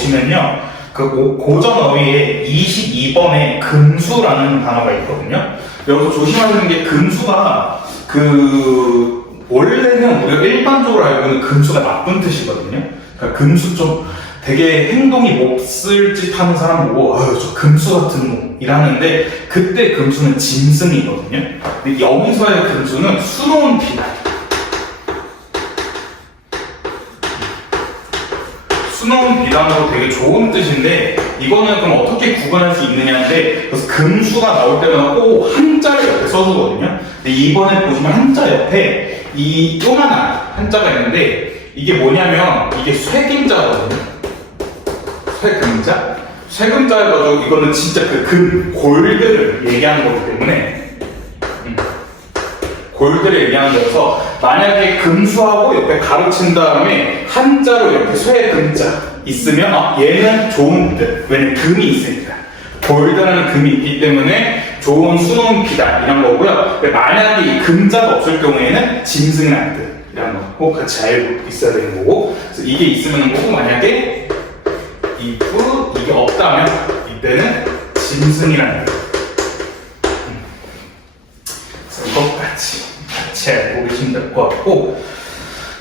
보시면요. 그 고전 어휘에 22번에 금수라는 단어가 있거든요. 여기서 조심하시는 게 금수가 원래는 우리가 일반적으로 알고 있는 금수가 나쁜 뜻이거든요. 그러니까 금수 좀 되게 행동이 몹쓸 짓 하는 사람 보고 저 금수 같은 놈 이라는데 그때 금수는 짐승이거든요. 근데 여기서의 금수는 수놓은 비단. 수놓은 비단으로 되게 좋은 뜻인데 이거는 그럼 어떻게 구분할 수 있느냐인데 그래서 금수가 나올 때마다 꼭 한자를 옆에 써주거든요. 근데 이번에 보시면 한자 옆에 이 요만한 한자가 있는데 이게 뭐냐면 이게 쇠금자거든요. 쇠금자? 쇠금자여가지고 이거는 진짜 그 골드를 얘기하는 거기 때문에 골드를 얘기하는 거여서 만약에 금수하고 옆에 가로친 다음에 한자로 이렇게 쇠금자 있으면 얘는 좋은 뜻. 왜냐면 금이 있으니까. 골드라는 금이 있기 때문에 좋은 수놓은 비단 이런 거고요. 만약에 이 금자가 없을 경우에는 짐승이라는 뜻이라는 거 꼭 같이 알고 있어야 되는 거고 그래서 이게 있으면 거고 만약에 이게 없다면 이때는 짐승이라는 뜻. 그래서 이것 같이 알고 계시면 될 것 같고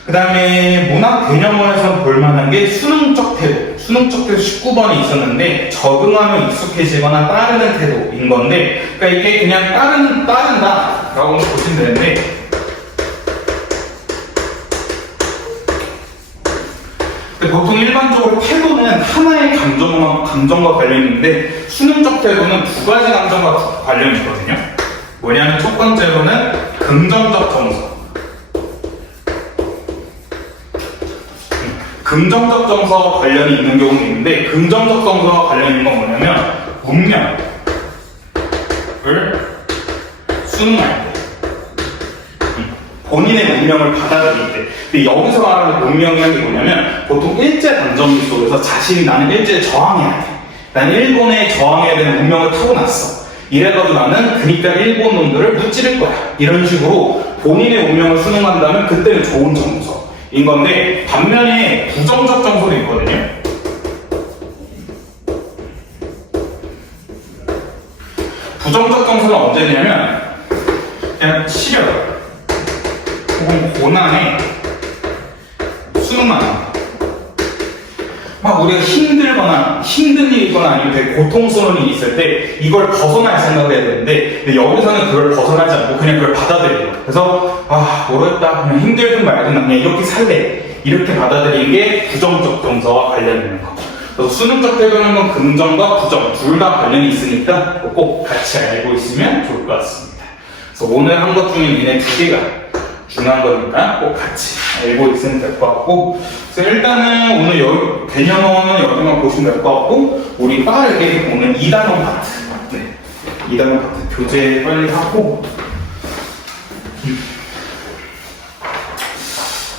그 다음에 문학 개념원에서 볼만한 게 수능적 태도. 수능적 태도 19번이 있었는데 적응하면 익숙해지거나 따르는 태도인 건데 그러니까 이게 그냥 따른다 라고 보시면 되는데 보통 일반적으로 태도는 하나의 감정과 관련이 있는데 수능적 태도는 두 가지 감정과 관련이 있거든요. 뭐냐면 첫 번째로는 긍정적 정서. 긍정적 정서와 관련이 있는 경우는 있는데 긍정적 정서와 관련이 있는 건 뭐냐면 운명을 수능할 때 본인의 운명을 받아들일 때 근데 여기서 말하는 운명이라는 게 뭐냐면 보통 일제감정기 속에서 자신이 나는 일제에 저항해야 돼 나는 일본에 저항해야 되는 운명을 타고났어 이래가지고 나는 그러니까 일본 놈들을 무찌를 거야 이런 식으로 본인의 운명을 수능한다면 그때는 좋은 정서인 건데 반면에 부정적 정서도 있거든요. 부정적 정서는 언제냐면 그냥 시련 혹은 고난에 수능만 막 우리가 힘든 일이거나 아니면 되게 고통스러운 일이 있을 때 이걸 벗어날 생각을 해야 되는데 근데 여기서는 그걸 벗어나지 않고 그냥 그걸 받아들여요. 그래서 모르겠다 그냥 힘들든 말든 그냥 이렇게 살래 이렇게 받아들이는 게 부정적 정서와 관련 있는 거. 그래서 수능적 태도는 건 긍정과 부정 둘 다 관련이 있으니까 꼭 같이 알고 있으면 좋을 것 같습니다. 그래서 오늘 한 것 중에 얘네 두 개가 중요한 거니까 꼭 같이 알고 있으면 될 것 같고 그래서 일단은 오늘 개념은 여기만 보시면 될 것 같고 우리 빠르게 오늘 2단원 파트 2단원 파트 교재 빨리 하고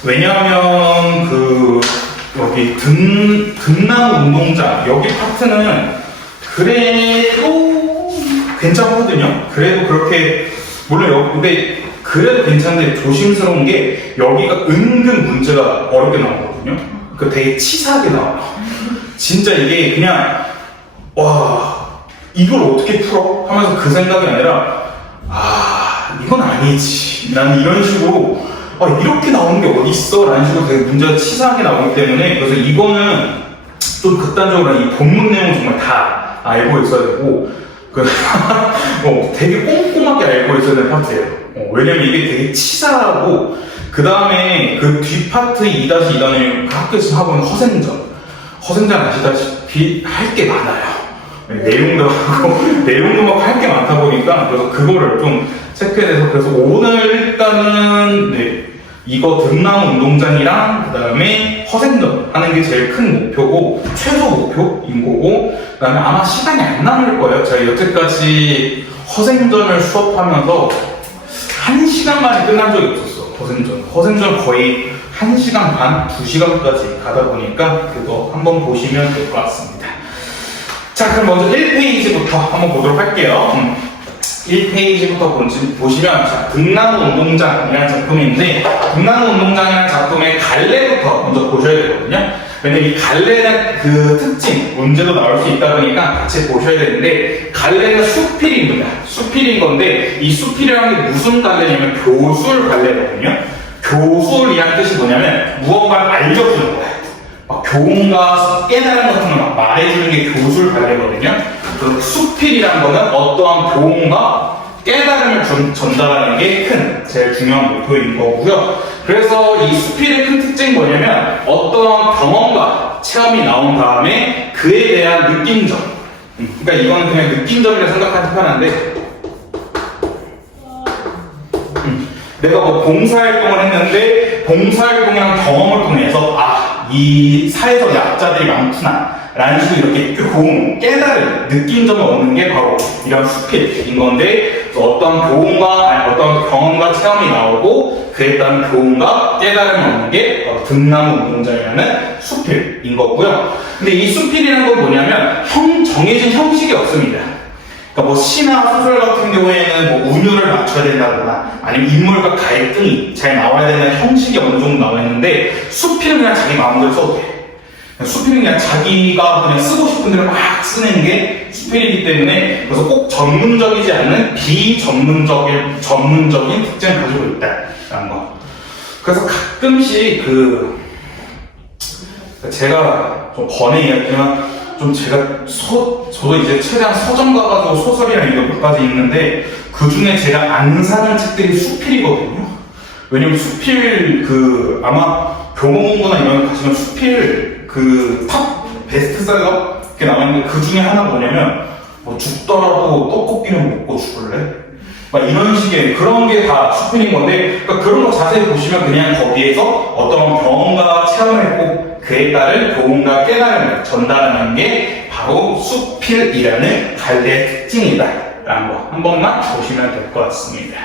왜냐하면 여기 등나무 운동장 여기 파트는 그래도 괜찮거든요. 그래도 그렇게 물론 근데 그래도 괜찮은데 조심스러운 게 여기가 은근 문제가 어렵게 나오거든요. 되게 치사하게 나와요. 진짜 이게 그냥 이걸 어떻게 풀어? 하면서 그 생각이 아니라 이건 아니지 나는 이런 식으로 이렇게 나오는 게 어딨어? 라는 식으로 되게 문제가 치사하게 나오기 때문에 그래서 이거는 좀 극단적으로 이 본문 내용 정말 다 알고 있어야 되고 되게 꼼꼼하게 알고 있어야 되는 파트예요. 왜냐면 이게 되게 치사하고 그 다음에 그 뒷파트 2-2단을 학교에서 하고 있는 허생전 아시다시피 할 게 많아요. 내용도 막 할 게 많다 보니까 그래서 그거를 좀 체크해야 돼서 그래서 오늘 일단은 이거 등나무 운동장이랑 그 다음에 허생전 하는 게 제일 큰 목표고 최소 목표인 거고 그 다음에 아마 시간이 안 남을 거예요. 제가 여태까지 허생전을 수업하면서 1시간 만에 끝난 적이 없었어. 허생전 거의 1시간 반, 2시간까지 가다 보니까 그거 한번 보시면 될 것 같습니다. 자, 그럼 먼저 1페이지부터 한번 보도록 할게요. 1페이지부터 보시면 등나무 운동장이라는 작품인데 등나무 운동장이라는 작품의 갈래부터 먼저 보셔야 되거든요. 왜냐면 이 갈래는 그 특징, 문제도 나올 수 있다 보니까 같이 보셔야 되는데, 갈래는 수필입니다. 수필인 건데, 이 수필이라는 게 무슨 갈래냐면 교술 갈래거든요. 교술이란 뜻이 뭐냐면, 무언가를 알려주는 거야. 막 교훈과 깨달음 같은 걸 막 말해주는 게 교술 갈래거든요. 그 수필이란 거는 어떠한 교훈과 깨달음을 전달하는 게 큰, 제일 중요한 목표인 거고요. 그래서 이 수필의 큰 특징이 뭐냐면 어떠한 경험과 체험이 나온 다음에 그에 대한 느낀점. 그러니까 이거는 그냥 느낀점이라 생각하면 편한데, 내가 뭐 봉사활동을 했는데 봉사활동이랑 경험을 통해서 이 사회에서 약자들이 많구나 라는 식으로 이렇게 교훈, 깨달음, 느낀점을 얻는 게 바로 이런 수필인 건데, 어떤 교훈과 어떤 경험과 체험이 나오고 그에 따른 교훈과 깨달음을 얻는 게 바로 등나무 운동장이라는 수필인 거고요. 근데 이 수필이라는 건 뭐냐면 정해진 형식이 없습니다. 그러니까 뭐 시나 소설 같은 경우에는 뭐 운율을 맞춰야 된다거나 아니면 인물과 갈등이 잘 나와야 되는 형식이 어느 정도 나와 있는데, 수필은 그냥 자기 마음대로 써도 돼. 수필은 그냥 자기가 그냥 쓰고 싶은 대로 막 쓰는 게 수필이기 때문에, 그래서 꼭 전문적이지 않는 비전문적인 특징을 가지고 있다라는 거. 그래서 가끔씩 제가 좀 번외이야기지만 좀 저도 이제 최대한 서점 가가지고 소설이랑 이거 몇 가지 읽는데, 그 중에 제가 안 사는 책들이 수필이거든요. 왜냐면 수필 아마 교보문고나 이런 거 가시면 수필 탑 베스트셀러 이렇게 나와있는데, 그 중에 하나 뭐냐면 뭐 죽더라도 떡볶이는 먹고 죽을래? 막 이런 식의 그런 게 다 수필인 건데, 그러니까 그런 거 자세히 보시면 그냥 거기에서 어떤 경험과 체험을 했고 그에 따른 교훈과 깨달음을 전달하는 게 바로 수필이라는 갈래의 특징이다 라는 거 한 번만 보시면 될 것 같습니다.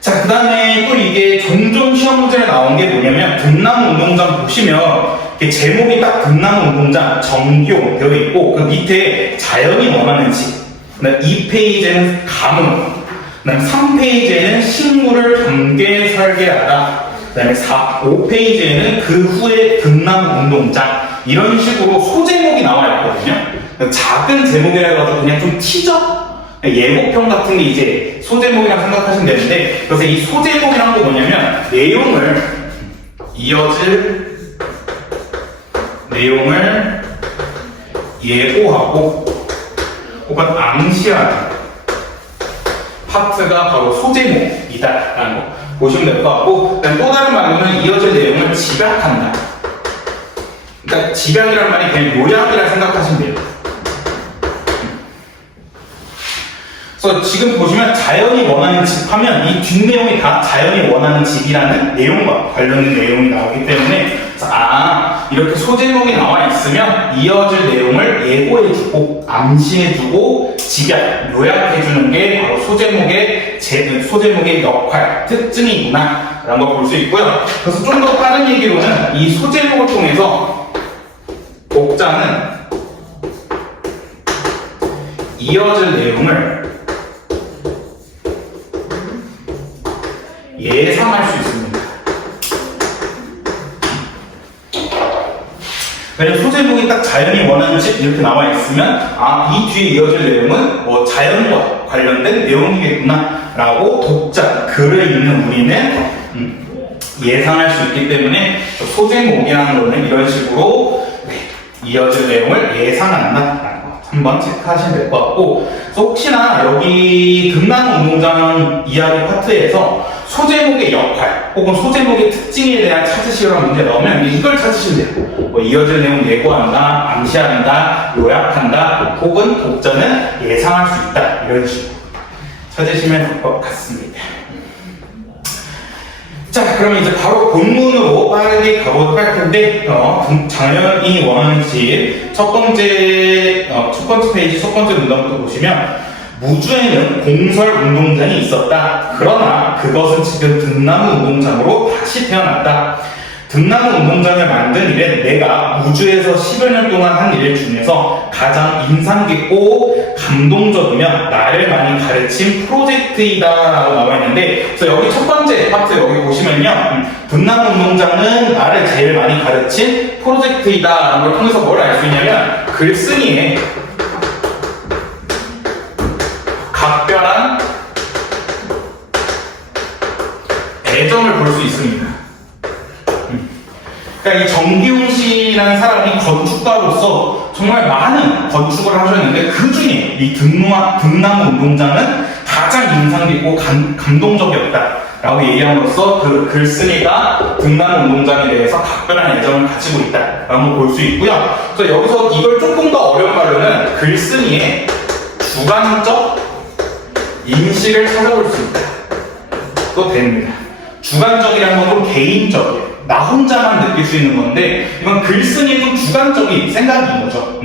자, 그 다음에 또 이게 종종 시험 문제에 나온 게 뭐냐면, 등나무 운동장 보시면 제목이 딱 등나무 운동장 정기용 되어 있고, 그 밑에 자연이 원하는 집, 2페이지에는 가뭄, 3페이지에는 식물을 함께 설계하다, 그 다음에 5페이지에는 그 후에 등나무 운동장, 이런 식으로 소제목이 나와 있거든요. 작은 제목이라 해서 그냥 좀 티저? 예고편 같은 게 이제 소제목이라고 생각하시면 되는데, 그래서 이 소제목이란 거 뭐냐면 이어질 내용을 예고하고 혹은 암시하는 파트가 바로 소제목이다라는 거 보시면 될 것 같고, 또 다른 말로는 이어질 내용을 집약한다. 그러니까 집약이란 말이 그냥 요약이라 생각하시면 돼요. 그래서 지금 보시면 자연이 원하는 집 하면 이 뒷내용이 다 자연이 원하는 집이라는 내용과 관련된 내용이 나오기 때문에, 이렇게 소제목이 나와 있으면 이어질 내용을 예고해주고 암시해주고 집약, 요약해주는 게 바로 소제목의 역할, 특징이구나 라는 걸 볼 수 있고요. 그래서 좀 더 빠른 얘기로는 이 소제목을 통해서 독자는 이어질 내용을 예상할 수 있습니다. 왜냐면 소제목이 딱 자연이 원하는 집 이렇게 나와 있으면 이 뒤에 이어질 내용은 뭐 자연과 관련된 내용이겠구나 라고 독자, 글을 읽는 우리는 예상할 수 있기 때문에 소제목이라는 거는 이런 식으로 이어질 내용을 예상한다. 한번 체크하시면 될 것 같고, 그래서 혹시나 여기 등나무 운동장 이야기 파트에서 소제목의 역할 혹은 소제목의 특징에 대한 찾으시라는 문제 나오면 이걸 찾으시면 돼요. 뭐 이어질 내용 예고한다, 암시한다, 요약한다, 혹은 독자는 예상할 수 있다, 이런 식으로 찾으시면 될 것 같습니다. 자, 그러면 이제 바로 본문으로 빠르게 가보도록 할 텐데, 자연이 원하는 집 첫 번째 페이지 첫 번째 문단부터 보시면, 무주에는 공설 운동장이 있었다. 그러나 그것은 지금 등나무 운동장으로 다시 태어났다. 등나무 운동장을 만든 일은 내가 우주에서 10여 년 동안 한 일 중에서 가장 인상 깊고 감동적이며 나를 많이 가르친 프로젝트이다 라고 나와 있는데, 그래서 여기 첫 번째 파트 여기 보시면요, 등나무 운동장은 나를 제일 많이 가르친 프로젝트이다 라는 걸 통해서 뭘 알 수 있냐면 글쓴이의 각별한 애정을 볼 수 있습니다. 그러니까 이 정기훈 씨라는 사람이 건축가로서 정말 많은 건축을 하셨는데 그 중에 이 등나무 운동장은 가장 인상 깊고 감동적이었다라고 얘기함으로써 그 글쓴이가 등나무 운동장에 대해서 각별한 애정을 가지고 있다라는 걸 볼 수 있고요. 그래서 여기서 이걸 조금 더 어려운 말로는 글쓴이의 주관적 인식을 찾아볼 수 있다. 또 됩니다. 주관적이라는 건 개인적이에요. 나 혼자만 느낄 수 있는 건데 이건 글쓴이는 주관적인 생각인 거죠.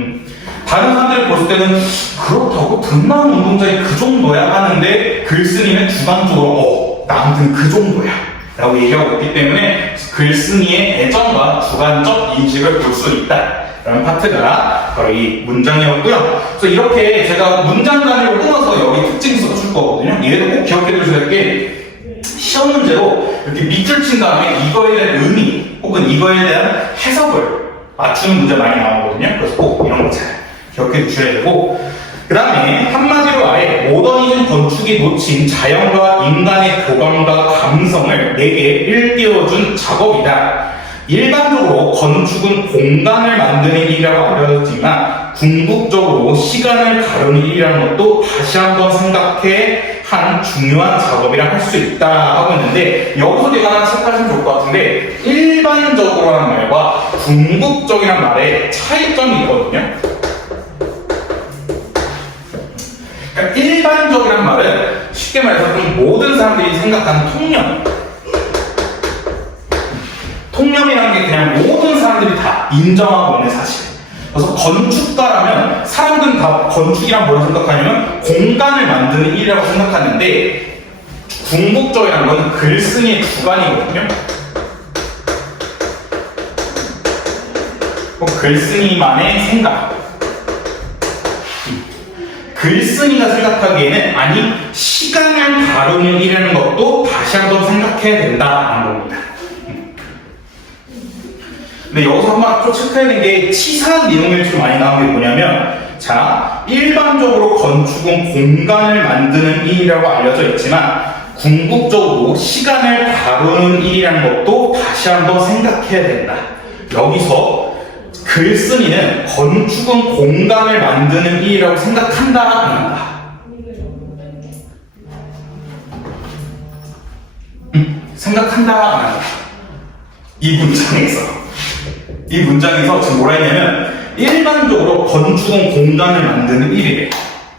다른 사람들이 봤을 때는 그렇다고 등나무 운동장이 그 정도야 하는데 글쓴이는 주관적으로 나한테는 그 정도야 라고 얘기하고 있기 때문에 글쓴이의 애정과 주관적 인식을 볼 수 있다 라는 파트가 바로 이 문장이었고요. 그래서 이렇게 제가 문장 단위로 끊어서 여기 특징 써줄 거거든요. 얘도 꼭 기억해 두셔야 될 게 시험 문제로 이렇게 밑줄 친 다음에 이거에 대한 의미 혹은 이거에 대한 해석을 맞추는 문제 많이 나오거든요. 그래서 꼭 이런 거 잘 기억해 두셔야 되고, 그 다음에 한마디로 아예 모더니즘 건축이 놓친 자연과 인간의 교감과 감성을 내게 일깨워준 작업이다. 일반적으로 건축은 공간을 만드는 일이라고 알려졌지만 궁극적으로 시간을 다루는 일이라는 것도 다시 한번 생각해 한 중요한 작업이라 할 수 있다 하고 있는데, 여기서 제가 하나 체크하시면 좋을 것 같은데 일반적으로라는 말과 궁극적이라는 말에 차이점이 있거든요. 그러니까 일반적이라는 말은 쉽게 말해서 모든 사람들이 생각하는 통념이라는 게 그냥 모든 사람들이 다 인정하고 있는 사실. 그래서 건축가라면 사람들은 다 건축이란 뭐라고 생각하냐면 공간을 만드는 일이라고 생각하는데, 궁극적이라는 건 글쓴이의 주관이거든요. 글쓴이만의 생각. 글쓴이가 생각하기에는 아니 시간을 다루는 일이라는 것도 다시 한번 생각해야 된다는 겁니다. 근데 여기서 한번 또 체크해야 되는 게 치사한 내용이 좀 많이 나오는 게 뭐냐면, 자, 일반적으로 건축은 공간을 만드는 일이라고 알려져 있지만 궁극적으로 시간을 다루는 일이라는 것도 다시 한번 생각해야 된다. 여기서 글쓴이는 건축은 공간을 만드는 일이라고 생각한다, 안 한다? 생각한다, 안 한다? 이 문장에서 지금 뭐라 했냐면 일반적으로 건축은 공간을 만드는 일이래.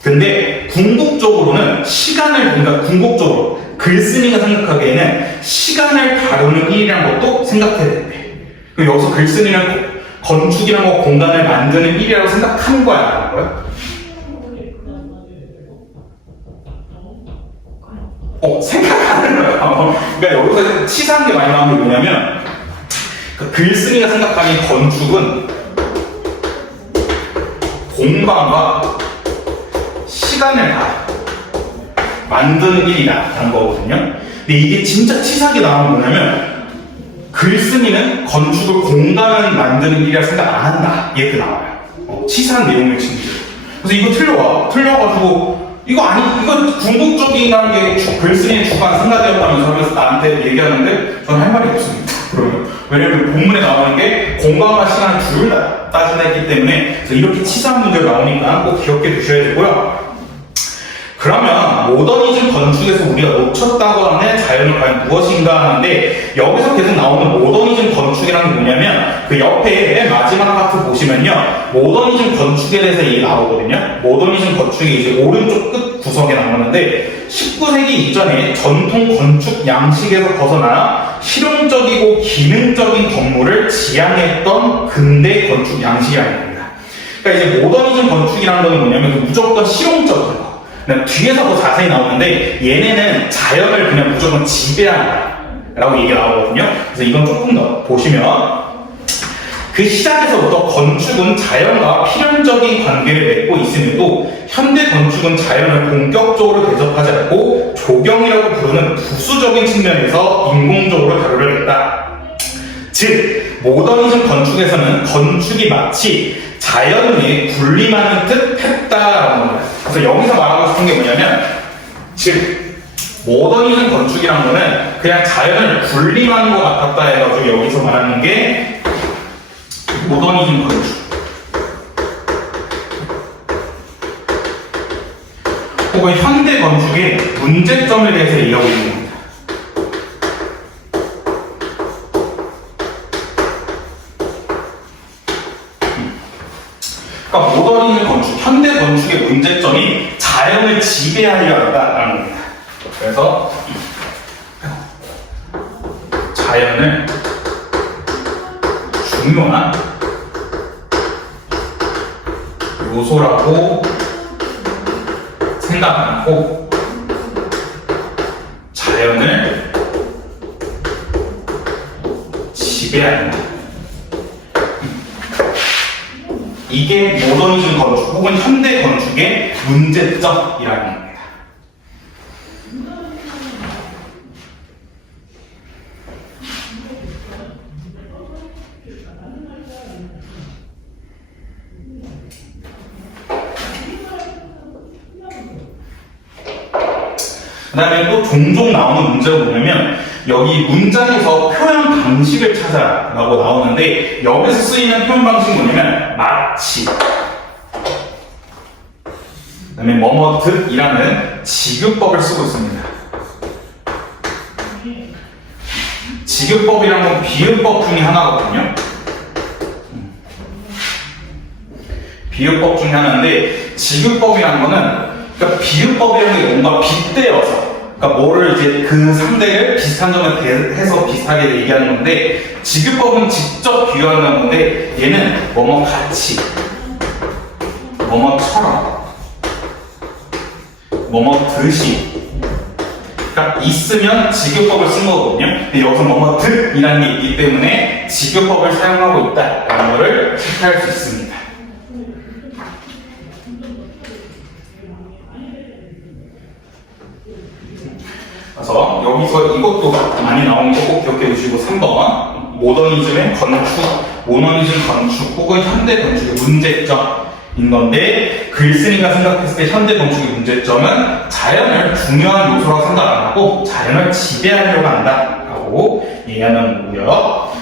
근데 궁극적으로는 그러니까 궁극적으로 글쓴이가 생각하기에는 시간을 다루는 일이라는 것도 생각해야 된대. 그럼 여기서 글쓴이는 건축이라는 거 공간을 만드는 일이라고 생각하는 거야, 안 하는 거야? 생각하는 거야. 그러니까 여기서 치사한 게 많이 나오는 게 뭐냐면, 글쓴이가 생각하는 건축은 공간과 시간을 다 만드는 일이라는 거거든요. 근데 이게 진짜 치사하게 나오는 게 뭐냐면, 글쓴이는 건축을 공간을 만드는 일이라 생각 안 한다, 이렇게 나와요. 치사한 내용을 지금. 그래서 이거 틀려가지고 이거 궁극적이라는 게 글쓴이의 주관 생각이었다면서 하면서 나한테 얘기하는데 저는 할 말이 없습니다. 그러면 왜냐면 본문에 나오는 게 공간과 시간을 둘 다 따져냈기 때문에 이렇게 치사한 문제가 나오니까 꼭 기억해 두셔야 되고요. 그러면 모더니즘 건축에서 우리가 놓쳤다고 하는 자연은 과연 무엇인가 하는데, 여기서 계속 나오는 모더니즘 건축이라는 게 뭐냐면 그 옆에 맨 마지막 파트 보시면요, 모더니즘 건축에 대해서 얘기 나오거든요. 모더니즘 건축이 이제 오른쪽 끝 구석에 나오는데 19세기 이전에 전통 건축 양식에서 벗어나 실용적이고 기능적인 건물을 지향했던 근대 건축 양식이라는 겁니다. 그러니까 이제 모더니즘 건축이라는 건 뭐냐면 무조건 실용적인 거. 뒤에서 더 자세히 나오는데 얘네는 자연을 그냥 무조건 지배한다 라고 얘기가 나오거든요. 그래서 이건 조금 더 보시면 그 시작에서부터 건축은 자연과 필연적인 관계를 맺고 있음에도 현대 건축은 자연을 본격적으로 대접하지 않고 조경이라고 부르는 부수적인 측면에서 인공적으로 다루려 했다. 즉 모더니즘 건축에서는 건축이 마치 자연에 군림하는 듯 했다라는 겁니다. 그래서 여기서 말하고 싶은 게 뭐냐면 즉 모더니즘 건축이란 거는 그냥 자연을 군림하는 것 같았다 해가지고 여기서 말하는 게 모더니즘 건축 혹은 현대 건축의 문제점에 대해서 얘기하고 있는 겁니다. 그러니까 모더니즘 건축, 현대 건축의 문제점이 자연을 지배하려 한다는 겁니다. 그래서 자연을 중요한 요소라고 생각 안 하고 자연을 지배한다. 이게 모더니즘 건축 혹은 현대 건축의 문제점이라는 겁니다. 그 다음에 또 종종 나오는 문제가 뭐냐면 여기 문장에서 표현 방식을 찾아라고 나오는데 여기서 쓰이는 표현 방식이 뭐냐면 마치 그 다음에 뭐뭐듯이라는 지규법을 쓰고 있습니다. 지규법이란 건 비유법 중에 하나거든요. 비유법 중에 하나인데 지규법이라는 거는 그러니까 비유법이라는 게 뭔가 빗대어서 그러니까 뭐를 이제 그 상대를 비슷한 점을 해서 비슷하게 얘기하는 건데 지규법은 직접 비유하는 건데 얘는 뭐뭐 같이 뭐뭐처럼 뭐뭐 듯이 그러니까 있으면 지규법을 쓴 거거든요. 근데 여기서 뭐뭐 듯이라는 게 있기 때문에 지규법을 사용하고 있다라는 거를 체크할 수 있습니다. 그래서 여기서 이것도 많이 나오는 거 꼭 기억해 주시고 3번 모더니즘의 건축, 모더니즘 건축 혹은 현대 건축의 문제점인 건데 글쓴이가 생각했을 때 현대 건축의 문제점은 자연을 중요한 요소라고 생각 안 하고 자연을 지배하려고 한다라고 얘기하는 거고요.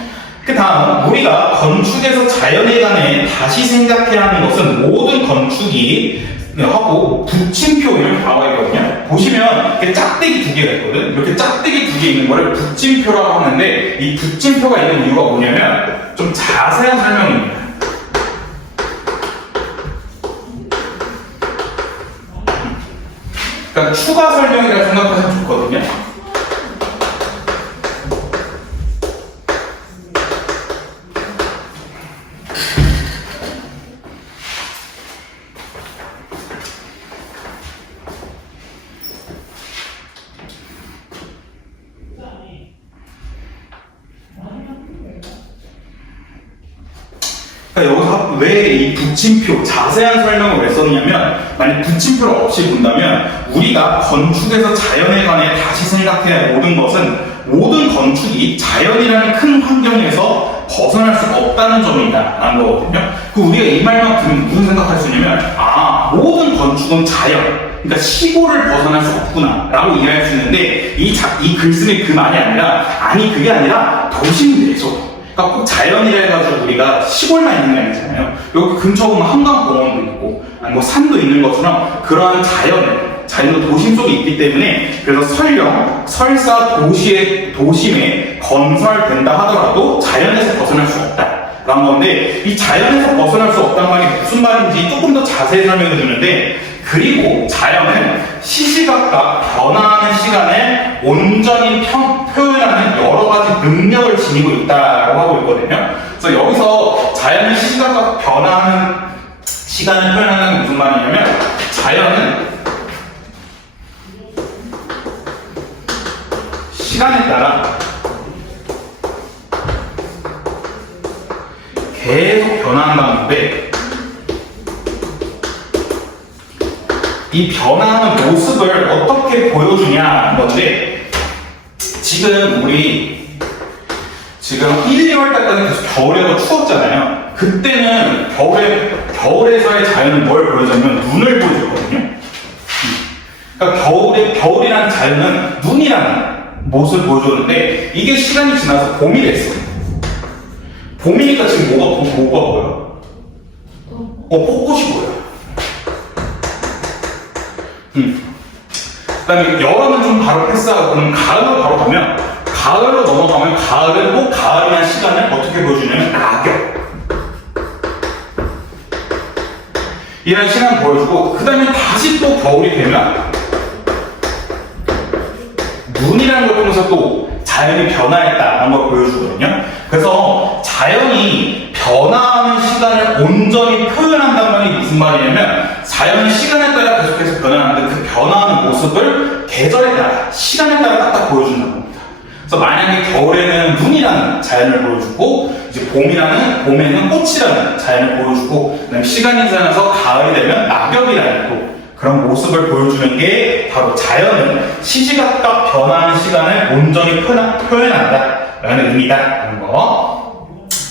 그 다음 우리가 건축에서 자연에 관해 다시 생각해야 하는 것은 모든 건축이 하고 붙임표 이렇게 나와 있거든요. 보시면 이렇게 짝대기 두 개가 있거든. 이렇게 짝대기 두 개 있는 거를 붙임표라고 하는데 이 붙임표가 있는 이유가 뭐냐면 좀 자세한 설명입니다. 그러니까 추가 설명이라고 생각하시면 좋거든요. 그러니까 여기서 왜 이 붙임표, 자세한 설명을 왜 썼냐면 만약 붙임표를 없이 본다면 우리가 건축에서 자연에 관해 다시 생각해야 할 모든 것은 모든 건축이 자연이라는 큰 환경에서 벗어날 수가 없다는 점이다 라는 거거든요. 그 우리가 이 말만 들으면 무슨 생각할 수 있냐면 모든 건축은 자연, 그러니까 시골을 벗어날 수 없구나 라고 이해할 수 있는데 이 글쓰기 그 말이 아니라 그게 아니라 도심내에서 그러니까 꼭 자연이라 해가지고 우리가 시골만 있는 게 아니잖아요. 여기 근처 보면 한강공원도 있고 뭐 산도 있는 것처럼 그러한 자연도 도심 속에 있기 때문에 그래서 설사 도심에 건설된다 하더라도 자연에서 벗어날 수 없다 라는 건데 이 자연에서 벗어날 수 없다는 말이 무슨 말인지 조금 더 자세히 설명해 주는데 그리고 자연은 시시각각 변화하는 시간을 온전히 표현하는 여러 가지 능력을 지니고 있다고 하고 있거든요. 그래서 여기서 자연은 시시각각 변화하는 시간을 표현하는 게 무슨 말이냐면 자연은 시간에 따라 계속 변화한다는 건데, 이 변화하는 모습을 어떻게 보여주냐는 건데, 지금 우리 1, 2월 달까지 계속 겨울에도 추웠잖아요. 그때는 겨울에서의 자연은 뭘 보여주냐면 눈을 보여줬거든요. 그러니까 겨울이라는 자연은 눈이라는 모습을 보여줬는데, 이게 시간이 지나서 봄이 됐어요. 봄이니까 지금 뭐가 보여? 벚꽃이 보여요. 그 다음에 여름은 좀 바로 패스하고, 그럼 가을로 바로 가면, 가을로 넘어가면 가을은 또 가을이라는 시간을 어떻게 보여주냐면 낙엽. 이런 시간을 보여주고, 그 다음에 다시 또 겨울이 되면 눈이라는 걸 통해서 또 자연이 변화했다는 걸 보여주거든요. 그래서 자연이 변화하는 시간을 온전히 표현한다는 말이 무슨 말이냐면, 자연은 시간에 따라 계속해서 변화하는데 그 변화하는 모습을 계절에 따라, 시간에 따라 딱딱 보여준다는 겁니다. 그래서 만약에 겨울에는 눈이라는 자연을 보여주고, 이제 봄에는 꽃이라는 자연을 보여주고, 그다음에 시간이 지나서 가을이 되면 낙엽이라는 또 그런 모습을 보여주는 게 바로 자연은 시시각각 변화하는 시간을 온전히 표현한다라는 의미다라는 거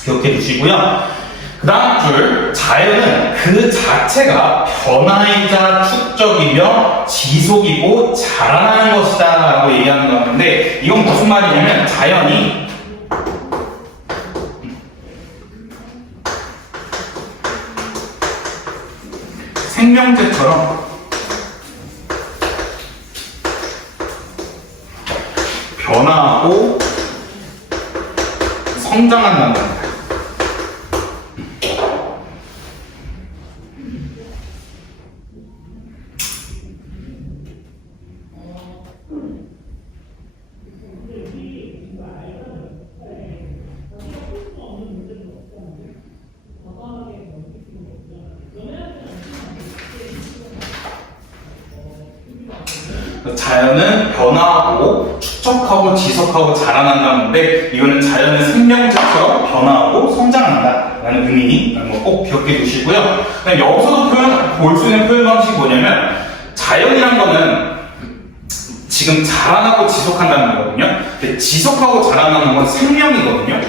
기억해 두시고요. 그 다음 줄, 자연은 그 자체가 변화이자 축적이며 지속이고 자라나는 것이다 라고 얘기하는 건데, 이건 무슨 말이냐면, 자연이 생명체처럼 변화하고 성장한다는 겁니다. 자연은 변화하고 축적하고 지속하고 자라난다는데, 이거는 자연은 생명체처럼 변화하고 성장한다라는 의미라는 거 꼭 기억해 두시고요. 여기서도 볼 수 있는 표현 방식이 뭐냐면, 자연이란 거는 지금 자라나고 지속한다는 거거든요. 근데 지속하고 자라나는 건 생명이거든요.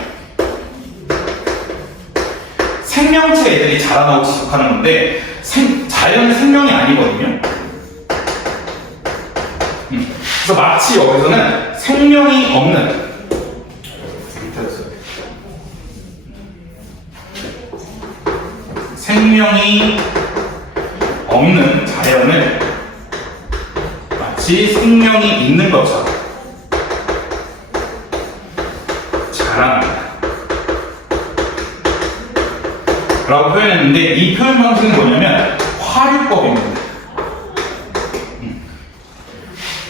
생명체 애들이 자라나고 지속하는 건데, 자연은 생명이 아니거든요. 그래서 마치 여기서는 생명이 없는, 자연을 마치 생명이 있는 것처럼 자라난다 라고 표현했는데, 이 표현 방식은 뭐냐면 화류법입니다.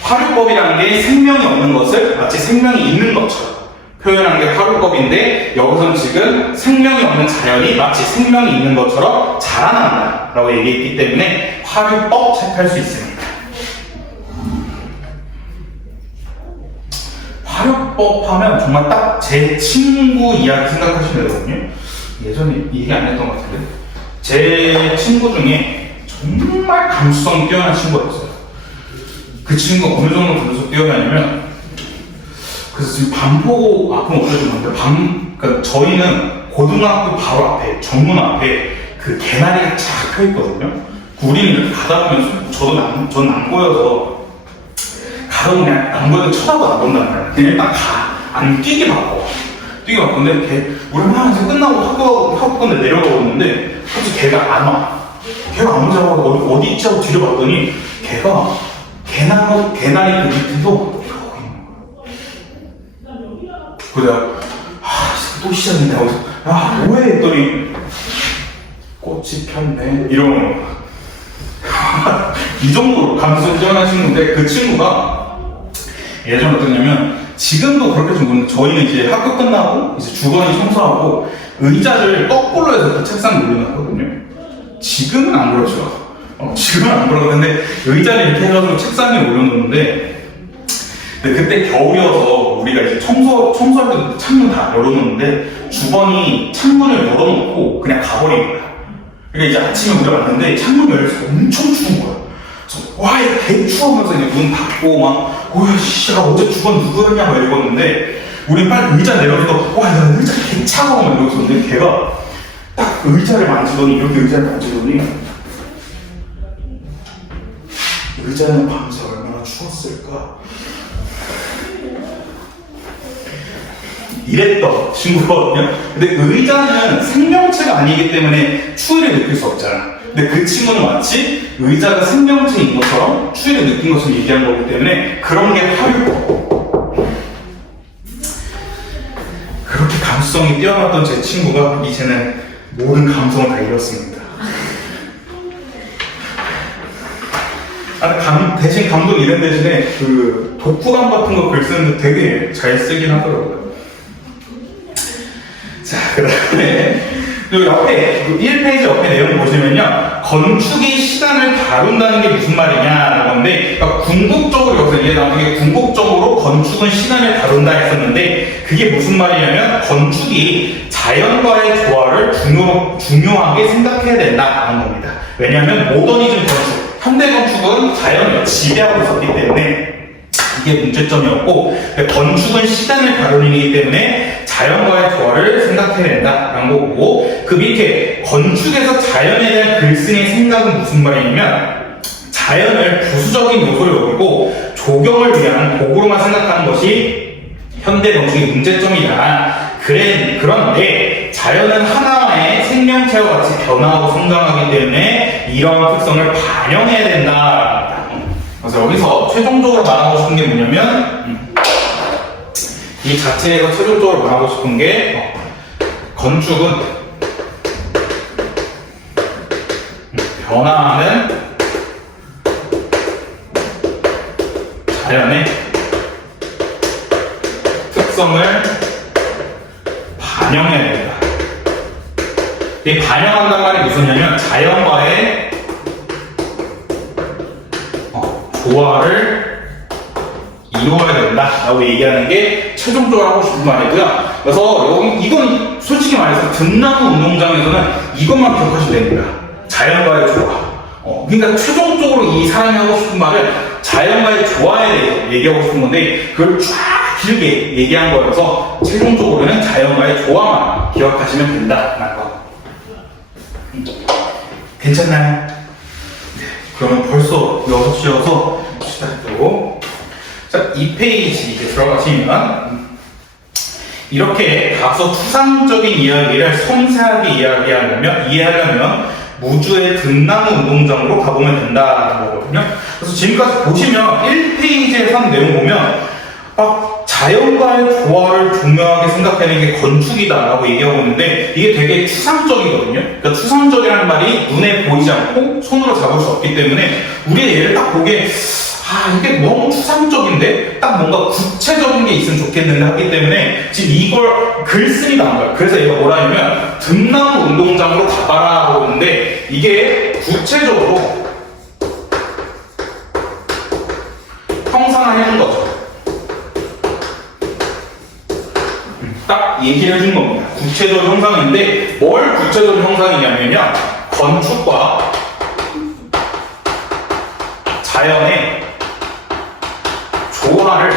화류법이라는 게 생명이 없는 것을 마치 생명이 있는 것처럼 표현하는 게 화류법인데, 여기서는 지금 생명이 없는 자연이 마치 생명이 있는 것처럼 자라난다 라고 얘기했기 때문에 화류법 체크할 수 있습니다. 화류법 하면 정말 딱 제 친구 이야기 생각하시면 되거든요. 예전에 얘기 안 했던 것 같은데, 제 친구 중에 정말 감수성이 뛰어난 친구가 있어요. 그 친구가 어느 정도 감수성이 뛰어나냐면, 그래서 지금 반포 앞은 없어졌는데, 그러니까 저희는 고등학교 바로 앞에, 정문 앞에 그 개나리가 쫙 펴있거든요. 우리는 이렇게 가다 보면, 저는 안 보여서, 가다 보면 안 보여도 쳐다도 안 본단 말이야. 그냥 일단 안 뛰게 바꿔. 근데 우리 막 이제 끝나고 학교 건데 내려가고 있는데, 갑자기 걔가 안 와. 걔가 안 오자고 어디 있지 하고 뒤로 봤더니, 걔가 개나리 그 밑에서 이러고 있는 거야. 그래서 또 시작인데 하고서 뭐해 했더니 꽃이 폈네 이러는 거야. 이 정도로 감수성이 뛰어난 친구인데, 그 친구가 예전에 어떠냐면, 지금도 그렇게 좀 보는데, 저희는 이제 학교 끝나고 이제 주거니 청소하고 의자를 거꾸로 해서 그 책상에 올려놨거든요. 지금은 안 그렇죠. 지금은 안 그러는데 의자를 이렇게 해가지고 책상에 올려놓는데, 근데 그때 겨울이어서 우리가 이제 청소할 때 창문 다 열어놓는데 주번이 창문을 열어놓고 그냥 가버린 거야. 그러니까 이제 아침에 우리가 왔는데 창문 열려서 엄청 추운 거야. 그래서 와 이거 개추우면서 이제 문 닫고 막 오야 씨 어제 주번 누구였냐 막 이러는데 우리 빨리 의자 내려서 와 야 의자 개 차가워 막 이러고 있었는데 걔가 딱 의자를 만지더니 이렇게 의자를 만지더니 의자는 밤새 얼마나 추웠을까 이랬던 친구거든요. 근데 의자는 생명체가 아니기 때문에 추위를 느낄 수 없잖아. 근데 그 친구는 마치 의자가 생명체인 것처럼 추위를 느낀 것을 얘기한 거기 때문에 그런 게 화류고 그렇게 감수성이 뛰어났던 제 친구가 이제는 모든 감성을 다 잃었습니다. 대신 감독 이런 대신에 그 독후감 같은 거 글 쓰는데 되게 잘 쓰긴 하더라고요. 자, 그 다음에 그 옆에 1페이지 옆에 내용 보시면요 건축이 시간을 다룬다는 게 무슨 말이냐라는 건데 그러니까 궁극적으로 여기서 이해 나오는 게 궁극적으로 건축은 시간을 다룬다 했었는데 그게 무슨 말이냐면 건축이 자연과의 조화를 중요하게 생각해야 된다는 겁니다. 왜냐하면 모더니즘 건축 현대 건축은 자연을 지배하고 있었기 때문에 이게 문제점이었고 건축은 시간을 다루는 일이기 때문에 자연과의 조화를 생각해야 된다라는 거고 그 밑에 건축에서 자연에 대한 글쓴이의 생각은 무슨 말이냐면 자연을 부수적인 요소로 여기고 조경을 위한 도구로만 생각하는 것이 현대 건축의 문제점이다. 그런데 자연은 하나의 생명체와 같이 변화하고 성장하기 때문에 이러한 특성을 반영해야 된다. 그래서 여기서 최종적으로 말하고 싶은 게 뭐냐면 이 자체에서 최종적으로 말하고 싶은 게 건축은 변화하는 자연의 특성을 반영해야 된다. 이 반영한다는 말이 무슨냐면 자연과의 조화를 이루어야 된다라고 얘기하는 게 최종적으로 하고 싶은 말이고요. 그래서 이건 솔직히 말해서 등나무 운동장에서는 이것만 기억하시면 됩니다. 자연과의 조화. 그러니까 최종적으로 이 사람이 하고 싶은 말은 자연과의 조화에 대해서 얘기하고 싶은 건데 그걸 쫙 길게 얘기한 거여서 최종적으로는 자연과의 조화만 기억하시면 된다라는 거. 괜찮나요? 네, 그러면 벌써 6시여서 시작하고 자, 2페이지 이제 들어가시면 이렇게 다소 추상적인 이야기를 섬세하게 이해하려면 무주의 등나무 운동장으로 가보면 된다는 거거든요. 그래서 지금까지 보시면 1페이지에 한 내용 보면 자연과의 조화를 중요하게 생각하는 게 건축이다라고 얘기하고 있는데 이게 되게 추상적이거든요. 그러니까 추상적이라는 말이 눈에 보이지 않고 손으로 잡을 수 없기 때문에 우리가 얘를 딱 보기에 이게 너무 추상적인데 딱 뭔가 구체적인 게 있으면 좋겠는데 하기 때문에 지금 이걸 글쓴이가 한 거야. 그래서 얘가 뭐라 하냐면 등나무 운동장으로 가봐라 하고 있는데 이게 구체적으로 형상을 해준 거죠. 딱 얘기를 해준 겁니다. 구체적 형상인데 뭘 구체적 형상이냐면요 건축과 자연의 조화를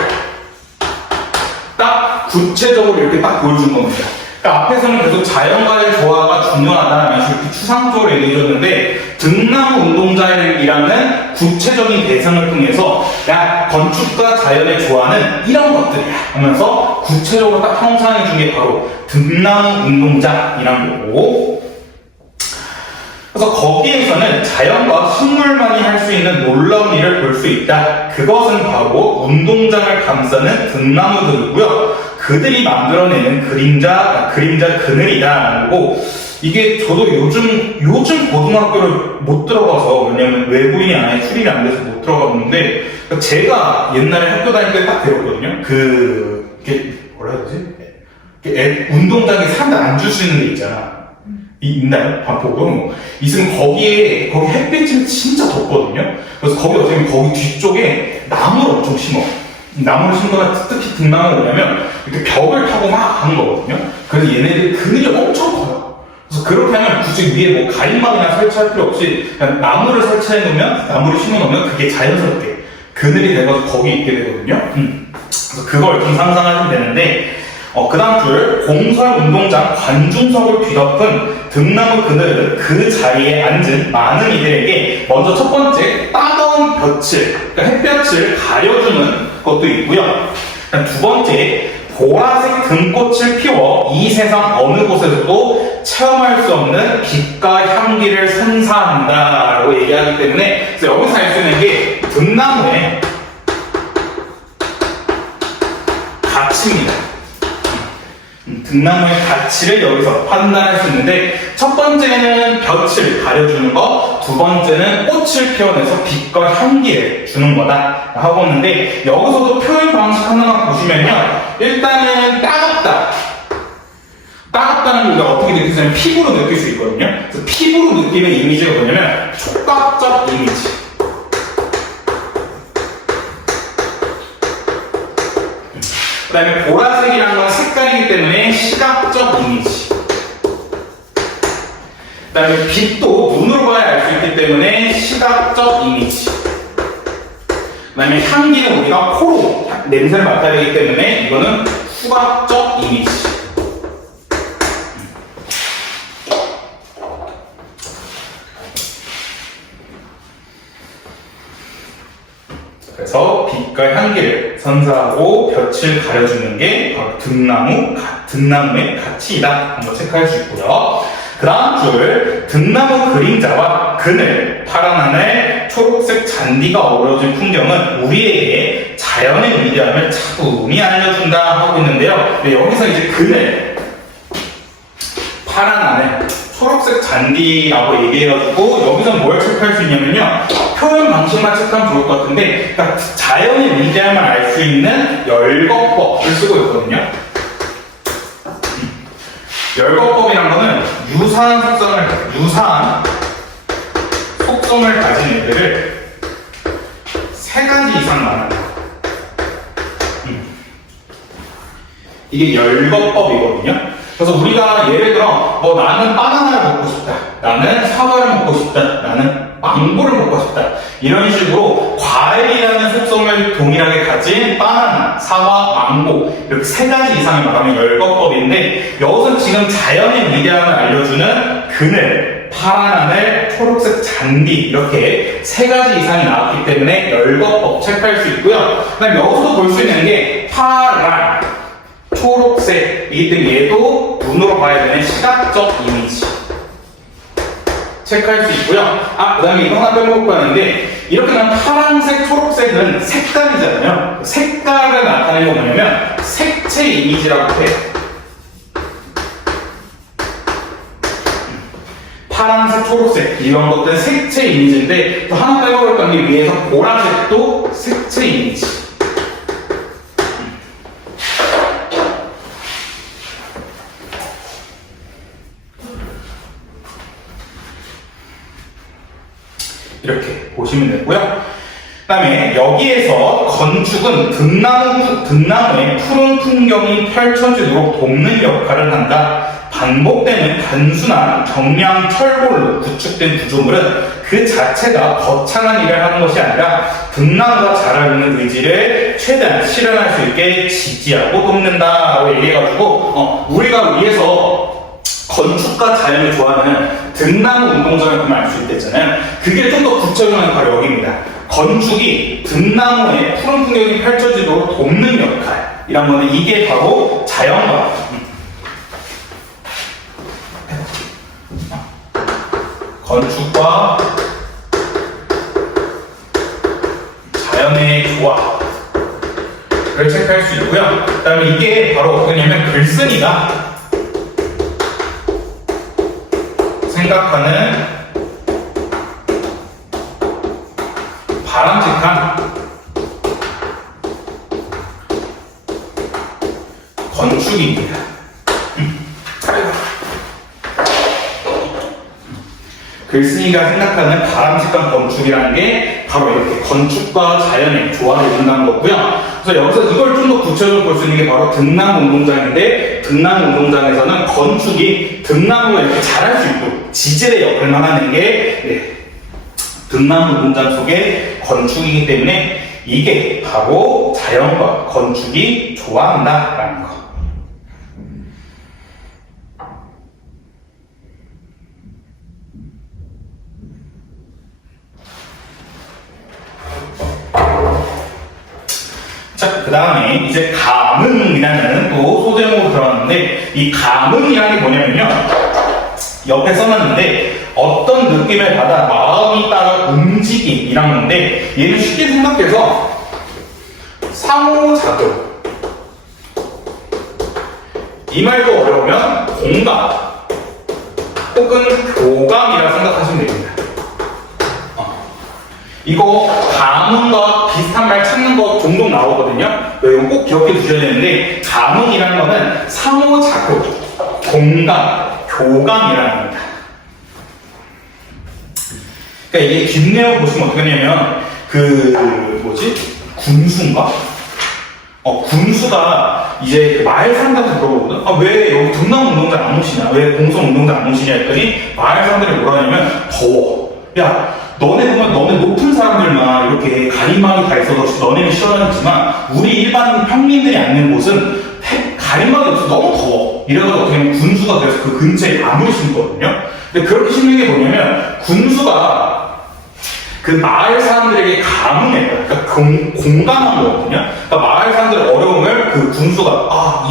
딱 구체적으로 이렇게 딱 보여준 겁니다. 그러니까 앞에서는 계속 자연과의 조화가 중요하다라는 식으로 이렇게 추상적으로 얘기해줬는데 등나무 운동장이라는 구체적인 대상을 통해서 야 건축과 자연의 조화는 이런 것들이야 하면서 구체적으로 딱 형상해준 게 바로 등나무 운동장이라는 거고 그래서 거기에서는 자연과 식물만이 할 수 있는 놀라운 일을 볼 수 있다. 그것은 바로 운동장을 감싸는 등나무들이고요. 그들이 만들어내는 그림자 그늘이다. 고 이게 저도 요즘 고등학교를 못 들어가서 왜냐면 외부인이 아예 출입이 안 돼서 못 들어가봤는데 제가 옛날에 학교 다닐 때 딱 배웠거든요. 이게 뭐라 해야 되지? 운동장에 사람들 앉을 수 있는 데 있잖아. 있나요? 반포도 있으면 거기 햇빛이 진짜 덥거든요. 그래서 거기 어떻게 보면 거기 뒤쪽에 나무를 엄청 심어. 나무를 심거나 특히 등나무가 뭐냐면 이렇게 벽을 타고 막 하는 거거든요. 그래서 얘네들 그늘이 엄청 커요. 그래서 그렇게 하면 굳이 위에 뭐 가림막이나 설치할 필요 없이 그냥 나무를 설치해 놓으면, 나무를 심어 놓으면 그게 자연스럽게 그늘이 돼서 거기 있게 되거든요. 그래서 그걸 좀 상상하시면 되는데, 그 다음 줄, 공설운동장 관중석을 뒤덮은 등나무 그늘은 그 자리에 앉은 많은 이들에게 먼저 첫 번째 따가운 볕을, 그러니까 햇볕을 가려주는 것도 있고요. 두 번째, 보라색 등꽃을 피워 이 세상 어느 곳에서도 체험할 수 없는 빛과 향기를 선사한다라고 얘기하기 때문에, 그래서 여기서 알 수 있는 게 등나무의 가치입니다. 등나무의 가치를 여기서 판단할 수 있는데, 첫 번째는 볕을 가려주는 거, 두 번째는 꽃을 피워내서 빛과 향기를 주는 거다 하고 있는데, 여기서도 표현 방식 하나만 보시면요, 일단은 따갑다. 따갑다는 걸 어떻게 느끼냐면 피부로 느낄 수 있거든요. 그래서 피부로 느끼는 이미지가 뭐냐면 촉각적 이미지. 그 다음에 보라색이라는 건 색깔이기 때문에 시각적 이미지. 그 다음에 빛도 눈으로 봐야 알 수 있기 때문에 시각적 이미지. 그 다음에 향기는 우리가 코로 냄새를 맡아야 되기 때문에 이거는 후각적 이미지. 그래서 빛과 향기를 선사하고 볕을 가려주는 게 바로 등나무의 가치이다. 한번 체크할 수 있고요. 그 다음 줄, 등나무 그림자와 그늘, 파란 하늘, 초록색 잔디가 어우러진 풍경은 우리에게 자연의 위대함을 차분히 알려준다 하고 있는데요. 여기서 이제 그늘, 파란 하늘, 초록색 잔디라고 얘기해가지고 여기서 뭘 체크할 수 있냐면요, 표현 방식만 체크하면 좋을 것 같은데, 그러니까 자연의 위대함을 알 수 있는 열거법을 쓰고 있거든요. 열거법이란 거는 유사한 속성을 가진 애들을 3가지 이상 나눈다. 이게 열거법이거든요. 그래서 우리가 예를 들어 나는 바나나를 먹고 싶다, 나는 사과를 먹고 싶다, 나는 망고를 먹고 싶다, 이런 식으로 과일이라는 속성을 동일하게 가진 바나나, 사과, 망고 이렇게 3가지 이상을 말하면 열거법인데, 여기서 지금 자연의 위대함을 알려주는 그늘, 파란 하늘, 초록색 잔디 이렇게 3가지 이상이 나왔기 때문에 열거법 체크할 수 있고요. 그 다음에 여기서도 볼 수 있는 게 파란, 초록색이기 때문에 얘도 눈으로 봐야 되는 시각적 이미지 체크할 수 있고요. 그 다음에 이거 하나 빼먹을 뻔했는데, 이렇게 난 파란색, 초록색은 색깔이잖아요. 색깔을 나타내는 건 뭐냐면 색채 이미지라고 해요. 파란색, 초록색 이런 것들은 색채 이미지인데, 또 하나 빼먹을 뻔한 게 위에서 보라색도 색채 이미지. 이렇게 보시면 되고요. 그 다음에 여기에서 건축은 등나무의 푸른 풍경이 펼쳐지도록 돕는 역할을 한다. 반복되는 단순한 경량 철골로 구축된 구조물은 그 자체가 거창한 일을 하는 것이 아니라 등나무가 자라는 의지를 최대한 실현할 수 있게 지지하고 돕는다라고 얘기해가지고, 우리가 위에서 건축과 자연을 좋아하는 등나무 운동장을 보면 알 수 있댔잖아요. 그게 좀 더 구체적인 바로 여기입니다. 건축이 등나무의 푸른 풍경이 펼쳐지도록 돕는 역할이란 거는 이게 바로 자연과 건축과 자연의 조화를 체크할 수 있고요. 그 다음에 이게 바로 어떠냐면 글쓴이가 생각하는 바람직한 건축입니다. 글쓴이가 생각하는 바람직한 건축이라는 게 바로 이렇게 건축과 자연의 조화를 이룬다는 거고요. 그래서 여기서 이걸 좀 더 구체적으로 볼 수 있는 게 바로 등나무운동장인데, 등나무운동장에서는 건축이 등나무가 이렇게 자랄 수 있고 지질의 역할만 하는 게 등나무운동장 속의 건축이기 때문에 이게 바로 자연과 건축이 좋아한다라는 거. 자, 그 다음에 이제 감흥이라는 또 소제목으로 들어갔는데, 이 감흥이라는 게 뭐냐면요, 옆에 써놨는데 어떤 느낌을 받아 마음이 따라 움직임이란 건데, 얘는 쉽게 생각해서 상호작용, 이 말도 어려우면 공감 혹은 교감이라 생각하시면 됩니다. 이거 감흥과 비슷한 말 찾는 거 종종 나오거든요. 이거 꼭 기억해 두셔야 되는데, 감흥이라는 거는 상호작용, 공감, 교감이라는 겁니다. 그러니까 이게 뒷내용 보시면 어떻게 되냐면, 군수인가? 군수가 이제 마을 사람들한테 물어보거든. 아, 왜 여기 등나무운동장 안 오시냐? 왜 공성운동장 안 오시냐? 했더니 마을 사람들이 뭐라 하냐면, 더워. 야, 너네 보면 너네 높은 사람들만 이렇게 가림막이 다 있어서 너네는 시원하겠지만 우리 일반 평민들이 앉는 곳은 가림막이 없어서 너무 더워. 이래가지고 어떻게 보면 군수가 돼서 그 근처에 안을 심거든요. 근데 그렇게 심는 게 뭐냐면, 군수가 그 마을 사람들에게 감흥해요. 그러니까 공감한 거거든요. 그러니까 마을 사람들의 어려움을 그 군수가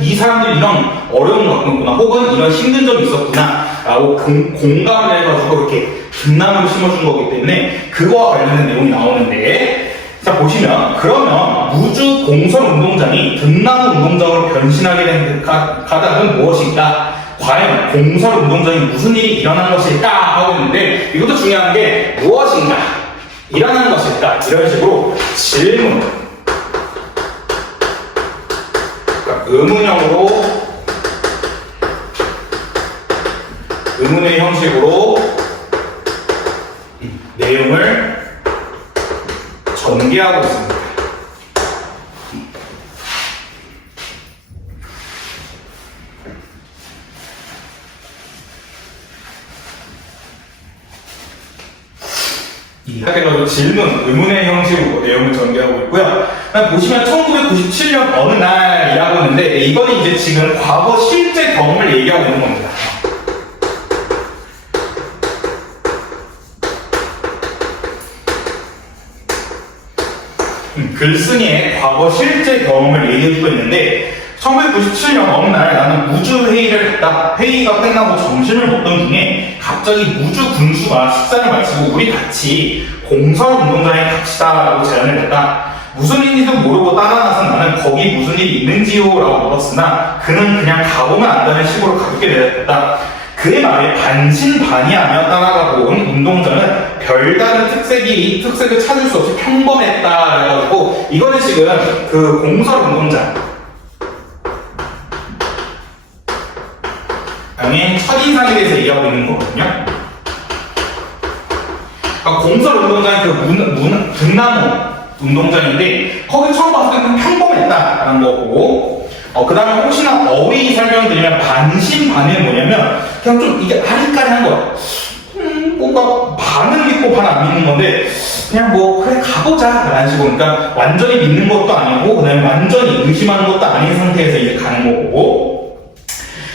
이 사람들이 이런 어려움을 갖고 있구나, 혹은 이런 힘든 점이 있었구나 라고 공감을 해가지고 이렇게 등나무를 심어준 거기 때문에 그거와 관련된 내용이 나오는데, 자 보시면, 그러면 우주 공설 운동장이 등나무 운동장으로 변신하게 된 가닥은 무엇인가? 과연 공설 운동장이 무슨 일이 일어난 것일까? 하고 있는데, 이것도 중요한 게 무엇인가? 일어난 것일까? 이런 식으로 질문, 그러니까 의문의 형식으로 내용을 전개하고 있습니다. 그래서 질문, 의문의 형식으로 내용을 전개하고 있고요. 보시면 1997년 어느 날이라고 하는데, 이거는 이제 지금 과거 실제 경험을 얘기하고 있는 겁니다. 글쓴이의 과거 실제 경험을 얘기해주고 있는데, 1997년 어느 날 나는 우주회의를 했다. 회의가 끝나고 점심을 먹던 중에 갑자기 우주 군수가 식사를 마치고 우리 같이 공설운동장에 갑시다 라고 제안을 했다. 무슨 일인지도 모르고 따라 나선 나는 거기 무슨 일이 있는지요? 라고 물었으나 그는 그냥 가보면 안다는 식으로 가볍게 대답했다. 그의 말에 반신반의하며 따라가고 온 운동장은 별다른 특색을 찾을 수 없이 평범했다. 그래가지고 이거는 지금 그 공설운동장 양의 첫인상에 대해서 얘기하고 있는 거거든요. 그러니까 공설운동장이 그 등나무 운동장인데, 거기 처음 봤을 때는 평범했다라는 거고, 그 다음에 혹시나 어휘 설명드리면 반신반의는 뭐냐면 그냥 좀 이게 아리까리한 거야. 뭔가 반은 믿고 반 안 믿는 건데, 그냥 뭐 그래 가보자 라는 식으로, 그러니까 완전히 믿는 것도 아니고 그 다음에 완전히 의심하는 것도 아닌 상태에서 이제 가는 거고,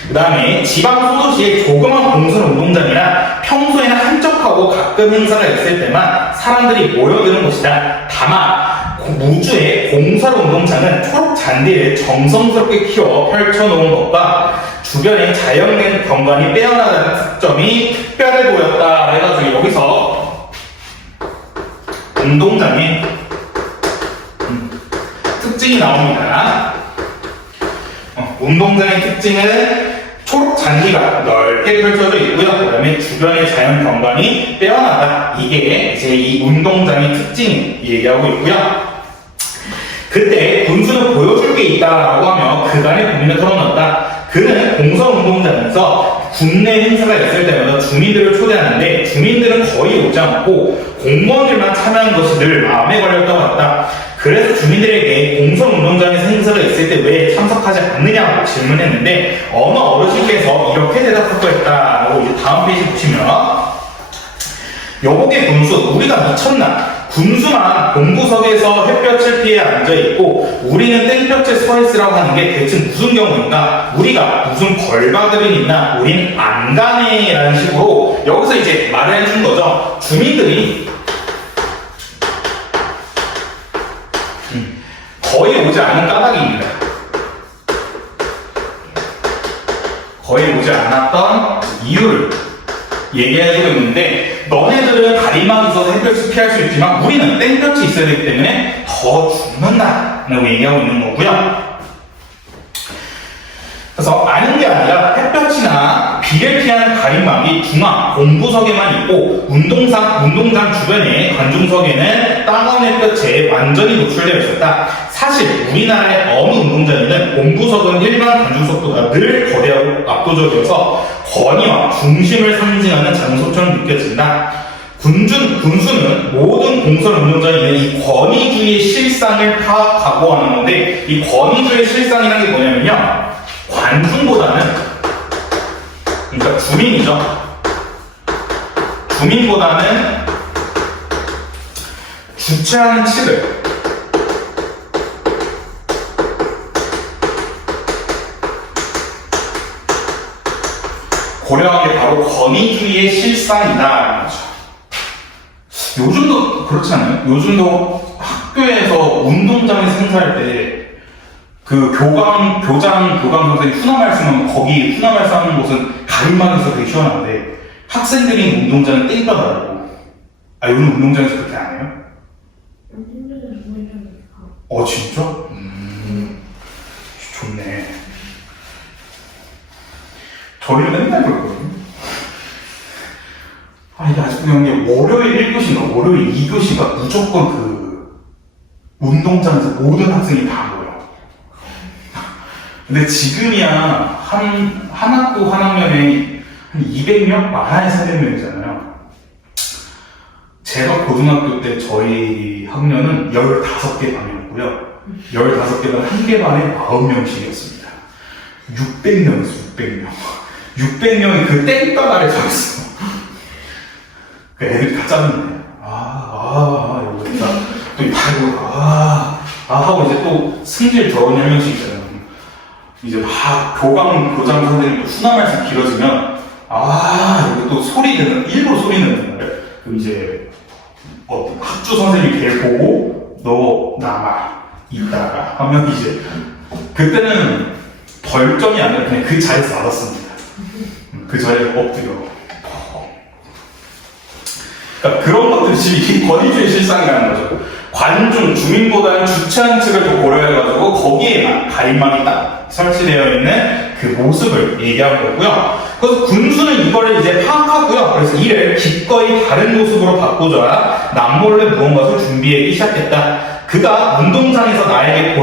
그 다음에 지방 소도시의 조그만 공설운동장이나 평소에는 한적하고 가끔 행사가 있을 때만 사람들이 모여드는 곳이다. 다만 우주의 공설운동장은 초록 잔디를 정성스럽게 키워 펼쳐놓은 것과 주변에 자연된 경관이 빼어나다는 특점이 특별해 보였다. 해가지고 여기서 운동장의 특징이 나옵니다. 운동장의 특징은 초록 잔디가 넓게 펼쳐져 있고요. 그 다음에 주변의 자연 경관이 빼어나다. 이게 이제 이 운동장의 특징 얘기하고 있고요. 그때 군수는 보여줄 게 있다라고 하며 그간의 고민을 털어놓았다. 그는 공설운동장에서 국내 행사가 있을 때마다 주민들을 초대하는데 주민들은 거의 오지 않고 공무원들만 참여한 것이 늘 마음에 걸렸던 것 같다. 그래서 주민들에게 공설운동장에서 행사가 있을 때 왜 참석하지 않느냐고 질문했는데 어느 어르신께서 이렇게 대답하고 했다라고 이제 다음 페이지 보시면 여보게 군수 우리가 미쳤나? 군수만 본부석에서 햇볕을 피해 앉아있고 우리는 땡볕에 서있으라고 하는 게 대체 무슨 경우인가? 우리가 무슨 벌받을이 있나? 우린 안 가네 라는 식으로 여기서 이제 말을 해준 거죠. 주민들이 거의 오지 않은 까닭입니다. 거의 오지 않았던 이유를 얘기해주고 있는데 너네들은 가림막이 있어서 햇볕을 피할 수 있지만 우리는 땡볕이 있어야 되기 때문에 더 죽는다 라고 얘기하고 있는 거고요. 그래서 아는 게 아니라 햇볕이나 비를 피하는 가림막이 중앙 본부석에만 있고 운동장 주변의 관중석에는 따가운 햇볕에 완전히 노출되어 있었다. 사실 우리나라의 어느 운동장에는 본부석은 일반 관중석보다 늘 거대하고 압도적이어서 권위와 중심을 상징하는 장소처럼 느껴진다. 군수는 모든 공설 운동장에 있는 이 권위주의 실상을 파악하고 하는 건데 이 권위주의 실상이라는 게 뭐냐면요. 관중보다는 그러니까 주민보다는 주최하는 측을 고려한 게 바로 권위주의의 실상이다. 요즘도 그렇지 않아요? 요즘도 학교에서 운동장에서 행사할 때 그 교감 선생님 훈화 말씀하면 거기 훈화 말씀하는 곳은 가림막에서 되게 시원한데 학생들이 운동장은 땡겨가지고 요즘 운동장에서 그렇게 안 해요? 진짜? 좋네. 저희는 맨날 그렇거든요. 이게 아직도 그냥 월요일 1교시인가 월요일 2교시가 무조건 그 운동장에서 모든 학생이 다 모여. 근데 지금이야 한 학교 한 학년에 한 200명? 많아야 300명이잖아요. 제가 고등학교 때 저희 학년은 15개 반이었고요. 15개 반, 한 개 반에 40명씩이었습니다. 600명이었어요, 600명. 600명이 그 땡볕 아래 서 있어. 그 애들이 다 짜증나요. 여기 있다. 또 이거 하고 이제 또 승질 더러운 1명씩 있잖아요. 이제 막 교장 선생님 또 훈화 말씀 길어지면 여기 또 일부러 소리 내는 거예요. 그럼 이제 학주 선생님이 걔를 보고 너 남아 있다가 하면 이제 그때는 벌점이 아니라 그냥 그 자리에서 알았습니다. 그 자리에서 엎드려. 그러니까 그런 것들이 지금 권위주의 실상이라는 거죠. 관중, 주민보다는 주최하는 측을 더 고려해가지고 거기에만 가림막이 딱 설치되어 있는 그 모습을 얘기한 거고요. 그래서 군수는 이거를 이제 파악하고요. 그래서 이를 기꺼이 다른 모습으로 바꾸자 남몰래 무언가를 준비하기 시작했다. 그가 운동장에서 나에게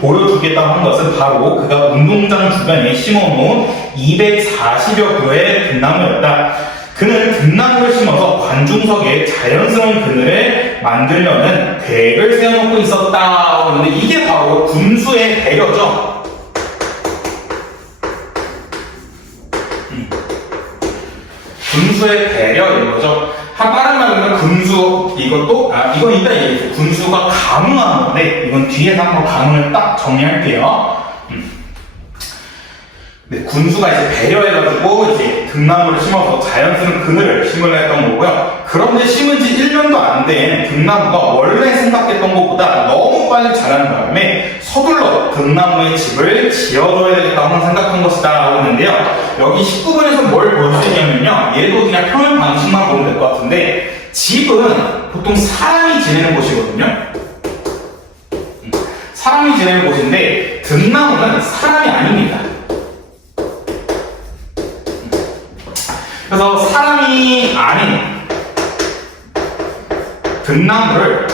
보여주겠다고 한 것은 바로 그가 운동장 주변에 심어놓은 240여 그루의 등나무였다. 그는 등나무를 심어서 관중석에 자연스러운 그늘을 만들려는 계획을 세워놓고 있었다. 그런데 이게 바로 군수의 배려죠. 군수의 배려인 거죠. 다른 말로는 군수, 이건 이따 얘기해요. 군수가 감흥하는 건데, 이건 뒤에서 한번 감흥을 딱 정리할게요. 네, 군수가 이제 배려해가지고 이제 등나무를 심어서 자연스러운 그늘을 심으려 했던 거고요. 그런데 심은 지 1년도 안 된 등나무가 원래 생각했던 것보다 너무 빨리 자라는 바람에 서둘러 등나무의 집을 지어줘야 되겠다고 생각한 것이다 라고 했는데요. 여기 19번에서 뭘 보여주냐면요. 얘도 그냥 평행 방식만 보면 될 것 같은데 집은 보통 사람이 지내는 곳이거든요. 사람이 지내는 곳인데 등나무는 사람이 아닙니다. 그래서 사람이 아닌 등나무를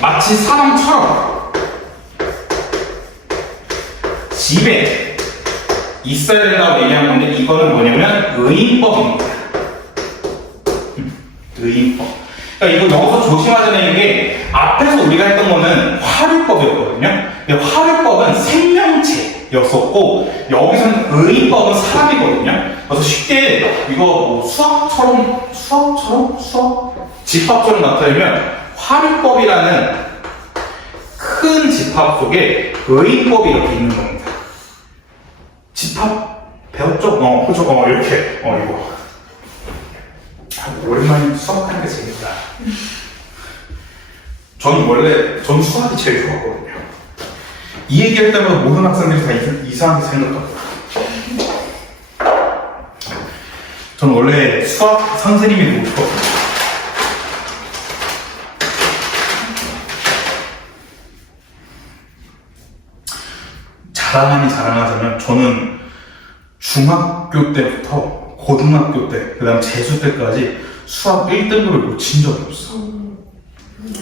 마치 사람처럼 집에 있어야 된다고 얘기한 건데 이거는 뭐냐 의인법입니다. 의인법. 그러니까 이거 여기서 조심하셔야 되는 게 앞에서 우리가 했던 거는 화류법이었거든요. 근데 화류법은 생명체였었고 여기서는 의인법은 사람이거든요. 그래서 쉽게 이거 뭐 수학 집합처럼 나타내면 화류법이라는 큰 집합 속에 의인법이 이렇게 있는 겁니다. 집합 배웠죠? 그죠? 이렇게 이거 오랜만에 수학하는 게 재밌다. 저는 수학이 제일 좋았거든요. 이 얘기할 때마다 모든 학생들이 다 이상하게 생각합니다. 저는 원래 수학 선생님이 되고 싶었어요. 자랑하자면 저는 중학교 때부터 고등학교 때, 그 다음 재수 때까지 수학 1등급을 놓친 적이 없어.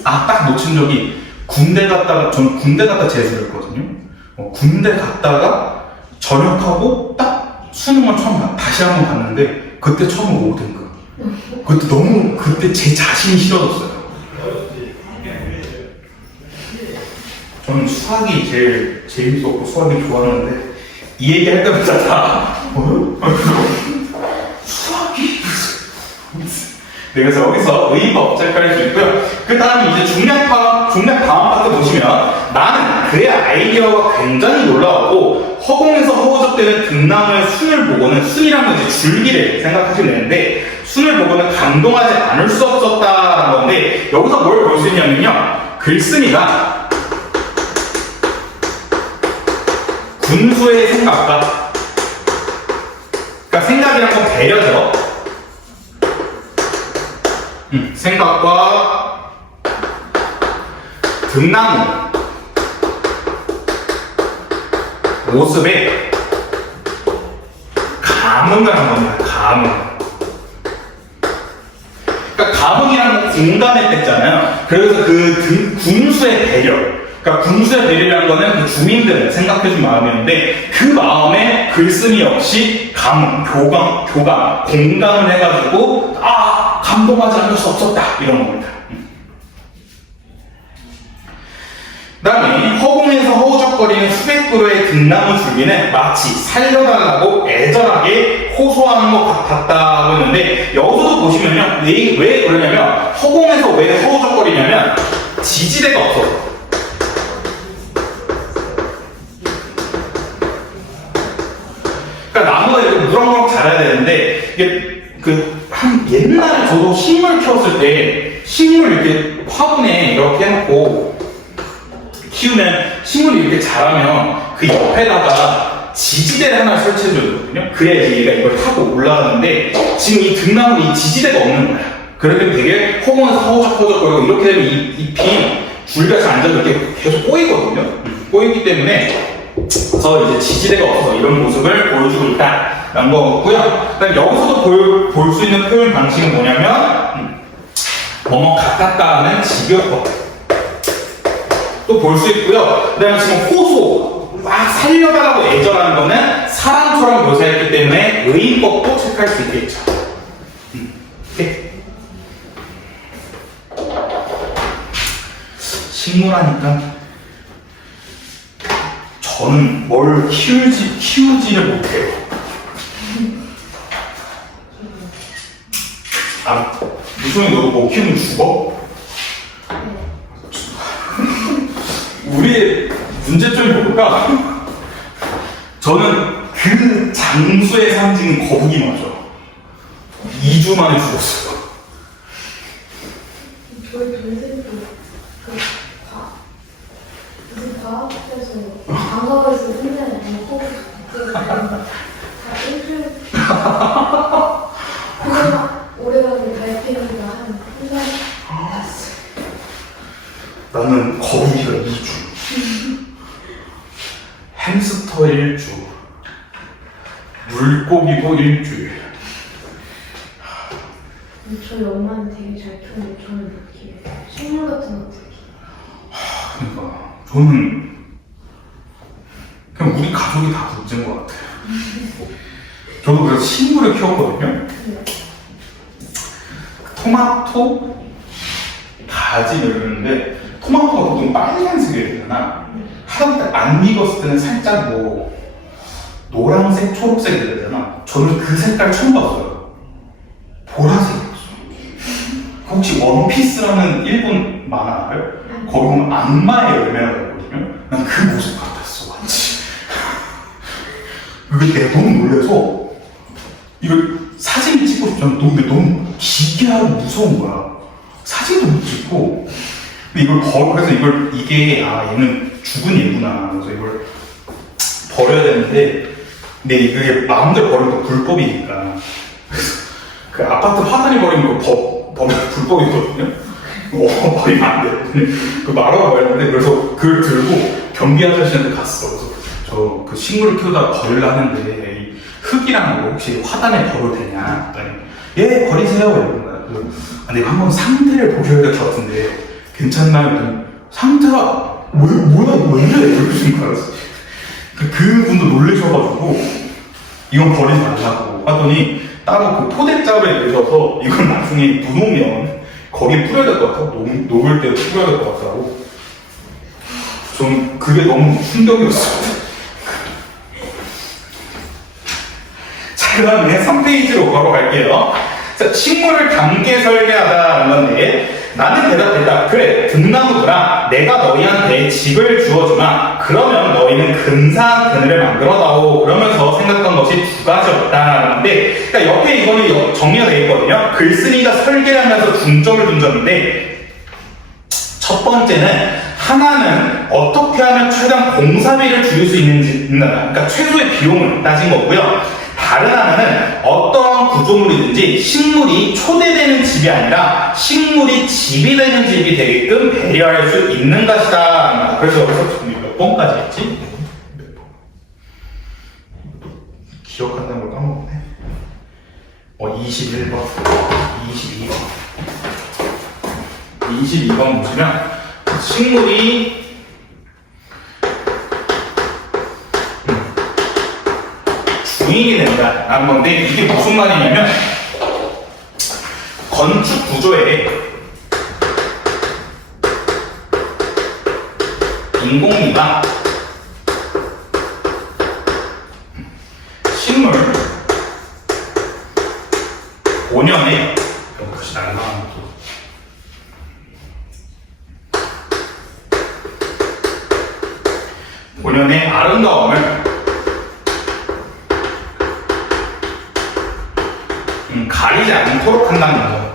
딱 놓친 적이 저는 군대 갔다 재수를 했거든요. 군대 갔다가 전역하고 딱 수능을 다시 한번 봤는데 그때 처음으로 5등급. 그때 제 자신이 싫어졌어요. 저는 수학이 제일 재밌었고 수학이 좋아하는데 이 얘기 할 때마다 다 수학이 네, 그래서 여기서 의인법 체크할 수 있고요. 그 다음 이제 중량 다음 파트 보시면 나는 그의 아이디어가 굉장히 놀라웠고 허공에서 허우적대는 등나무의 순을 보고는 순이라는 이제 줄기를 생각하시면 되는데 순을 보고는 감동하지 않을 수 없었다라는 건데 여기서 뭘 볼 수 있냐면요. 글쓴이가 군수의 생각과 그러니까 생각이란 건 배려죠. 생각과 등나무 모습에 감흥을 한 겁니다. 그러니까 감흥이라는 건 공감을 뺐잖아요. 그래서 그 군수의 배려, 그러니까 군수의 배려라는 거는 그 주민들을 생각해준 마음이었는데 그 마음에 글쓴이 역시 감흥, 교감, 공감을 해가지고 감동하지 않을 수 없었다 이런 겁니다. 그 다음에 허공에서 허우적거리는 수백 그루의 등나무 줄기는 마치 살려달라고 애절하게 호소하는 것 같았다고 했는데 여기서도 보시면요. 왜 그러냐면 허공에서 왜 허우적거리냐면 지지대가 없어서. 그러니까 나무가 이렇게 무럭무럭 자라야 되는데 이게 옛날에 저도 식물 키웠을 때 식물 이렇게 화분에 이렇게 해놓고 키우면 식물이 이렇게 자라면 그 옆에다가 지지대를 하나 설치해줘야 그래야 이제 얘가 이걸 타고 올라가는데 지금 이 등나무는 이 지지대가 없는 거야. 그러면 되게 허공에서 허우적허우적거리고 이렇게 되면 잎이 줄같이 앉아서 이렇게 계속 꼬이거든요. 꼬이기 때문에 그래서 이제 지지대가 없어서 이런 모습을 보여주고 있다라는 거고요. 그다음 여기서도 볼 수 있는 표현 방식은 뭐냐면 뭐뭐 같았다는 직역법 또 볼 수 있고요. 그다음에 지금 호소 막 살려달라고 애절하는 거는 사람처럼 묘사했기 때문에 의인법도 체크할 수 있겠죠. 식물하니까 저는 뭘 키우지를 못해요. 무슨 너도 뭐 키우면 죽어? 우리의 문제점이 뭘까? 저는 그 장수의 상징은 거북이마죠. 2주 만에 죽었어요. 저희 동생도 과학에서 방과후에서 혼자 먹고 다 일주일 오래가는 달팽이가 한 달 갔어요. 나는 거북이가 2주, 햄스터 1주, 물고기도 일주일. 저희 엄마는 되게 잘 키우는데 저는 못 키워요. 식물 같은 거 못 키워요. 그러니까 저는 그냥 우리 가족이 다 문제인 것 같아요. 저도 그래서 식물을 키웠거든요. 네. 토마토, 바지 이러는데 토마토가 보통 빨간색이잖아. 하다못해 안 익었을 때는 살짝 뭐 노란색, 초록색 이러잖아. 저는 그 색깔 처음 봤어요. 보라색이었어. 혹시 원피스라는 일본 만화 알아요? 거기 보면 악마의 열매라고 있거든요. 난 그 모습 같았어, 완전. 그게 내가 너무 놀라서 이걸 사진을 찍고 싶잖아. 근데 너무 기괴하고 무서운 거야. 사진도 못 찍고. 근데 그래서 이게 얘는 죽은 얘구나. 그래서 이걸 버려야 되는데, 근데 이게 마음대로 버리는 거 불법이니까. 그래서 그 아파트 화단에 버리는 거 불법이거든요. 버리면 안 돼. 그 말하고 버렸는데, 그래서 그걸 들고 경비 아저씨한테 갔어. 그래서 저 그 식물을 키우다가 버리려 하는데, 이 흙이랑 거 혹시 화단에 버려도 되냐? 그랬더니, 예, 버리세요. 이러는 거야. 근데 한번 상태를 보셔야 될 것 같은데, 괜찮나요? 그랬더니, 상태가, 뭐야, 이거 왜 이래? 이러신 줄 알았어. 그분도 놀라셔가지고, 이건 버리지 말라고 하더니, 따로 그 포대자루에 넣으셔서, 이걸 나중에 무놓으면, 거기에 뿌려야 될 것 같아요. 녹을 때 뿌려야 될 것 같더라고. 전 그게 너무 충격이었어요. 자, 그 다음에 3페이지로 바로 갈게요. 자, 식물을 단계 설계하다라는 건데, 나는 대답했다. 그래, 등나무들아, 내가 너희한테 집을 주어주마. 그러면 너희는 근사한 그늘을 만들어다오. 그러면서 생각한 것이 두 가지였다라는데, 그러니까 옆에 이거는 정리가 되어 있거든요. 글쓴이가 설계를 하면서 중점을 둔 점인데, 첫 번째는 하나는 어떻게 하면 최대한 공사비를 줄일 수 있는지, 그러니까 최소의 비용을 따진 거고요. 다른 하나는 어떠한 구조물이든지 식물이 초대되는 집이 아니라 식물이 집이 되는 집이 되게끔 배려할 수 있는 것이다. 그래서 여기서 몇 번까지 했지? 몇 번? 기억한다는 걸 까먹었네. 21번, 22번. 22번 보시면 식물이 주인이 된다라는 건데, 이게 무슨 말이냐면 건축 구조에 인공미가 식물 본연의 것이 날라가는 본연의 아름다움을 가리지 않도록 한다는 거죠.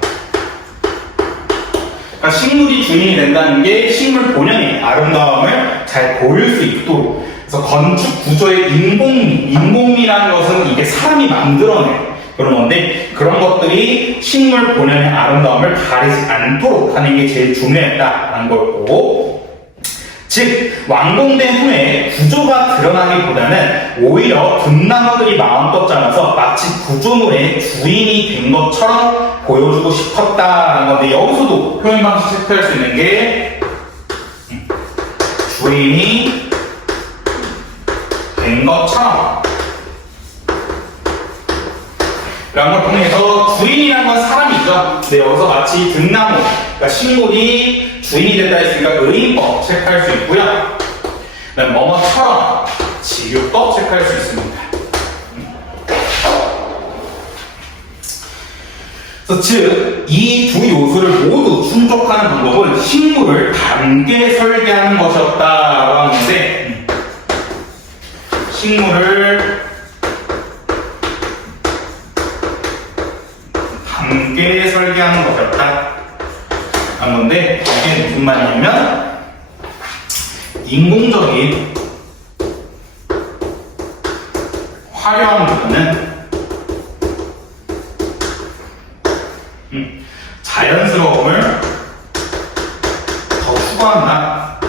그러니까 식물이 주인이 된다는 게 식물 본연의 아름다움을 잘 보일 수 있도록. 그래서 건축 구조의 인공미라는 것은 이게 사람이 만들어낸 그런 건데, 그런 것들이 식물 본연의 아름다움을 가리지 않도록 하는 게 제일 중요했다라는 거고, 즉 완공된 후에 구조가 드러나기보다는 오히려 등나무들이 마음껏 자라서 마치 구조물의 주인이 된 것처럼 보여주고 싶었다는 건데, 여기서도 표현 방식 체크할 수 있는 게 주인이 된 것처럼 라는 걸 통해서, 주인이라는 건 사람이죠. 근데 여기서 마치 등나무, 그러니까 식물이 주인이 된다 했으니까 의인법 체크할 수 있고요. 그다음 뭐뭐처럼 직유법 체크할 수 있습니다. 그래서 즉, 이 두 요소를 모두 충족하는 방법은 식물을 단계 설계하는 것이었다라고 하는데, 식물을 단계 설계하는 것이었다 하는 건데, 이게 무슨 말이냐면 인공적인 화려한 부분은 자연스러움을 더 추구한다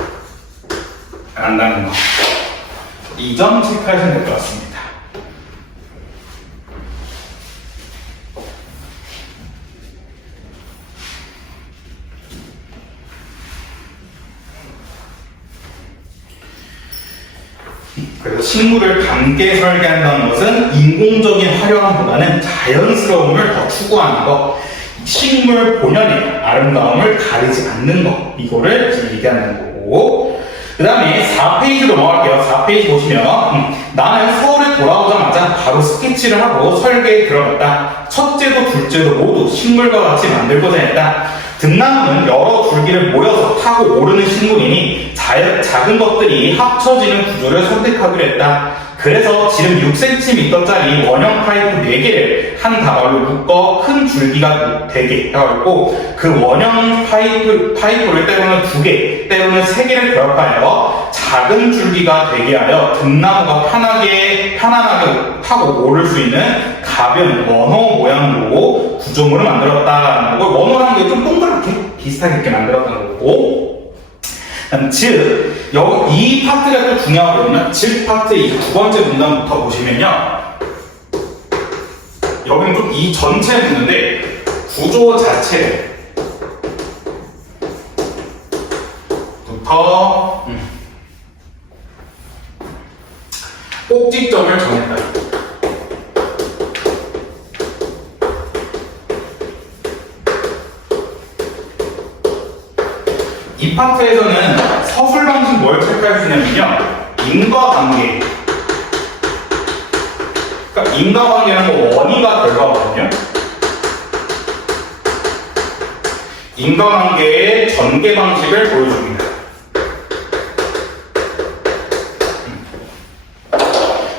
한다는 거. 이 점 체크하시면 될 것 같습니다. 그래서 식물을 담게 설계한다는 것은 인공적인 화려함보다는 자연스러움을 더 추구하는 것, 식물 본연의 아름다움을 가리지 않는 것, 이거를 지금 얘기하는 거고, 그 다음에 4페이지 넘어갈게요. 4페이지 보시면 나는 서울에 돌아오자마자 바로 스케치를 하고 설계에 들어갔다. 첫째도 둘째도 모두 식물과 같이 만들고자 했다. 등나무는 여러 줄기를 모여서 타고 오르는 식물이니 작은 것들이 합쳐지는 구조를 선택하기로 했다. 그래서 지름 6cm짜리 원형 파이프 4개를 한 다발로 묶어 큰 줄기가 되게 해가지고 그 원형 파이프를 때로는 2개, 때로는 3개를 결합하여 작은 줄기가 되게 하여 등나무가 편안하게 타고 오를 수 있는 가벼운 원호 모양으로 구조물을 만들었다는 거고, 원호라는 게 좀 동그랗게 비슷하게 이렇게 만들었다는 거고, 즉 이 파트가 또 중요하거든요. 즉 파트의 이 2번째 문단부터 보시면요, 여기는 좀 이 전체 문인데 구조 자체부터 꼭지점을 정했다. 이 파트에서는 서술 방식 뭘 체크할 수 있냐면요, 인과관계. 그러니까 인과관계는 뭐 원인과 결과거든요. 인과관계의 전개 방식을 보여줍니다.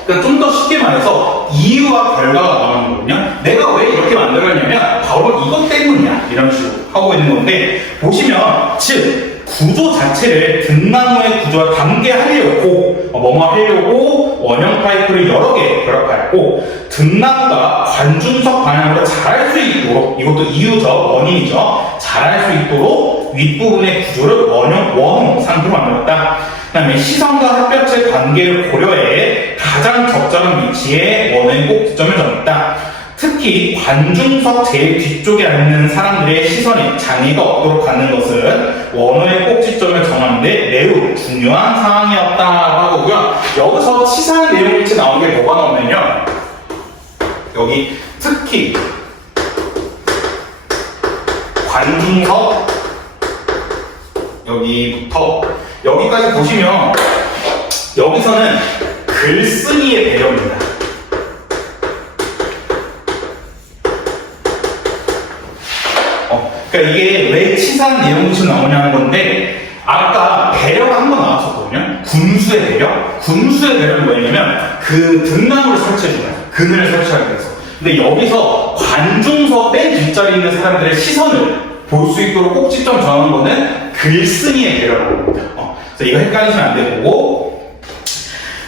그러니까 좀 더 쉽게 말해서 이유와 결과가 나오는 거거든요. 내가 왜 이렇게 만들었냐면 바로 이것 때문이야, 이런 식으로 하고 있는 건데, 보시면 즉 구조 자체를 등나무의 구조와 담게하려고 하려고 원형 파이프를 여러 개 결합하였고, 등나무가 관중석 방향으로 자랄 수 있도록, 이것도 이유죠, 원인이죠, 자랄 수 있도록 윗부분의 구조를 원호 상태로 만들었다. 그 다음에 시선과 햇볕의 관계를 고려해 가장 적절한 위치에 원호의 꼭지점을 정했다. 특히 관중석 제일 뒤쪽에 앉는 사람들의 시선에 장애가 없도록 하는 것은 원호의 꼭지점을 정하는데 매우 중요한 사항이었다고 하고요. 여기서 치사한 내용일지 나오는 게 뭐가 나오면요, 여기 특히 관중석 여기부터 여기까지 보시면 여기서는 글쓴이의 배려입니다. 그러니까 이게 왜 치사한 내용이 나오냐는 건데, 아까 배려가 한 번 나왔었거든요. 군수의 배려? 군수의 배려는 뭐냐면 그 등나무를 설치해주는, 그늘을 설치하기 위해서. 근데 여기서 관중석 맨 뒷자리에 있는 사람들의 시선을 볼 수 있도록 꼭지점 정하는 거는 글쓴이의 배려라고 합니다. 그래서 이거 헷갈리시면 안 되고,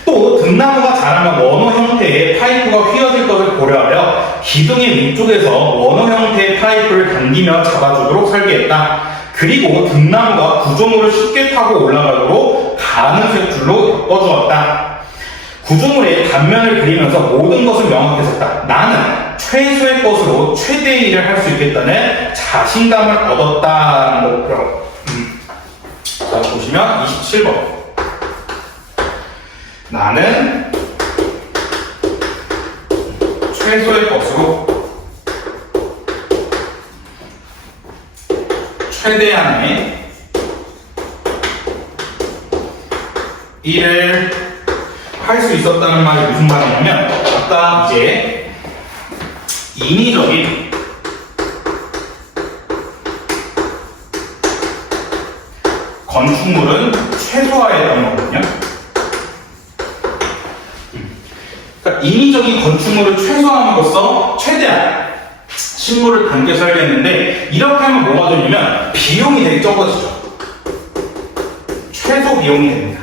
또 등나무가 자라면 원호 형태의 파이프가 휘어질 것을 고려하여 기둥의 위쪽에서 원호 형태의 파이프를 당기며 잡아주도록 설계했다. 그리고 등나무가 구조물을 쉽게 타고 올라가도록 가는 셋줄로 엮어주었다. 구조물의 단면을 그리면서 모든 것을 명확했었다. 나는 최소의 것으로 최대의 일을 할 수 있겠다는 자신감을 얻었다는 거고요. 자, 보시면 27번. 나는 최소의 것으로 최대한의 일을 할 수 있었다는 말이 무슨 말이냐면, 아까 이제 인위적인 건축물은 최소화했다는 거거든요. 그러니까 인위적인 건축물을 최소화함으로써 최대한 식물을 담게 설계했는데, 이렇게 하면 뭐가 되냐면 비용이 되게 적어지죠. 최소 비용이 됩니다.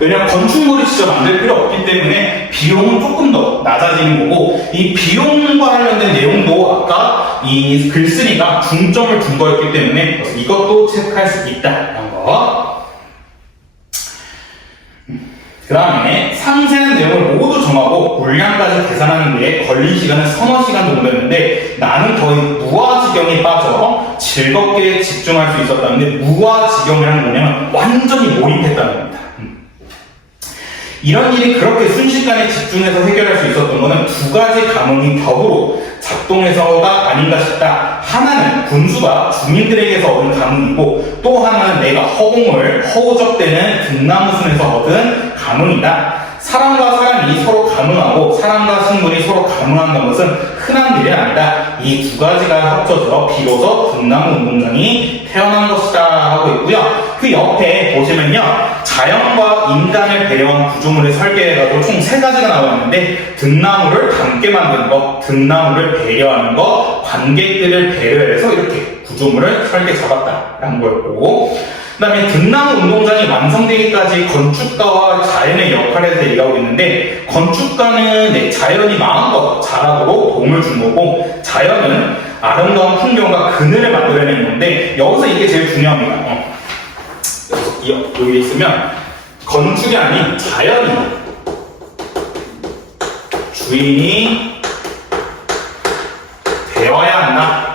왜냐하면 건축물을 직접 만들 필요 없기 때문에 비용은 조금 더 낮아지는 거고, 이 비용과 관련된 내용도 아까 이 글쓴이가 중점을 둔 거였기 때문에 그래서 이것도 체크할 수 있다는 거. 그 다음에 상세한 내용을 모두 정하고 물량까지 계산하는 데 걸린 시간은 서너 시간 정도였는데, 나는 거의 무아지경에 빠져 즐겁게 집중할 수 있었다는데, 무아지경이라는 건 뭐냐면 완전히 몰입했다는 겁니다. 이런 일이 그렇게 순식간에 집중해서 해결할 수 있었던 것은 두 가지 감흥이 벽으로 작동해서가 아닌가 싶다. 하나는 군수가 주민들에게서 얻은 감흥이고 또 하나는 내가 허공을 허우적대는 등나무숲에서 얻은 감흥이다. 사람과 사람이 서로 감흥하고 사람과 식물이 서로 감흥한다는 것은 흔한 일이 아니다. 이 두 가지가 합쳐져 비로소 등나무 운동장이 태어난 것이다 하고 있고요. 그 옆에 보시면요, 자연과 인간을 배려한 구조물을 설계해가지고 총 3가지가 나와 있는데 등나무를 담게 만드는 것, 등나무를 배려하는 것, 관객들을 배려해서 이렇게 구조물을 설계 잡았다라는 거였고, 그 다음에 등나무 운동장이 완성되기까지 건축가와 자연의 역할에서 얘기하고 있는데, 건축가는 자연이 마음껏 자라도록 도움을 준 거고, 자연은 아름다운 풍경과 그늘을 만들어내는 건데, 여기서 이게 제일 중요합니다. 여기 있으면 건축이 아닌 자연이 주인이 되어야 한다.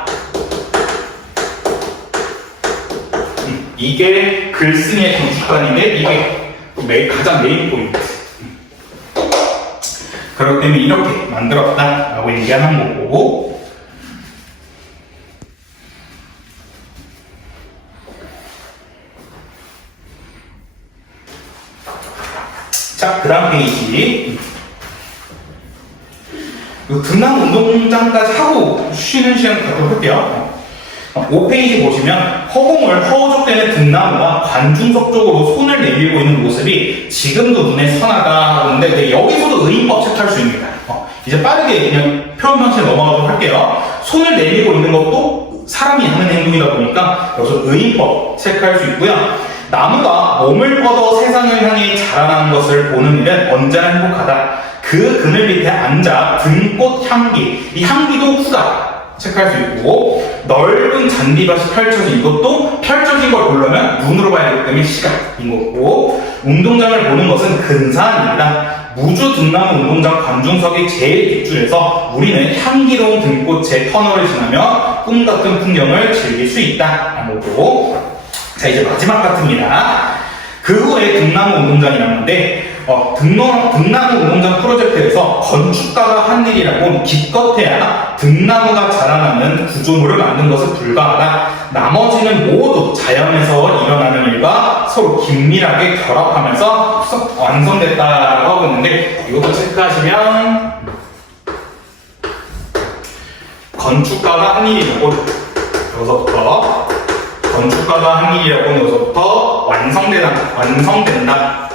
이게 글쓴이의 건축관인데 이게 가장 메인 포인트. 그렇기 때문에 이렇게 만들었다라고 얘기하는 거고, 자, 그 다음 페이지. 등나무 운동장까지 하고 쉬는 시간 갖도록 할게요. 5페이지 보시면 허공을 허우적대는 등나무가 관중석 쪽으로 손을 내밀고 있는 모습이 지금도 눈에 선하다 하는데, 여기서도 의인법 체크할 수 있습니다. 이제 빠르게 그냥 표현 방식에 넘어가도록 할게요. 손을 내밀고 있는 것도 사람이 하는 행동이다 보니까 여기서 의인법 체크할 수 있고요. 나무가 몸을 뻗어 세상을 향해 자라나는 것을 보는 일은 언제나 행복하다. 그 그늘 밑에 앉아 등꽃 향기, 이 향기도 후다 체크할 수 있고, 넓은 잔디밭이 펼쳐진 이것도 펼쳐진 걸 보려면 눈으로 봐야 되기 때문에 시각인 거고, 운동장을 보는 것은 근사한 일이다. 무주 등나무 운동장 관중석의 제일 뒷줄에서 우리는 향기로운 등꽃의 터널을 지나며 꿈같은 풍경을 즐길 수 있다 라는 거고, 자, 이제 마지막 파트입니다. 그 후에 등나무 운동장이라는 건데, 등나무 운동장 프로젝트에서 건축가가 한 일이라고 기껏해야 등나무가 자라나는 구조물을 만든 것은 불가하다. 나머지는 모두 자연에서 일어나는 일과 서로 긴밀하게 결합하면서 완성됐다고 하고 있는데, 이것도 체크하시면 건축가가 한 일이라고 여기서부터 건축가가 한 일이라고 여기서부터 완성된다.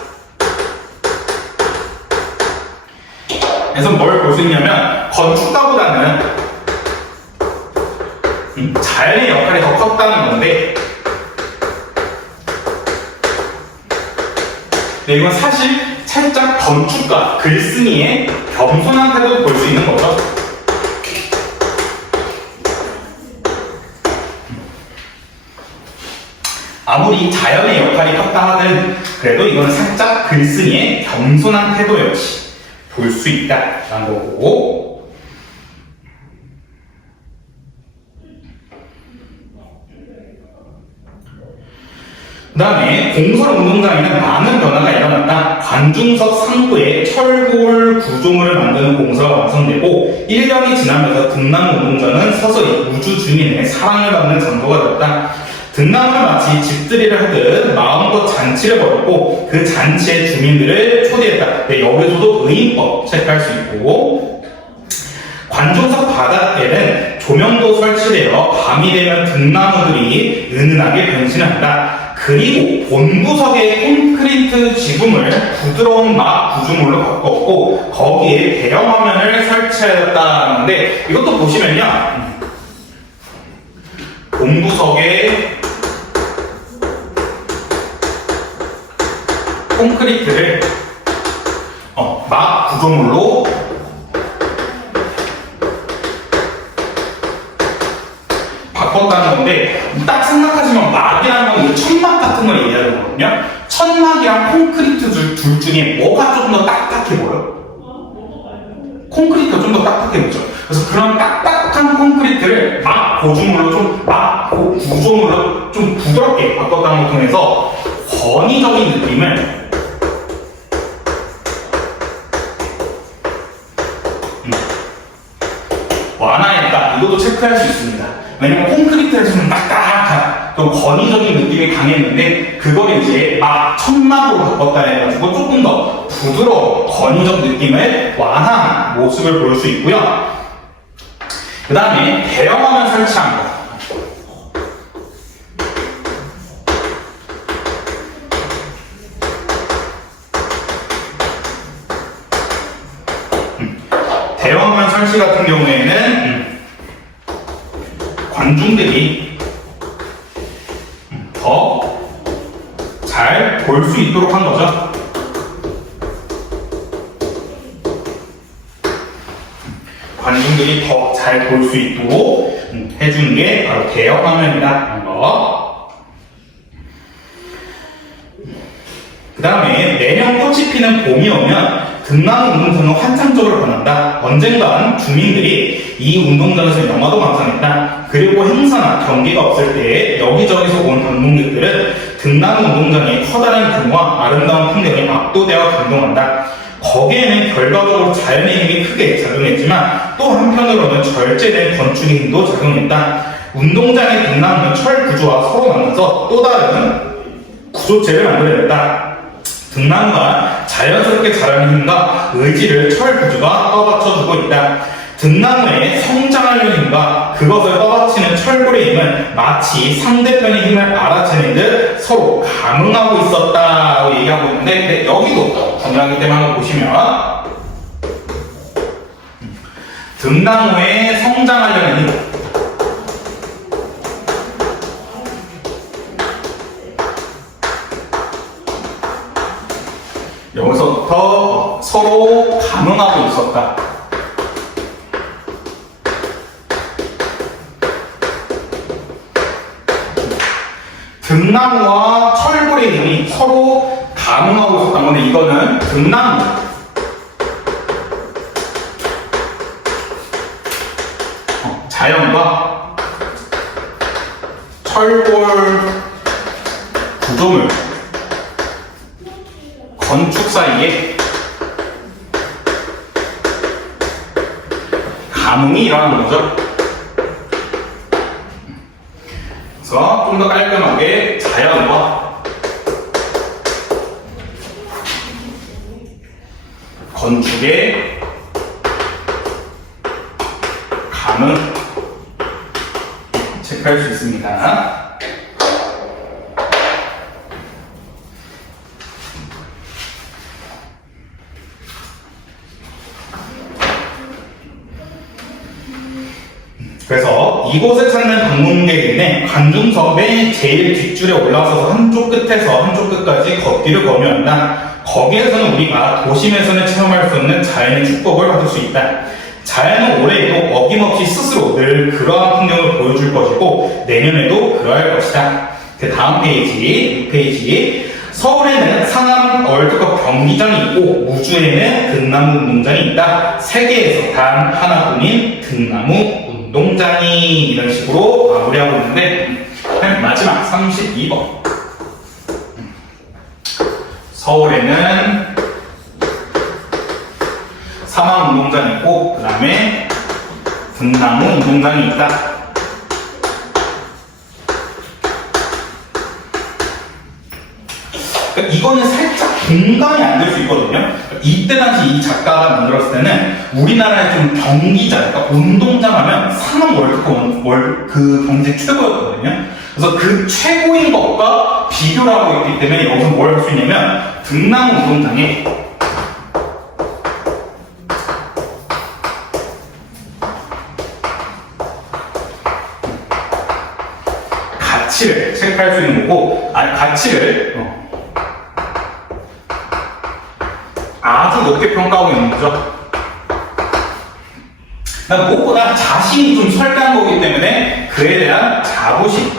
그래서 뭘 볼 수 있냐면 건축가보다는 자연의 역할이 더 컸다는 건데, 이건 사실 살짝 건축가, 글쓴이의 겸손한 태도도 볼 수 있는 거죠. 아무리 자연의 역할이 컸다 하든 그래도 이건 살짝 글쓴이의 겸손한 태도 역시 볼 수 있다라는 거고, 그 다음에 공설 운동장에는 많은 변화가 일어났다. 관중석 상부에 철골 구조물을 만드는 공사가 완성되고 1년이 지나면서 등나무 운동장은 서서히 우주 주민의 사랑을 받는 장소가 되었다. 등나무는 마치 집들이를 하듯 마음껏 잔치를 벌였고 그 잔치에 주민들을 초대했다. 네, 여기서도 의인법 체크할 수 있고, 관중석 바닥에는 조명도 설치되어 밤이 되면 등나무들이 은은하게 변신한다. 그리고 본부석의 콘크리트 지붕을 부드러운 막 구조물로 바꿨고 거기에 대형 화면을 설치하였다는데, 이것도 보시면요, 본부석에 콘크리트를 막 구조물로 바꿨다는 건데, 딱 생각하시면 막이라는 건 천막 같은 걸 얘기하는 거거든요. 천막이랑 콘크리트 둘 중에 뭐가 좀 더 딱딱해 보여요? 콘크리트가 좀 더 딱딱해 보죠. 그래서 그런 딱딱한 콘크리트를 막 구조물로 구조물로 좀 부드럽게 바꿨다는 걸 통해서 권위적인 느낌을 완화했다. 이것도 체크할 수 있습니다. 왜냐면 콘크리트에서는 딱딱한 또 건의적인 느낌이 강했는데 그걸 이제 막 천막으로 바꿨다 해가지고 조금 더 부드러운 건의적 느낌의 완화한 모습을 볼 수 있고요. 그 다음에 대형화면 설치한 거. 대형화면 설치 같은 경우에는 관중들이 더 잘 볼 수 있도록 한 거죠. 관중들이 더 잘 볼 수 있도록 해주는 게 바로 대형화면이라는 거. 그 다음에 내년 꽃이 피는 봄이 오면 등나무 운동장은 환상적으로 변한다. 언젠간 주민들이 이 운동장에서 영화도 감상했다. 그리고 행사나 경기가 없을 때 여기저기서 온 방문객들은 등나무 운동장의 커다란 규모와 아름다운 풍경에 압도되어 감동한다. 거기에는 결과적으로 자연의 힘이 크게 작용했지만 또 한편으로는 절제된 건축의 힘도 작용했다. 운동장의 등나무는 철 구조와 서로 만나서 또 다른 구조체를 만들어냈다. 등나무가 자연스럽게 자라는 힘과 의지를 철 구조가 떠받쳐주고 있다. 등나무의 성장하려는 힘과 그것을 떠받치는 철골의 힘은 마치 상대편의 힘을 알아채는 듯 서로 감응하고 있었다고 얘기하고 있는데 여기도 중요하기 때문에 한번 보시면 등나무의 성장하려는 힘 여기서부터 서로 감응하고 있었다. 등나무와 철골의 힘이 서로 감응하고 있었던 건데 이거는 등나무 자연과 철골 구조물 건축 사이에 감응이 일어나는 거죠. 그래서 좀 더 깔끔하게 자연과 건축의 감응 체크할 수 있습니다. 그래서 이곳을 찾는 방문객에게 관중석의 제일 뒷줄에 올라서서 한쪽 끝에서 한쪽 끝까지 걷기를 권유한다. 거기에서는 우리가 도심에서는 체험할 수 없는 자연의 축복을 받을 수 있다. 자연은 올해에도 어김없이 스스로 늘 그러한 풍경을 보여줄 것이고 내년에도 그러할 것이다. 그 다음 페이지, 6페이지. 서울에는 상암 월드컵 경기장이 있고 우주에는 등나무 운동장이 있다. 세계에서 단 하나뿐인 등나무 운동장이 이런 식으로 마무리하고 있는데 마지막 32번 서울에는 상암 운동장이 있고 그 다음에 등나무 운동장이 있다. 그러니까 이거는 살짝 공감이 안 될 수 있거든요. 이때 당시 이 작가가 만들었을 때는 우리나라의 좀 경기장, 그러니까 운동장 하면 상암 월드컵 그 경기 최고였거든요. 그래서 그 최고인 것과 비교를 하고 있기 때문에 여기서 뭘 할 수 있냐면 등나무 운동장에 가치를 체크할 수 있는 거고, 아니 가치를 아주 높게 평가하고 있는 거죠. 무엇보다 자신이 좀 설계한 거기 때문에 그에 대한 자부심,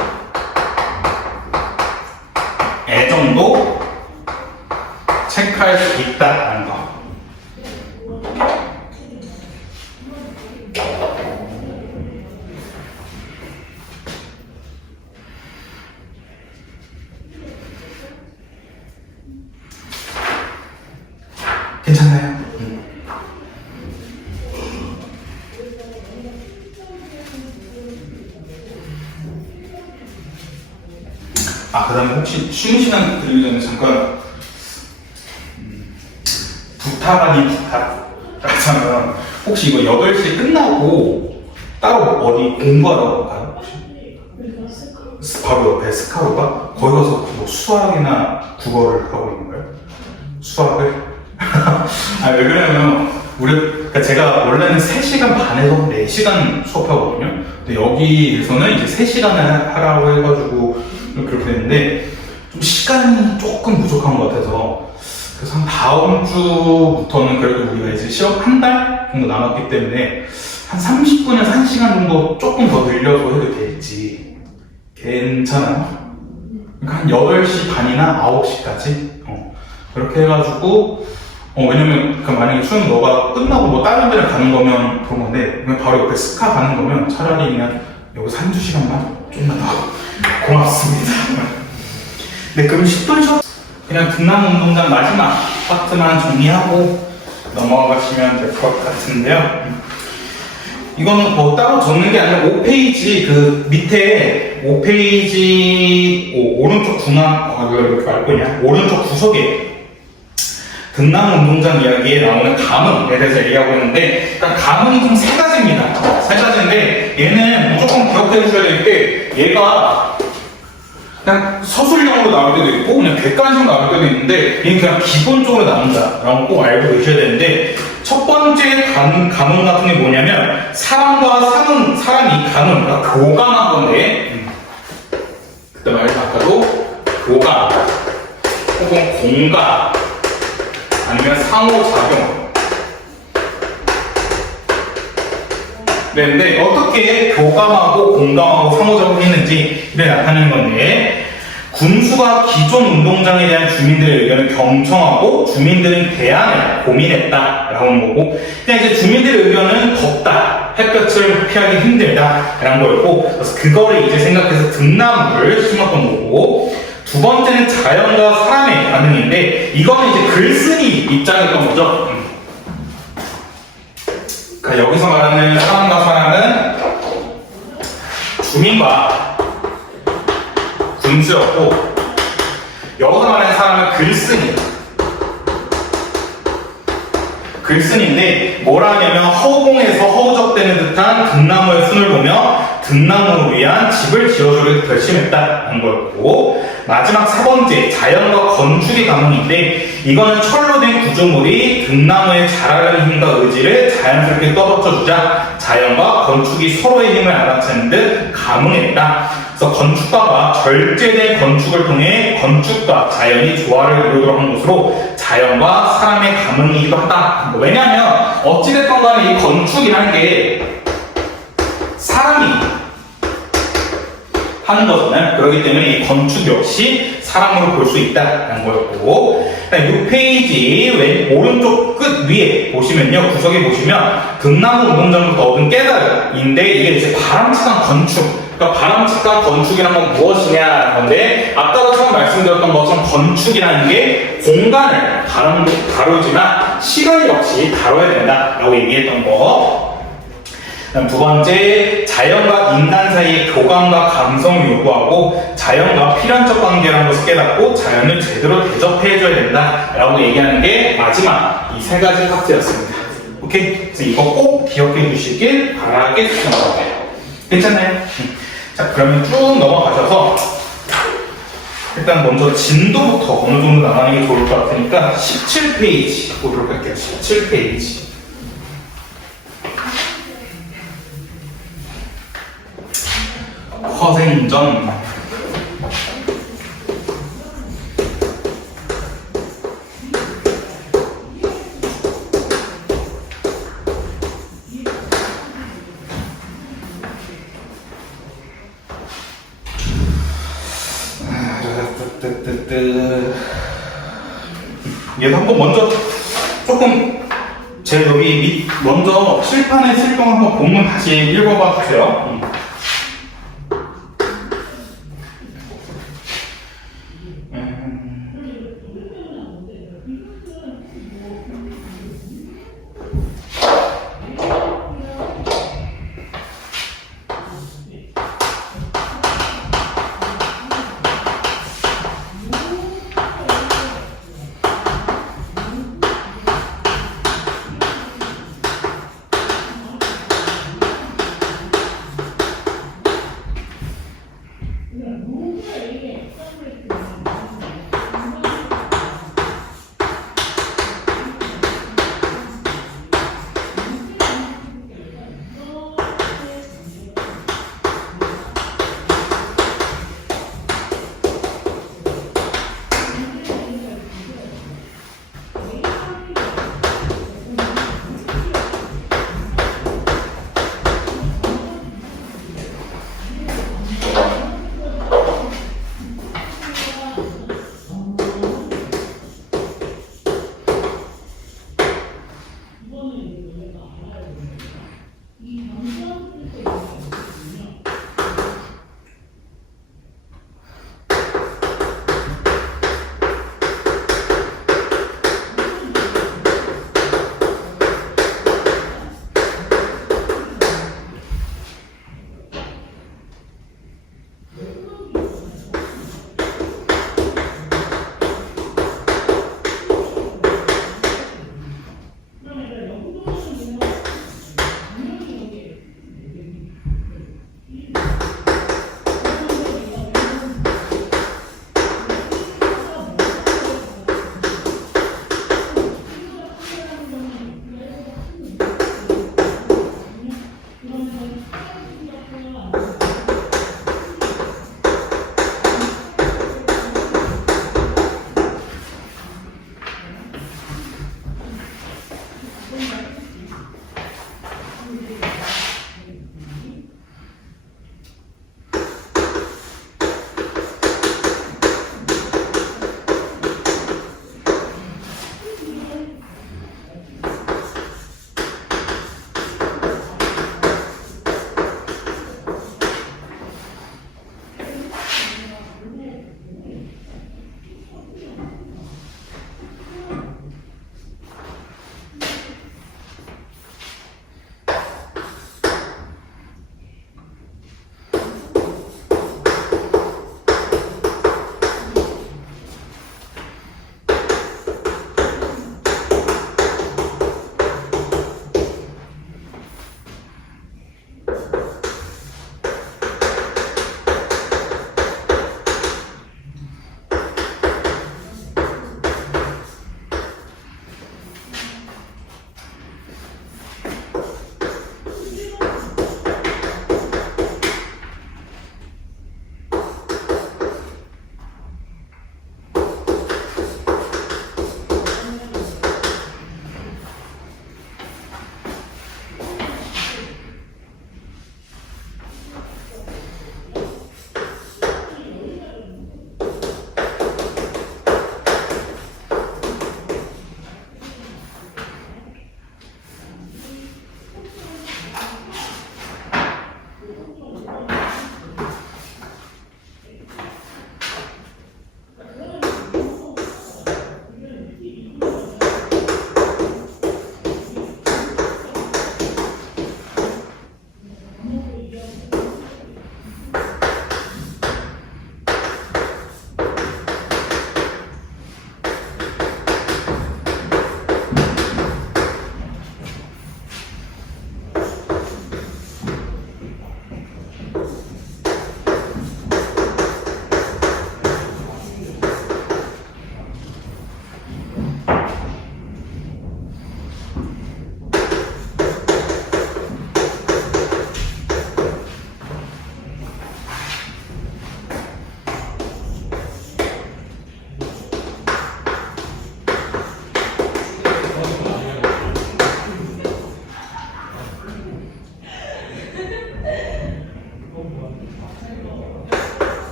애정도 체크할 수 있다는 거. 괜찮나요? 그 다음에 혹시 쉬는 시간 드리기 전에 잠깐 부탁 아닌 부탁하자면 혹시 이거 8시 끝나고 따로 어디 공부하러 가요? 혹시? 바로 옆에 스카우가? 거기 가서 뭐 수학이나 국어를 하고 있는 거예요? 수학을? 왜 그러냐면 그러니까 제가 원래는 3시간 반에서 4시간 수업하거든요. 근데 여기에서는 이제 3시간을 하라고 해가지고 그렇게 됐는데 좀 시간이 조금 부족한 것 같아서 그래서 한 다음 주부터는 그래도 우리가 이제 시험 한 달 정도 남았기 때문에 한 30분에서 1시간 정도 조금 더 늘려서 해도 될지 괜찮아요? 그러니까 한 8시 반이나 9시까지 그렇게 해가지고 왜냐면 만약에 수능 너가 끝나고 뭐 다른 데를 가는 거면 그런 건데 그냥 바로 옆에 스카 가는 거면 차라리 그냥 여기서 1~2시간만 좀만 더 고맙습니다. 네, 그럼 10분 쉬어 그냥 등남 운동장 마지막 파트만 정리하고 넘어가시면 될 것 같은데요. 이거는 뭐 따로 적는 게 아니라 5페이지 그 밑에 5페이지 오른쪽 중앙 이렇게 말고 그냥 오른쪽 구석에 등남 운동장 이야기에 나오는 감흥에 대해서 얘기하고 있는데 일단 감흥이 좀 3가지입니다. 3가지인데 얘는 무조건 기억해 주셔야 될 게 얘가 그냥 서술형으로 나올 때도 있고 그냥 객관식으로 나올 때도 있는데 얘는 그냥 기본적으로 나온다라고 꼭 알고 계셔야 되는데 첫 번째 감흥 같은 게 뭐냐면 사람과 사람이 감흥, 그러니까 교감한 건데 그때 말해서 아까도 교감 혹은 공감 아니면 상호작용. 네, 근데 어떻게 교감하고 공감하고 상호작용을 했는지를 나타내는 건데 군수가 기존 운동장에 대한 주민들의 의견을 경청하고 주민들은 대안을 고민했다라고 하는 거고 그냥 이제 주민들의 의견은 덥다, 햇볕을 피하기 힘들다라는 거였고 그래서 그거를 이제 생각해서 등나무를 심었던 거고 두 번째는 자연과 사람의 반응인데 이거는 이제 글쓴이 입장이었던 거죠. 그러니까 여기서 말하는 사람과 사람은 주민과 군수였고 여기서 말하는 사람은 글쓴이인데 뭐라 하냐면 허공에서 허우적대는 듯한 등나무의 순을 보며 등나무를 위한 집을 지어주려 결심했다는 거였고 마지막 4번째 자연과 건축의 감흥인데 이거는 철로 된 구조물이 등나무에 자라려는 힘과 의지를 자연스럽게 떠받쳐주자 자연과 건축이 서로의 힘을 알아채는 듯 감흥했다. 그래서 건축가가 절제된 건축을 통해 건축과 자연이 조화를 이루도록 한 것으로 자연과 사람의 감흥이기도 하다. 왜냐하면 어찌됐건 간에 이 건축이라는 게 사람이 하는 거잖아요. 그렇기 때문에 이 건축 역시 사람으로 볼 수 있다는 거였고 6페이지 오른쪽 끝 위에 보시면요. 구석에 보시면 등나무 운동장부터 얻은 깨달음인데 이게 이제 바람직한 건축 그러니까 바람직한 건축이란 건 무엇이냐 건데 아까도 처음 말씀드렸던 것처럼 건축이라는 게 공간을 다루지만 시간 역시 다뤄야 된다라고 얘기했던 거 두 번째, 자연과 인간 사이의 교감과 감성을 요구하고 자연과 필연적 관계라는 것을 깨닫고 자연을 제대로 대접해줘야 된다라고 얘기하는 게 마지막 이 3가지 파트였습니다. 오케이? 그래서 이거 꼭 기억해 주시길 바라겠습니다. 괜찮나요? 자, 그러면 쭉 넘어가셔서 일단 먼저 진도부터 어느 정도 나가는 게 좋을 것 같으니까 17페이지 보도록 할게요. 17페이지. 허생전 얘도 한번 먼저 조금 제 여기 먼저 실판에 쓸 거 한번 본문 다시 읽어봐 주세요.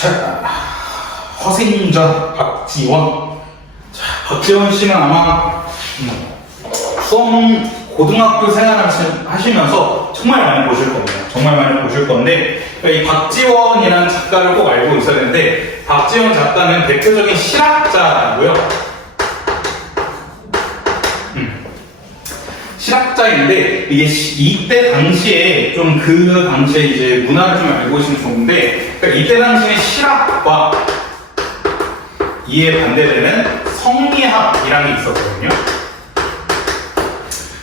자, 허생자 박지원. 자, 박지원 씨는 아마 수험 고등학교 생활 하시면서 정말 많이 보실 겁니다. 정말 많이 보실 건데, 이 박지원이라는 작가를 꼭 알고 있어야 되는데, 박지원 작가는 대표적인 실학자이고요. 실학자인데, 이게 이때 당시에 좀 그 당시에 이제 문화를 좀 알고 있으면 좋은데, 그러니까 이때 당시에 실학과 이에 반대되는 성리학이라는 게 있었거든요.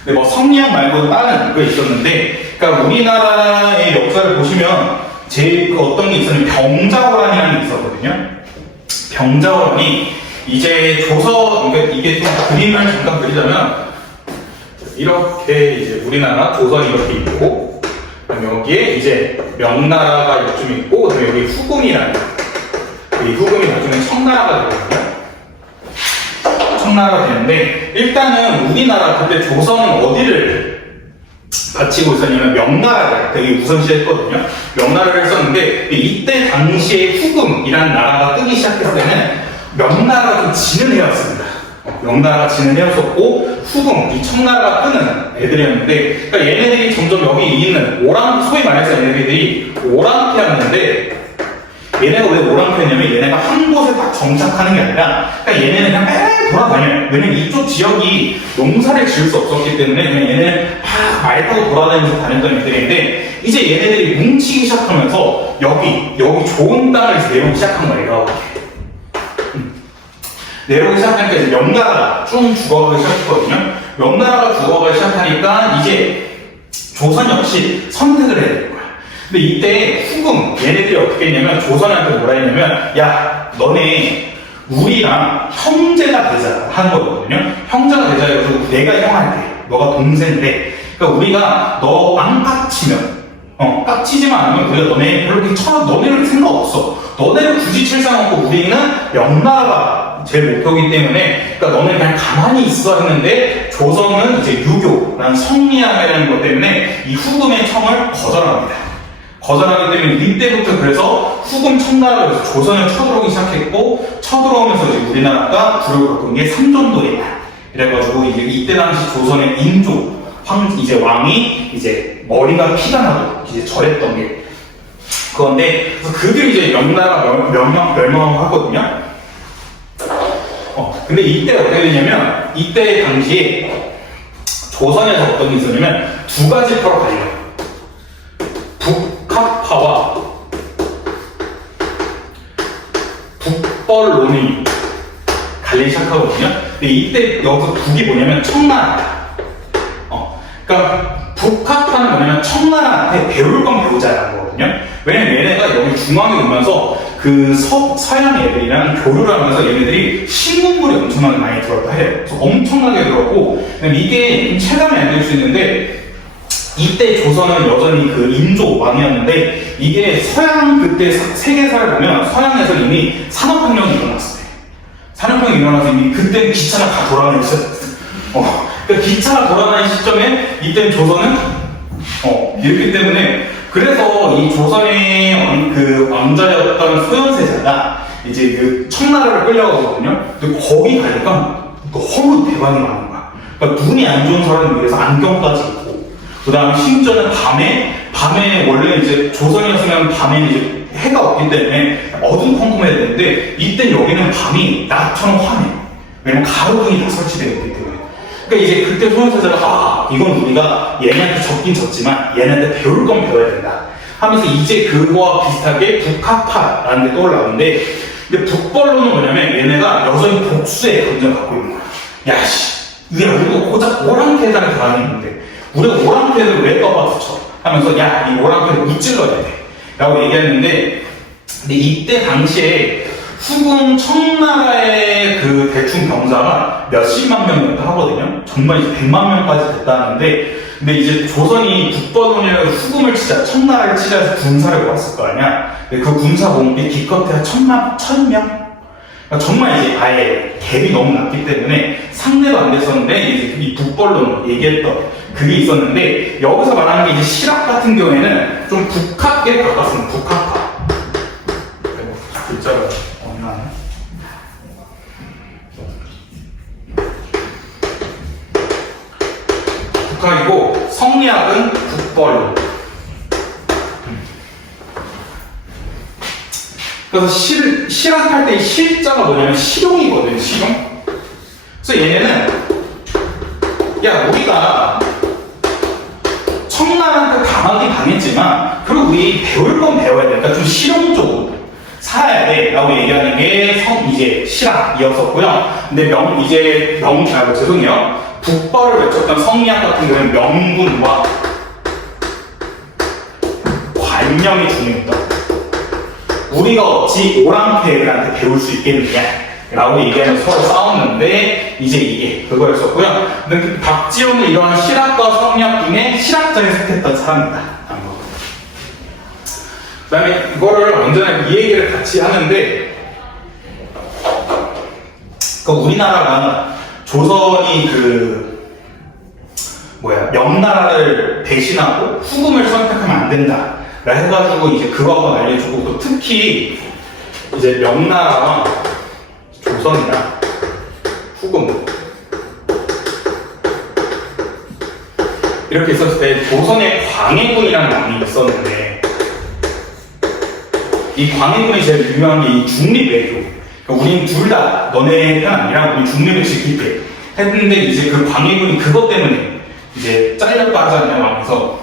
근데 뭐 성리학 말고 다른 게 있었는데, 그러니까 우리나라의 역사를 보시면 제일 그 어떤 게 있었냐면 병자호란이라는 게 있었거든요. 병자호란이 이제 그러니까 이게 좀 그림을 잠깐 그리자면 이렇게 이제 우리나라 조선이 이렇게 있고, 여기에 이제 명나라가 이쯤 있고, 그다음에 여기 후금이라는, 이 후금이 나중에 청나라가 되거든요. 청나라가 되는데, 일단은 우리나라 그때 조선은 어디를 바치고 있었냐면 명나라를 되게 우선시했거든요. 명나라를 했었는데, 이때 당시에 후금이라는 나라가 뜨기 시작했을 때는 명나라가 좀 지는 해였습니다. 명나라가 지는 해였었고, 후금, 이 청나라가 뜨는 애들이었는데, 그러니까 얘네들이 점점 여기 있는 소위 말해서 얘네들이 오랑캐였는데, 얘네가 왜 오랑캐냐면 얘네가 한 곳에 딱 정착하는 게 아니라, 그러니까 얘네는 그냥 빼빼 돌아다녀요. 왜냐면 이쪽 지역이 농사를 지을 수 없었기 때문에 그냥 얘네는 말 타고 돌아다니면서 다녔던 애들인데, 이제 얘네들이 뭉치기 시작하면서 여기 좋은 땅을 내려오기 시작한 거예요. 내려오기 시작하니까 이제 명나라가 쭉 죽어가기 시작했거든요. 명나라가 죽어가기 시작하니까 이제 조선 역시 선택을 해야 되는 거야. 근데 이때 후금, 얘네들이 어떻게 했냐면 조선한테 뭐라 했냐면, 야, 너네 우리랑 형제가 되자 하는 거거든요. 형제가 되자 해가지고 내가 형한테, 너가 동생인데, 그러니까 우리가 너 안 깝치면, 깝치지만 않으면 우리가 너네 별로 너네를 생각 없어. 너네를 굳이 칠 생각 없고 우리는 명나라가 제 목표이기 때문에, 그러니까 너네 그냥 가만히 있어 했는데, 조선은 이제 유교라는 성리학이라는 것 때문에 이 후금의 청을 거절합니다. 거절하기 때문에 이때부터 그래서 후금 청나라가 그래서 조선을 쳐들어오기 시작했고, 쳐들어오면서 이제 우리나라가 구력을 바꾼 게 삼전도예요. 이래가지고 이때 당시 조선의 인조 이제 왕이 이제 머리가 피가 나고 이제 절했던 게 그건데, 그래서 그들이 이제 명나라 멸망하거든요. 근데 이때 어떻게 되냐면, 이때 당시에 조선에서 어떤 게 있었냐면 두 가지 파로 갈려요. 북학파와 북벌론이 갈리기 시작하거든요. 근데 이때 여기서 북이 뭐냐면 청나라야. 그러니까 북학파는 뭐냐면 청나라한테 배울 건 배우자라는 거거든요. 왜냐면 얘네가 여기 중앙에 오면서 그 서양 애들이랑 교류를 하면서 얘네들이 신문물이 엄청나게 많이 들었다 해요. 그래서 엄청나게 들었고, 이게 체감이 안 될 수 있는데, 이때 조선은 여전히 그 인조 왕이었는데, 이게 서양 그때 세계사를 보면 서양에서 이미 산업혁명이 일어났어요. 산업혁명이 일어나서 이미 그때 기차가 다 돌아다니고 있었어요. 그러니까 기차가 돌아다니는 시점에 이때 조선은 이렇기 때문에 그래서 이 조선의 그 왕자였던 소현세자가 이제 그 청나라를 끌려가거든요. 근데 거기 가니까 너무 대박이 많은 거야. 그러니까 눈이 안 좋은 사람을 위해서 안경까지 있고, 그 다음에 심지어는 밤에 원래 이제 조선이었으면 밤에는 이제 해가 없기 때문에 어둠컴컴해야 되는데 이때 여기는 밤이 낮처럼 환해요. 왜냐면 가로등이 다 설치되어 있기 때문에. 그러니까 이제 그때 소현세자가 이건 우리가 얘네한테 졌긴 졌지만 얘네한테 배울 건 배워야 된다 하면서 이제 그거와 비슷하게 북학파라는 게 떠올라오는데, 근데 북벌로는 뭐냐면 얘네가 여전히 복수의 감정을 갖고 있는 거야. 야씨, 우리가 고작 오랑캐를 당하는데 우리가 오랑캐를 왜 떠받쳐 하면서 야, 이 오랑캐를 무찔러야 돼 라고 얘기했는데, 근데 이때 당시에 후금 청나라의 그 대충 병사가 몇십만 명이었다 하거든요. 정말 이제 100만 명까지 됐다는데, 근데 이제 조선이 북벌론이라고 후금을 치자, 청나라를 치자 해서 군사를 모았을 거 아니야. 근데 그 군사 모음이 기껏해야 1000명? 그러니까 정말 이제 아예 갭이 너무 낮기 때문에 상대도 안 됐었는데, 이제 이 북벌론 얘기했던 그게 있었는데, 여기서 말하는 게 이제 실학 같은 경우에는 좀 북학에 가깝습니다. 북학파. 글자가 없나요? 북학이고 성리학은 북벌론. 그래서 실학할 때 이 실자가 뭐냐면 실용이거든요. 실용. 그래서 얘네는 야, 우리가 청나라한테 당하긴 당했지만 그리고 우리 배울 건 배워야 되니까 좀 실용적으로 살아야 돼 라고 얘기하는 게 이제 실학이었었고요. 근데 죄송해요. 북벌을 외쳤던 성리학 같은 경우는 명분과 관념이 중요했다. 우리가 어찌 오랑캐들한테 배울 수 있겠느냐 라고 얘기하면서 서로 싸웠는데, 이제 이게 그거였었고요. 근데 그 박지원은 이러한 실학과 성리학 중에 실학자에 속했던 사람이다. 그 다음에 이거를 언제나 이 얘기를 같이 하는데, 우리나라가 조선이 명나라를 대신하고 후금을 선택하면 안 된다 라 해가지고 이제 그거 한번 알려주고, 또 특히 이제 명나라와 조선이랑 후금 이렇게 있었을 때 조선의 광해군이라는 왕이 있었는데, 이 광해군이 제일 유명한 게 이 중립외교. 그러니까 우린 둘 다 너네 편 아니라 우리 중립을 지킬게 했는데, 이제 그 광해군이 그것 때문에 이제 잘려빠르잖아요. 왕에서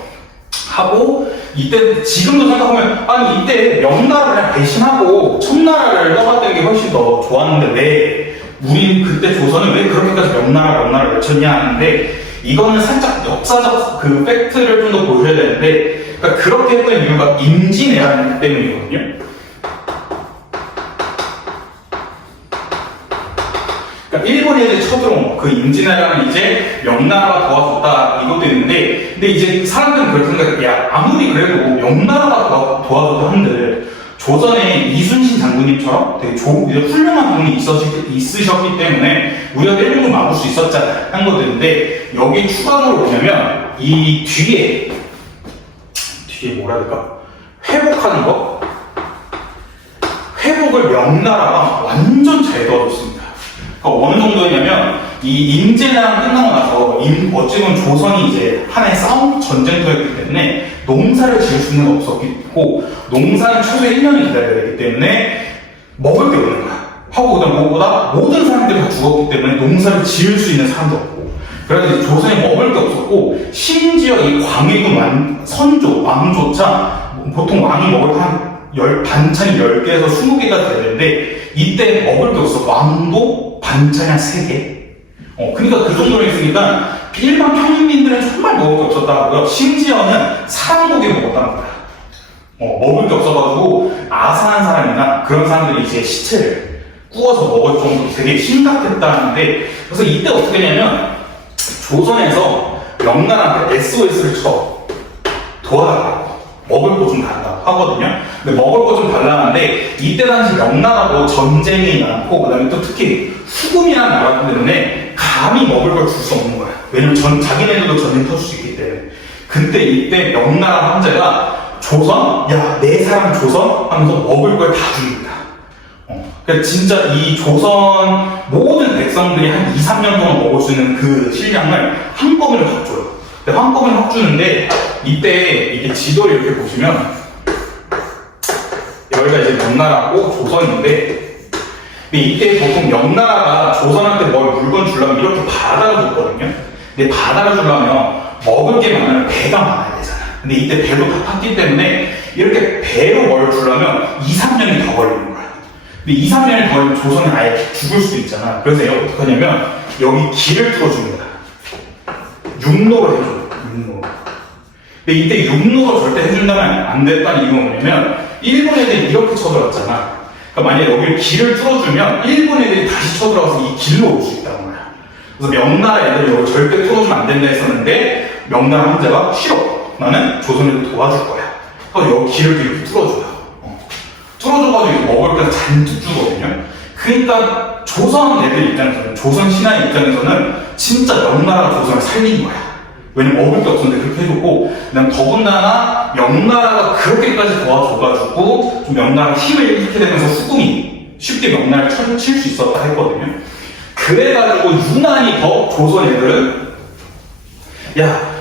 하고, 이때 지금도 생각하면 아니 이때 명나라를 대신하고 청나라를 떠받드는 게 훨씬 더 좋았는데 왜 우린 그때 조선은 왜 그렇게까지 명나라를 외쳤냐 하는데, 이거는 살짝 역사적 그 팩트를 좀 더 보셔야 되는데, 그러니까 그렇게 했던 이유가 임진왜란 때문이거든요. 그러니까 일본이 이제 쳐들어온 거, 그 임진왜란은 이제 명나라가 도와줬다 이것도 있는데, 근데 이제 사람들은 그렇게 생각해. 야, 아무리 그래도 명나라가 도와줬다 한들 조선의 이순신 장군님처럼 되게 훌륭한 분이 있으셨기 때문에 우리가 일본을 막을 수 있었잖아 한 것들인데, 여기 추가로 뭐냐면 이 뒤에 뭐라 해야 될까? 회복하는 거? 회복을 명나라가 완전 잘 도와줬습니다. 그러니까 어느 정도냐면 이 임진왜란 끝나고 나서 어찌보면 조선이 이제 하나의 전쟁터였기 때문에 농사를 지을 수는 없었고, 농사는 최소 1년을 기다려야 되기 때문에 먹을 게 없는 거야. 하고 그다음 무엇보다 모든 사람들이 다 죽었기 때문에 농사를 지을 수 있는 사람도 없고, 그래서 이제 조선에 먹을 게 없었고, 심지어 이 광해군 선조, 왕조차 보통 왕이 먹을 반찬이 10개에서 20개가 돼야 되는데 이때 먹을 게 없어. 왕도 반찬이 한 3개. 그러니까 그 정도로 있으니까 일반 평민들은 정말 먹을 게 없었다고요. 심지어는 사람고기 먹었답니다. 먹을 게 없어가지고 아사한 사람이나 그런 사람들이 이제 시체를 구워서 먹을 정도로 되게 심각했다는데, 그래서 이때 어떻게 되냐면 조선에서 명나라한테 SOS를 쳐 도와달라고, 먹을 거 좀 달라 하거든요. 근데 먹을 거 좀 달라는데, 이때 당시 명나라도 전쟁이 많고, 그 다음에 또 특히 후금이라는 나라 때문에 감히 먹을 걸 줄 수 없는 거야. 왜냐면 자기네들도 전쟁 터질 수 있기 때문에. 근데 이때 명나라 황제가 조선? 야, 내 사람 조선? 하면서 먹을 걸 다 줍니다. 그러니까 진짜 이 조선 모든 백성들이 한 2, 3년 동안 먹을 수 있는 그 식량을 한꺼번에 확 줘요. 근데 한꺼번에 확 주는데 이때 이게 지도를 이렇게 보시면 여기가 이제 명나라고 조선인데 근데 이때 보통 명나라가 조선한테 뭘 물건 주려면 이렇게 받아가 줬거든요. 근데 받아가 주려면 먹을 게 많으면 배가 많아야 되잖아. 근데 이때 배도 다 탔기 때문에 이렇게 배로 뭘 주려면 2, 3년이 더 걸리는 거야. 근데 2, 3년이 더 걸리면 조선이 아예 죽을 수도 있잖아. 그래서 얘가 어떻게 하냐면 여기 길을 뚫어줍니다. 육로를 해줘요. 육로. 근데 이때 육로로 절대 해준다면 안 됐다는 이유가 뭐냐면 일본 애들이 이렇게 쳐들어왔잖아. 그러니까 만약에 여기를 길을 뚫어주면 일본 애들이 다시 쳐들어와서 이 길로 올 수 있다는 거야. 그래서 명나라 애들이 여기 절대 뚫어주면 안 된다 했었는데 명나라 황제가 싫어. 나는 조선 애들 도와줄 거야. 그래서 여기 길을 이렇게 뚫어줘요. 뚫어줘가지고 먹을 걸 잔뜩 주거든요. 그러니까 조선 애들 입장에서는, 조선 신하의 입장에서는 진짜 명나라가 조선을 살린 거야. 왜냐면 먹을 게 없었는데 그렇게 해줬고, 그다음 더군다나 명나라가 그렇게까지 도와줘가지고 좀 명나라 힘을 잃게 되면서 수금이 쉽게 명나라를 칠 수 있었다 했거든요. 그래가지고 유난히 더 조선 애들은 야,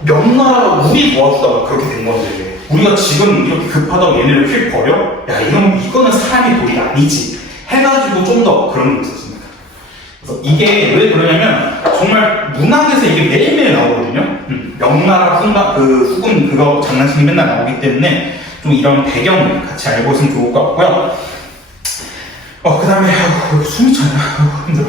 명나라가 우리 도와주다가 그렇게 된 건데 우리가 지금 이렇게 급하다고 얘네를 휙 버려? 야, 이거는 사람의 도리가 아니지 해가지고 좀 더 그런 게 있었습니다. 그래서 이게 왜 그러냐면 정말 문학에서 이게 매일매일 나오거든요. 명나라 후금 그거 장난식이 맨날 나오기 때문에 좀 이런 배경 같이 알고 있으면 좋을 것 같고요. 그 다음에 숨이 차냐. 힘들어.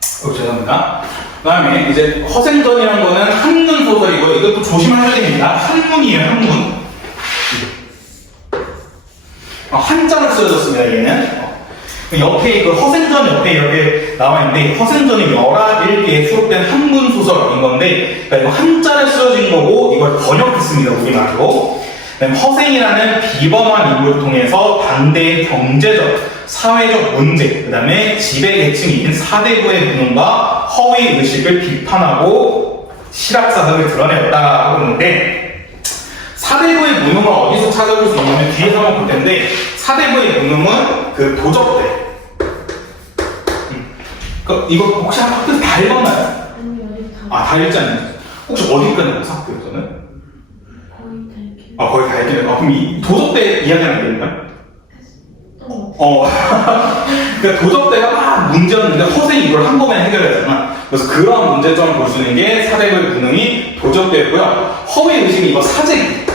죄송합니다. 그 다음에 이제 허생전이라는 거는 한문 소설이고요. 이것도 조심하셔야 됩니다. 한문이에요, 한문. 한자로 쓰여졌습니다, 얘는. 옆에 그 허생전 옆에 이렇게 나와 있는데 허생전이 11개에 수록된 한문 소설인 건데 그러니까 이거 한자로 쓰여진 거고 이걸 번역했습니다, 우리말로. 허생이라는 비범한 인물을 통해서 당대의 경제적, 사회적 문제, 그 다음에 지배계층이 있는 사대부의 무능과 허위 의식을 비판하고 실학사상을 드러냈다 하고 있는데 사대부의 무능을 어디서 찾아볼 수 있냐면 뒤에서 한번 볼 텐데 사대부의 무능은 그 도적대. 이거 혹시 학교에서 다 읽었나요? 아니, 어디 다. 다 읽지 않나요? 혹시 어디까지 읽었어, 학교에서는? 거의 다 이렇게. 거의 다 읽긴 해요. 그럼 이 도적대 이야기는 안 되는가요? 그러니까 도적대가 막 문제였는데 허생이 이걸 한꺼번에 해결했잖아. 그래서 그런 문제점을 볼 수 있는 게 사대부의 무능이 도적대였고요. 허위 의식이 이거 사재기.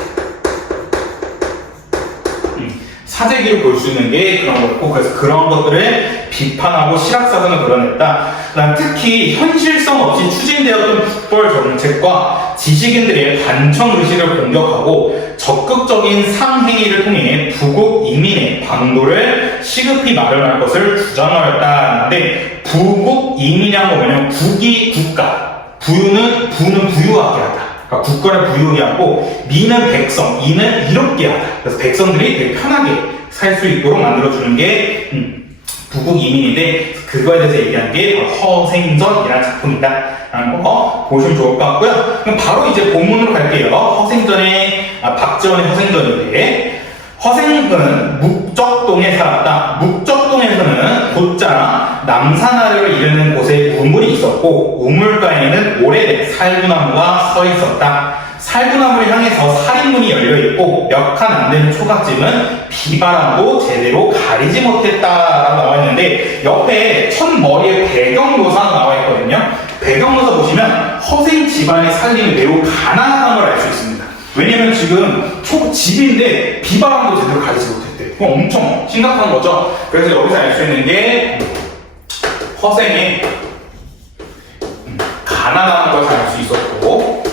사재기를 볼 수 있는 게 그런 거였고, 그래서 그런 것들을 비판하고 실학사상을 드러냈다. 그다음 특히 현실성 없이 추진되었던 국벌 정책과 지식인들의 관청 의식을 공격하고 적극적인 상행위를 통해 부국 이민의 방도를 시급히 마련할 것을 주장하였다는데 부국 이민이란 거 뭐냐면 국이 국가, 부는 부유하게 하다. 그러니까 국가를 부유하게 하고 미는 백성, 이는 이롭게 하다. 그래서 백성들이 되게 편하게 살 수 있도록 만들어주는 게 부국 이민인데 그거에 대해서 얘기한 게 허생전이라는 작품이다 라는 거 보시면 좋을 것 같고요. 그럼 바로 이제 본문으로 갈게요. 박지원의 허생전인데 허생은 묵적동에 살았다. 묵적동에서는 곧자 남산아래로 이르는 곳에 우물이 있었고 우물가에는 오래된 살구나무가 서 있었다. 살구나무를 향해서 살인문이 열려있고 몇 칸 안 되는 초가집은 비바람도 제대로 가리지 못했다라고 나와 있는데 옆에 첫 머리에 배경묘사가 나와 있거든요. 배경묘사 보시면 허생 집안의 살림이 매우 가난한 걸 알 수 있습니다. 왜냐면 지금 집인데 비바람도 제대로 가리지 못했대. 그건 엄청 심각한 거죠. 그래서 여기서 알 수 있는 게 허생의 가난한 것을 알 수 있었고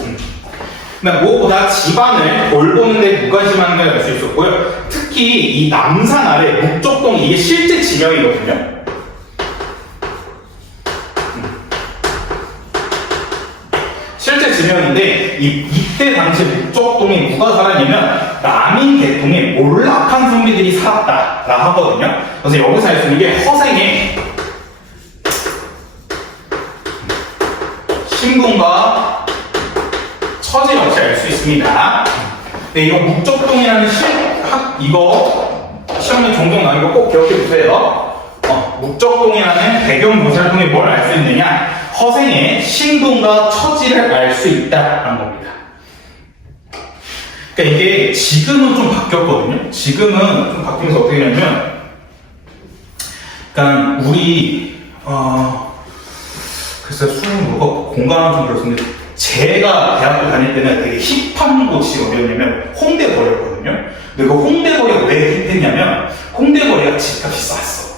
무엇보다 집안을 돌보는 데 무관심한 걸 알 수 있었고요. 특히 이 남산 아래 묵적동이 이게 실제 지명이거든요. 실제 지명인데 이때 당시 묵적동에 누가 살았냐면 남인 계통의 몰락한 선비들이 살았다라고 하거든요. 그래서 여기서 알 수 있는 게 허생의 신분과 처지 역시 알 수 있습니다. 네, 이거 목적동이라는 이거 시험에 종종 나오는 거 꼭 기억해 두세요. 목적동이라는 배경 묘사를 통해 뭘 알 수 있느냐? 허생의 신분과 처지를 알 수 있다라는 겁니다. 그러니까 이게 지금은 좀 바뀌었거든요. 지금은 좀 바뀌면서 어떻게 되냐면, 그러니까 우리 글쎄 수능 뭐가 공간은 좀 그렇습니다. 제가 대학교 다닐 때는 되게 힙한 곳이 어디였냐면 홍대 거리였거든요. 근데 그 홍대 거리가 왜 힙했냐면 홍대 거리가 집값이 쌌어.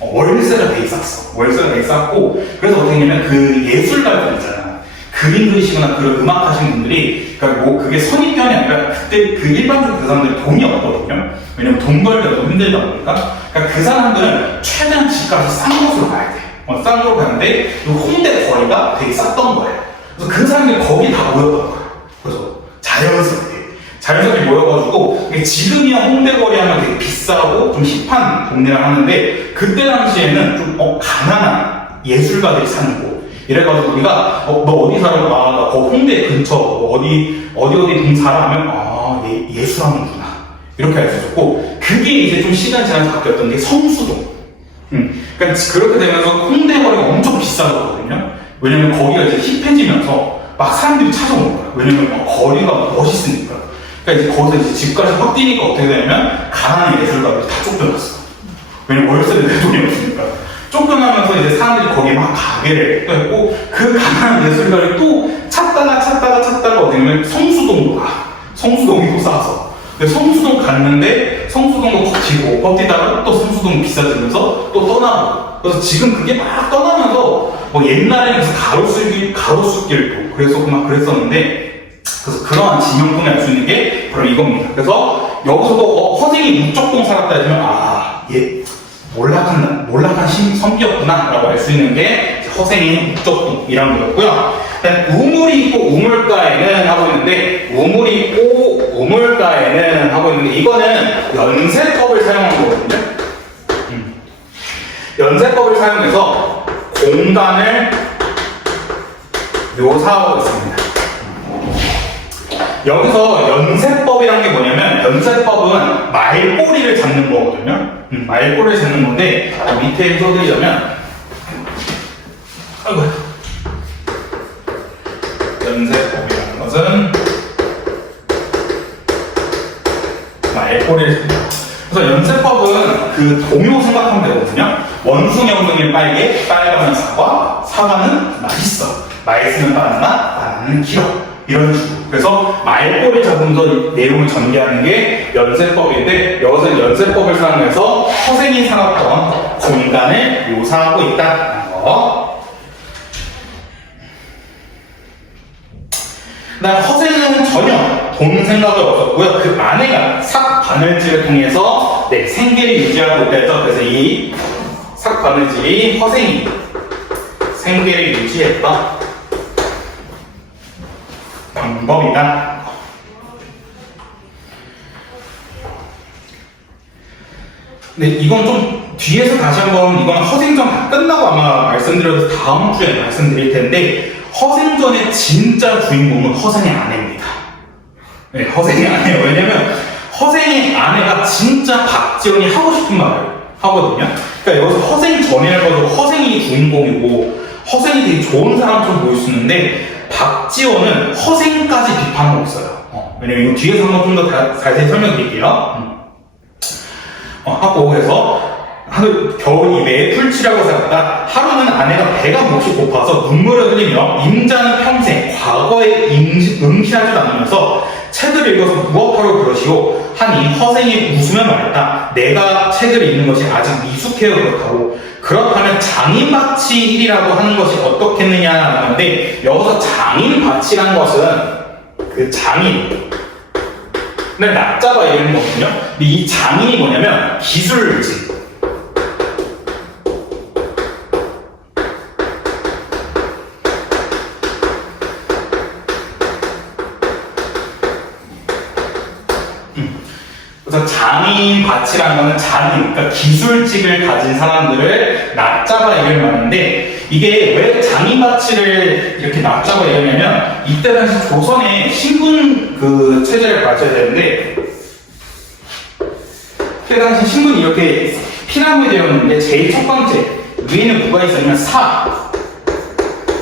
월세가 되게 쌌어. 월세가 되게 쌌고, 그래서 어떻게 했냐면 그 예술가들 있잖아. 그림 그리시거나 그런 음악 하시는 분들이, 그러니까 뭐 그게 선입견이 아니라 그때 그 일반적으로 그 사람들이 돈이 없거든요. 왜냐면 돈 벌기가 너무 힘들다 보니까. 그러니까 그 사람들은 최대한 집값이 싼 곳으로 가야 돼. 싼 곳으로 가는데 그 홍대 거리가 되게 쌌던 거예요. 그래서 그 사람들이 거기 다 모였던 거예요. 그래서 자연스럽게 모여가지고, 지금이야 홍대 거리 하면 되게 비싸고 좀 힙한 동네라 하는데, 그때 당시에는 좀 가난한 예술가들이 사는 곳. 이래가지고 우리가 너 어디 살아? 나 홍대 근처 어디 동 살아? 하면 예술하는구나 이렇게 알 수 있었고, 그게 이제 좀 시간 지나서 바뀌었던 게 성수동. 그러니까 그렇게 되면서 홍대 거리가 엄청 비싸졌거든요. 왜냐면 거기가 이제 힙해지면서 막 사람들이 찾아오는 거야. 왜냐면 거리가 멋있으니까. 그러니까 이제 거기서 이제 집까지 확 뛰니까 어떻게 되냐면 가난한 예술가들이 다 쫓겨났어. 왜냐면 월세를 낼 돈이 없으니까. 쫓겨나면서 이제 사람들이 거기에 막 가게를 했고, 그 가난한 예술가를 또 찾다가 어디 가면 성수동으로 가. 성수동이 또 싸서. 근데 성수동 갔는데 성수동도 버티다가 또 성수동 비싸지면서 또 떠나고. 그래서 지금 그게 막 떠나면서 뭐 옛날에 무슨 가로수길도 그래서 막 그랬었는데, 그래서 그러한 지명동이 알 수 있는 게 바로 이겁니다. 그래서 여기서도 허생이 목적동 살았다 하면 얘 몰락한 선비였구나 라고 알 수 있는 게 허생의 목적동이라는 거였고요. 우물이 있고 우물가에는 하고 있는데, 이거는 연세법을 사용한 거거든요. 연세법을 사용해서 공간을 묘사하고 있습니다. 여기서 연세법이라는 게 뭐냐면, 연세법은 말꼬리를 잡는 거거든요. 말꼬리를 잡는 건데, 밑에 써드리자면, 연세법이라는 것은 말꼬리를 잡는 거. 그래서 연세법은 그 동요 생각하면 되거든요. 원숭이엉덩이는 빨가면 사과는 맛있어. 맛있으면 바나나는 길어. 이런 식으로. 그래서 말꼬리 잡으면서 내용을 전개하는 게 연세법인데, 여기서 연세법을 사용해서 허생이 살았던 공간을 묘사하고 있다는 거. 그다음 허생은 전혀 돈 생각이 없었고요. 그 아내가 삭바늘질을 통해서 생계를 유지하고 있다. 그래서 이 삭바늘질이 허생이 생계를 유지했던 방법이다. 근데 이건 좀 뒤에서 다시 한번, 이건 허생전 다 끝나고 아마 말씀드려서 다음 주에 말씀드릴 텐데, 허생전의 진짜 주인공은 허생의 아내입니다. 네, 허생의 아내예요. 왜냐면 허생의 아내가 진짜 박지원이 하고 싶은 말을 하거든요. 그러니까 여기서 허생전이라고 해서 허생이 주인공이고 허생이 되게 좋은 사람처럼 보일 수 있는데, 박지원은 허생까지 비판하고 있어요. 왜냐면 이거 뒤에서 한번 좀 더 자세히 설명드릴게요. 하고 해서 겨우 입에 풀칠하고 살았다. 하루는 아내가 배가 몹시 고파서 눈물을 흘리며 임자는 평생 과거에 응시하지도 않으면서 책을 읽어서 무엇하러 그러시오 하니 허생이 웃으며 말했다. 내가 책을 읽는 것이 아직 미숙해요 그렇다고. 그렇다면 장인바치일이라고 하는 것이 어떻겠느냐라는 건데, 여기서 장인바치라는 것은 그 장인 네, 낙자가 이런 거거든요. 근데 이 장인이 뭐냐면 기술직. 그래서 장인 장인 밭이라는 거는 장인, 그러니까 기술직을 가진 사람들을 낮잡아 얘기를 하는데, 이게 왜 장인 밭을 이렇게 낮잡아 얘기하냐면, 이때 당시 조선에 신분 그 체제를 가져야 되는데, 그때 당시 신분이 이렇게 피라미드 되었는데, 제일 첫 번째 위에는 누가 있었냐면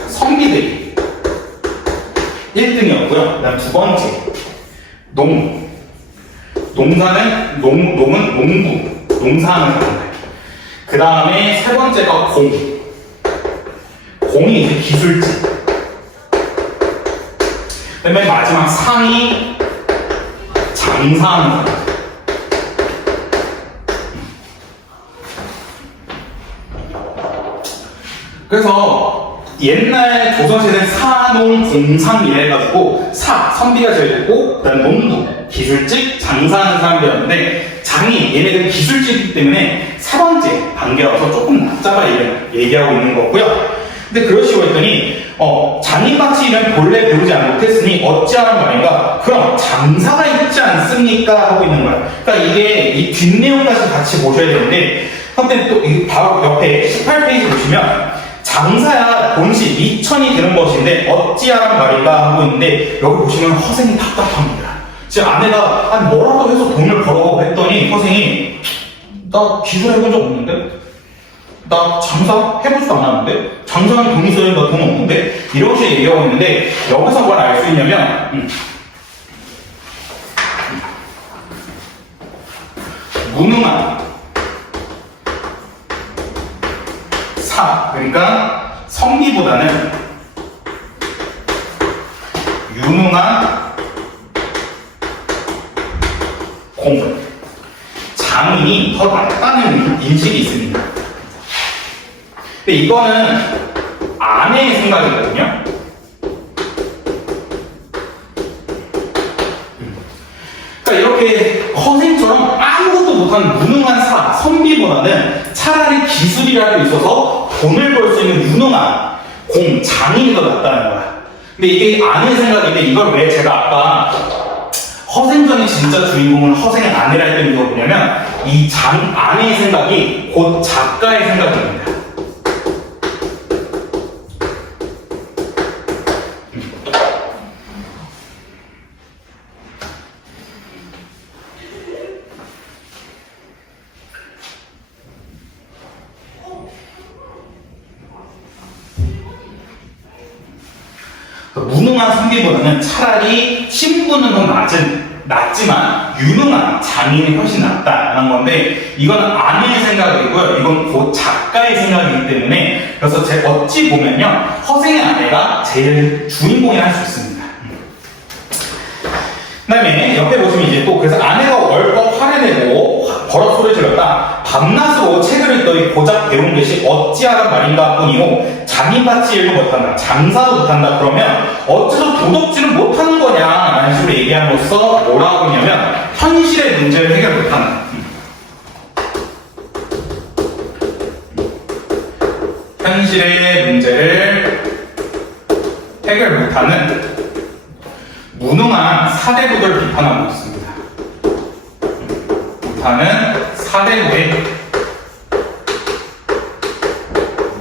성비들이 1등이었고요. 그 다음 두 번째 농사는 농은 농부, 농사하는 사람들. 그 다음에 세 번째가 공이 이제 기술직. 맨 마지막 상이 장사하는 사람들. 그래서 옛날 조선시대는 사농공상 이래가지고 선비가 제일 됐고, 그 다음 농부, 기술직, 장사하는 사람들이었는데, 장인, 얘네들은 기술직이기 때문에 세 번째 단계라서 조금 낮잡아 얘기하고 있는 거고요. 근데 그러시고 했더니 장인밭이는 본래 배우지 못했으니 어찌하란 말인가? 그럼 장사가 있지 않습니까? 하고 있는 거야. 그러니까 이게 이 뒷내용까지 같이 보셔야 되는데, 근데 또 바로 옆에 18페이지 보시면 장사야 본시 미천이 되는 것인데 어찌하란 말인가 하고 있는데, 여기 보시면 허생이 답답합니다. 지금 아내가 아니 뭐라도 해서 돈을 벌어 했더니 허생이 나 기술 해본 적 없는데? 나 장사 해보지도 않았는데? 장사는 돈 있어야 나 돈 없는데? 이런 식으로 얘기하고 있는데, 여기서 뭘 알 수 있냐면 무능한 그러니까 성비보다는 유능한 장인이 더 낫다는 인식이 있습니다. 근데 이거는 아내의 생각이거든요. 그러니까 이렇게 허생처럼 아무것도 못하는 무능한 선비보다는 차라리 기술이라도 있어서 돈을 벌 수 있는 유능한 장인이 더 낫다는 거야. 근데 이게 아내의 생각인데, 이걸 왜 제가 아까 허생전의 진짜 주인공은 허생의 아내라 했던 이유가 뭐냐면, 이 아내의 생각이 곧 작가의 생각입니다. 무능한 선비보다는 차라리 신분은 더 낮지만 유능한 장인이 훨씬 낫다라는 건데, 이건 아내의 생각이고요. 이건 곧 작가의 생각이기 때문에, 그래서 어찌 보면요, 허생의 아내가 제일 주인공이라 할 수 있습니다. 그 다음에 옆에 보시면 이제 또 그래서 아내가 월법 화를 내고 버럭 소리 질렀다. 밤낮으로 책을 읽더니 고작 배운 것이 어찌하란 말인가 뿐이고 장인밭이 일도 못한다, 장사도 못한다. 그러면 어째서 도덕질은 못하는 거냐 라는 식으로 얘기함으로써 뭐라고 하냐면 현실의 문제를 해결 못한다. 현실의 문제를 해결 못하는 무능한 사대부를 비판하고 있습니다. 못하는 사대부의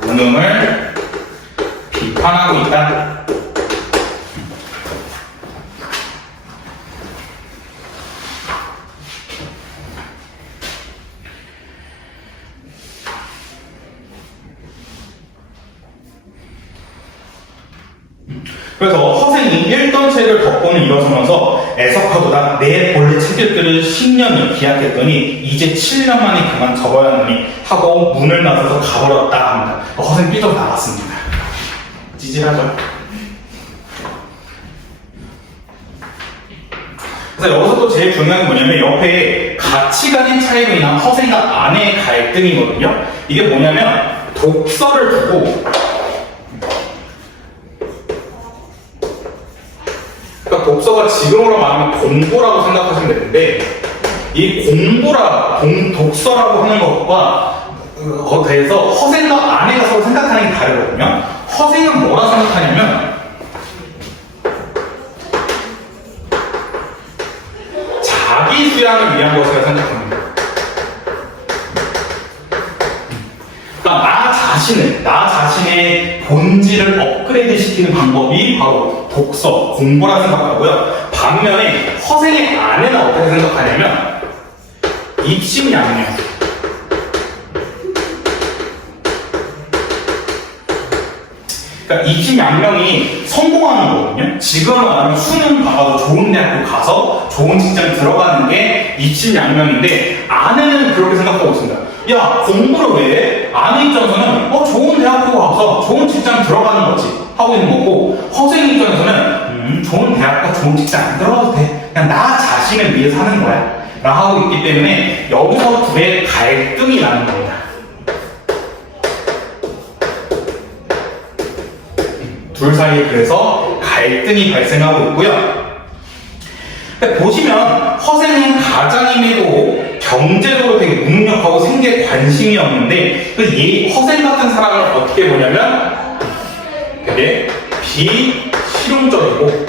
무능을 비판하고 있다. 그래서 허생이 읽던 책을 덕분에 일어서면서 애석하도다. 내 본래 책 읽기를 10년을 기약했더니 이제 7년 만에 그만 접어야 하니 하고 문을 나서서 가버렸다 합니다. 허생 삐져 나갔습니다. 찌질하죠. 그래서 여기서 또 제일 중요한 게 뭐냐면 옆에 가치관의 차이로 인한 허생과 아내의 갈등이거든요. 이게 뭐냐면 독서를 두고, 그러니까 독서가 지금으로 말하면 공부라고 생각하시면 되는데, 이 독서라고 하는 것과 대해서 허생과 아내가 서로 생각하는 게 다르거든요. 허생은 뭐라 생각하냐면 자기 수양을 위한 것이라 생각합니다. 그러니까 나 자신의 본질을 업그레이드 시키는 방법이 바로 독서, 공부라 생각하고요. 반면에 허생의 아내는 어떻게 생각하냐면 입신양명. 그러니까 입신양명이 성공하는 거거든요. 지금은 말하면 수능 봐도 좋은 대학교 가서 좋은 직장 들어가는 게 입신양명인데 아내는 그렇게 생각하고 있습니다. 야, 공부를 왜 해? 아내 입장에서는 좋은 대학교 가서 좋은 직장 들어가는 거지 하고 있는 거고, 허생 입장에서는 좋은 대학과 좋은 직장 안 들어가도 돼. 그냥 나 자신을 위해서 하는 거야 라고 하고 있기 때문에 여기서 둘의 갈등이 나는 겁니다. 둘 사이에 그래서 갈등이 발생하고 있고요. 보시면 허생은 가장임에도 경제적으로 되게 무능력하고 생계에 관심이 없는데 허생 같은 사람을 어떻게 보냐면 되게 비실용적이고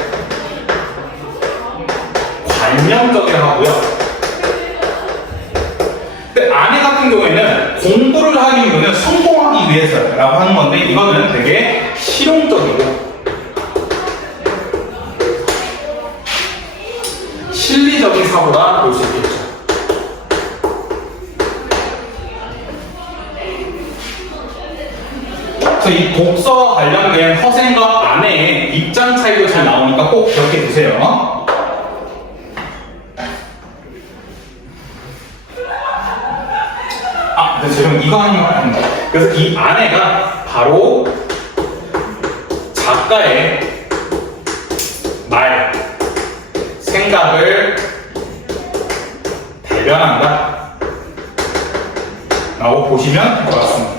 관념적이라 하고요. 근데 아내 같은 경우에는 공부를 하기 위해서는 성공하기 위해서라고 하는 건데 이거는 되게 실용적이고 실리적인 사고라 볼 수 있겠죠. 그래서 이 독서와 관련된 허생과 아내의 입장 차이도 잘 나오니까 꼭 기억해 두세요. 근데 지금 이거 하는 거 아닙니다. 그래서 이 아내가 바로 작가의 말, 생각을 대변한다 라고 보시면 될 것 같습니다.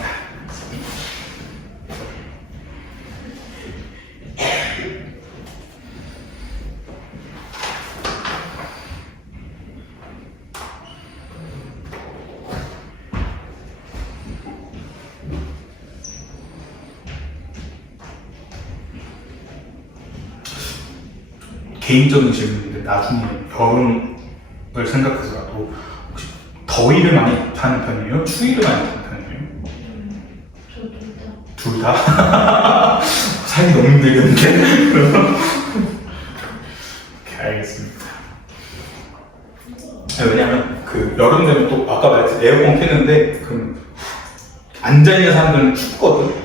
개인적인 질문인데 나중에 여름을 생각해서라도 혹시 더위를 많이 타는 편이에요? 추위를 많이 타는 편이에요? 저 둘 다? 살기 너무 힘들겠는데? 오케이, 알겠습니다. 왜냐면 그 여름 되면 또 아까 말했듯이 에어컨 켜는데 그 앉아있는 사람들은 춥거든?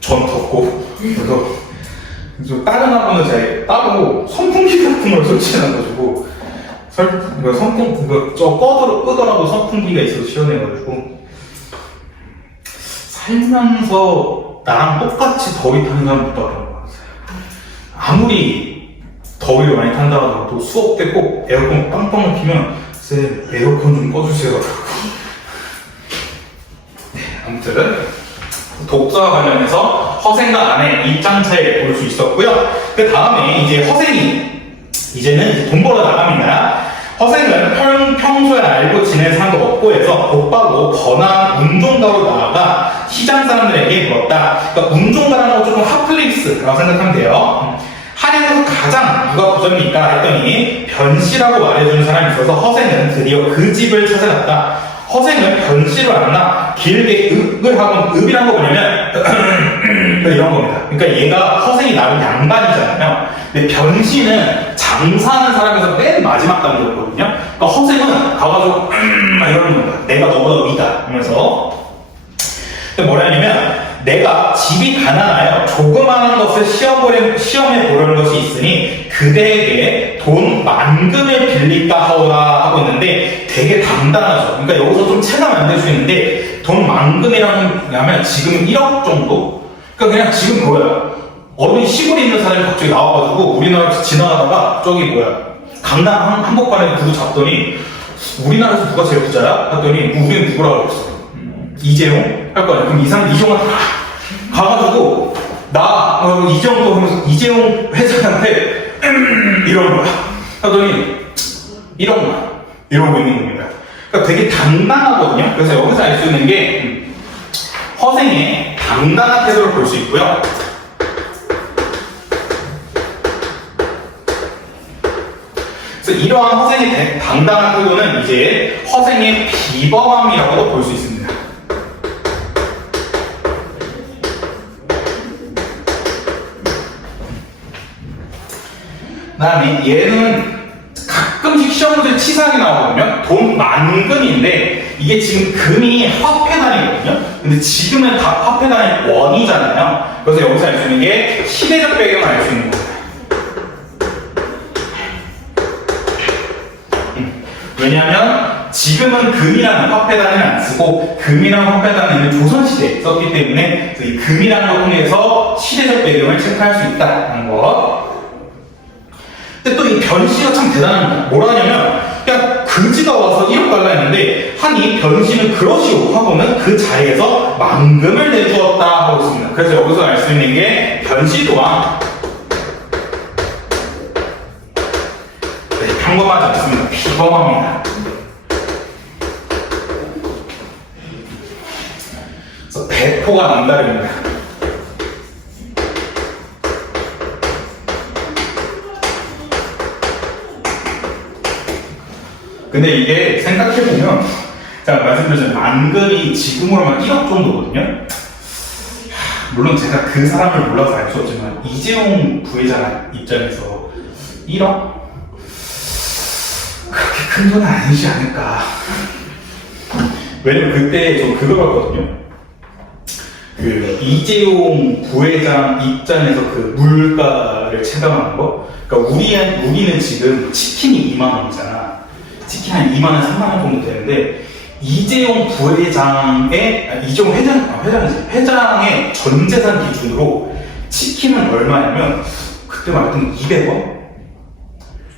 전 덥고 그래서 다른 학원은 제 따로 선풍기 같은 걸 설치해놔가지고 선풍 끄더라도 선풍기가 있어서 시원해가지고 살면서 나랑 똑같이 더위 타는 사람 못 봤던 것 같아요. 아무리 더위를 많이 탄다 하더라도 수업 때 꼭 에어컨 빵빵을 키면 쌤 에어컨 좀 꺼주세요. 아무튼 독서와 관련해서 허생과 아내의 입장 차이를 볼 수 있었고요. 그 다음에 이제 허생이 이제는 돈 벌어 나갑니다. 허생은 평소에 알고 지낸 사람도 없고 해서 곧바로 번화한 운종가로 나아가 시장 사람들에게 물었다. 그러니까 운종가라는 건 조금 핫플레이스라고 생각하면 돼요. 한양에서 가장 누가 부자입니까? 했더니 변씨라고 말해주는 사람이 있어서 허생은 드디어 그 집을 찾아갔다. 허생은 변씨로 안나 길게 읍을 하고 읍이란 거 뭐냐면 이런 겁니다. 그러니까 얘가 허생이 나름 양반이잖아요. 근데 변씨는 장사하는 사람에서 맨 마지막 단계였거든요. 그러니까 허생은 가가지고 막 이러는 겁니다. 내가 너보다 위다 하면서. 근데 뭐라냐면 내가 집이 가난하여 조그마한 것을 시험해 보려는 것이 있으니 그대에게 돈 만금을 빌릴까 하오라 하고 있는데 되게 단단하죠. 그러니까 여기서 좀 체감 안 될 수 있는데 돈 만금이라는 하면 지금 1억 정도? 그러니까 그냥 지금 뭐야? 어느 시골에 있는 사람이 갑자기 나와가지고 우리나라에서 지나가다가 저기 뭐야? 강남 한복판에 누구 잡더니 우리나라에서 누가 제일 부자야? 했더니 우리는 누구라고 그랬어? 이재용? 할 거 아니야. 그럼 이 사람 이재용은 가가지고 나 이재용도 하면서 이재용 회장한테 이런 거야. 하더니 1억만 이러고 있는 겁니다. 그러니까 되게 당당하거든요. 그래서 여기서 알 수 있는 게 허생의 당당한 태도를 볼 수 있고요. 그래서 이러한 허생의 당당한 태도는 이제 허생의 비범함이라고도 볼 수 있습니다. 다음에 얘는 가끔씩 시험 문제 치사하게 나오거든요. 돈 만금인데 이게 지금 금이 화폐 단위거든요. 근데 지금은 다 화폐 단위 원이잖아요. 그래서 여기서 알 수 있는 게 시대적 배경을 알 수 있는 거예요. 왜냐하면 지금은 금이라는 화폐 단위를 안 쓰고 금이라는 화폐 단위는 조선시대에 썼기 때문에 이 금이라는 걸 통해서 시대적 배경을 체크할 수 있다는 거. 근데 또 이 변씨가 참 대단합니다. 뭐라 하냐면 그냥 그지가 와서 1억 달라 했는데 한 이 변씨는 그러시오 하고는 그 자리에서 만금을 내주었다 하고 있습니다. 그래서 여기서 알 수 있는 게 변씨 또한 평범하지 않습니다. 비범합니다. 그래서 배포가 남다릅니다. 근데 이게 생각해보면 제가 말씀드렸잖아요. 만금이 지금으로만 1억 정도거든요. 물론 제가 그 사람을 몰라서 알 수 없지만 이재용 부회장 입장에서 1억? 그렇게 큰 돈은 아니지 않을까. 왜냐면 그때 저 그거 봤거든요. 그 이재용 부회장 입장에서 그 물가를 체감하는 거. 그러니까 우리는 지금 치킨이 2만 원이잖아. 치킨 한 2만 원, 3만 원 정도 되는데 이재용 부회장의 이재용 회장의 전 재산 기준으로 치킨은 얼마냐면 그때 말했던 200원.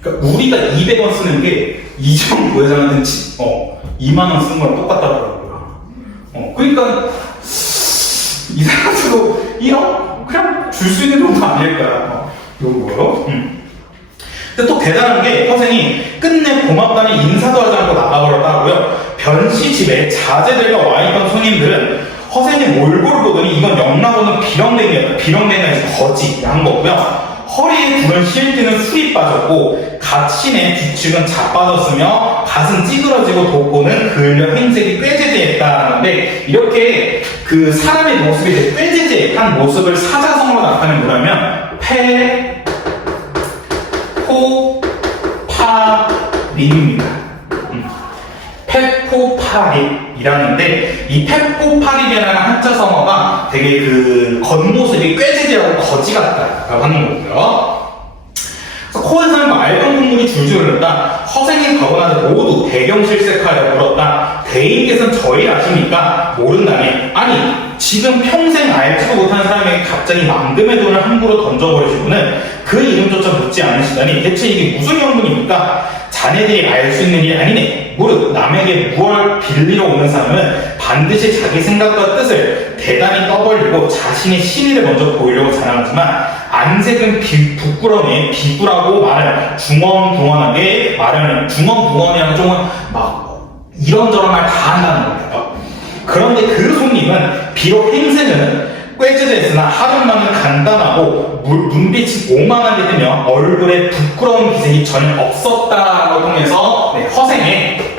그러니까 우리가 200원 쓰는 게 이재용 부회장한테는 2만 원 쓰는 거랑 똑같다더라고요. 그러니까 이 사람들도 1억? 그냥 줄 수 있는 정도 아닐까. 요거요. 근데 또 대단한 게 선생이 끝내 고맙다니 인사도 하지 않고 나가버렸다고요. 변씨 집에 자제들과 와있던 손님들은 허생님 얼굴을 보더니 이건 영락없는 비렁댕이였다. 비렁댕이에서 거지 한 거고요. 허리에 두른 실드는 술이 빠졌고 갓신의 뒤축은 자빠졌으며 갓은 찌그러지고 돋고는 그을려 행색이 꾀재재했다는데 이렇게 그 사람의 모습이 되게 꾀재재한 모습을 사자성어로 나타내는 뭐냐면 패, 포, 파, 립입니다. 페포파립이라는데 이 페포파립이라는 한자 성어가 되게 그 겉모습이 꾀재재하고 거지 같다라고 하는 거고요. 코에서는 맑은 국물이 줄줄 흐른다. 허생이 가고나서 모두 대경실색하여 물었다. 대인께서는 저희를 아십니까? 모른다니. 아니 지금 평생 알지도 못하는 사람에게 갑자기 만금의 돈을 함부로 던져버리시고는 그 이름조차 묻지 않으시다니 대체 이게 무슨 영문입니까? 자네들이 알 수 있는 일이 아니네. 무릇 남에게 무얼 빌리러 오는 사람은 반드시 자기 생각과 뜻을 대단히 떠벌리고 자신의 신의를 먼저 보이려고 자랑하지만 안색은 부끄러움에 비굴하고 말을 중언부언하게 말하는 중언부언이라는 쪽은 막 이런저런 말 다 한다는 거예요. 그런데 그 손님은 비록 행세는 꾀재재했으나 하루만은 간단하고 눈빛이 오만하게 되며 얼굴에 부끄러운 기색이 전혀 없었다고 통해서 허생의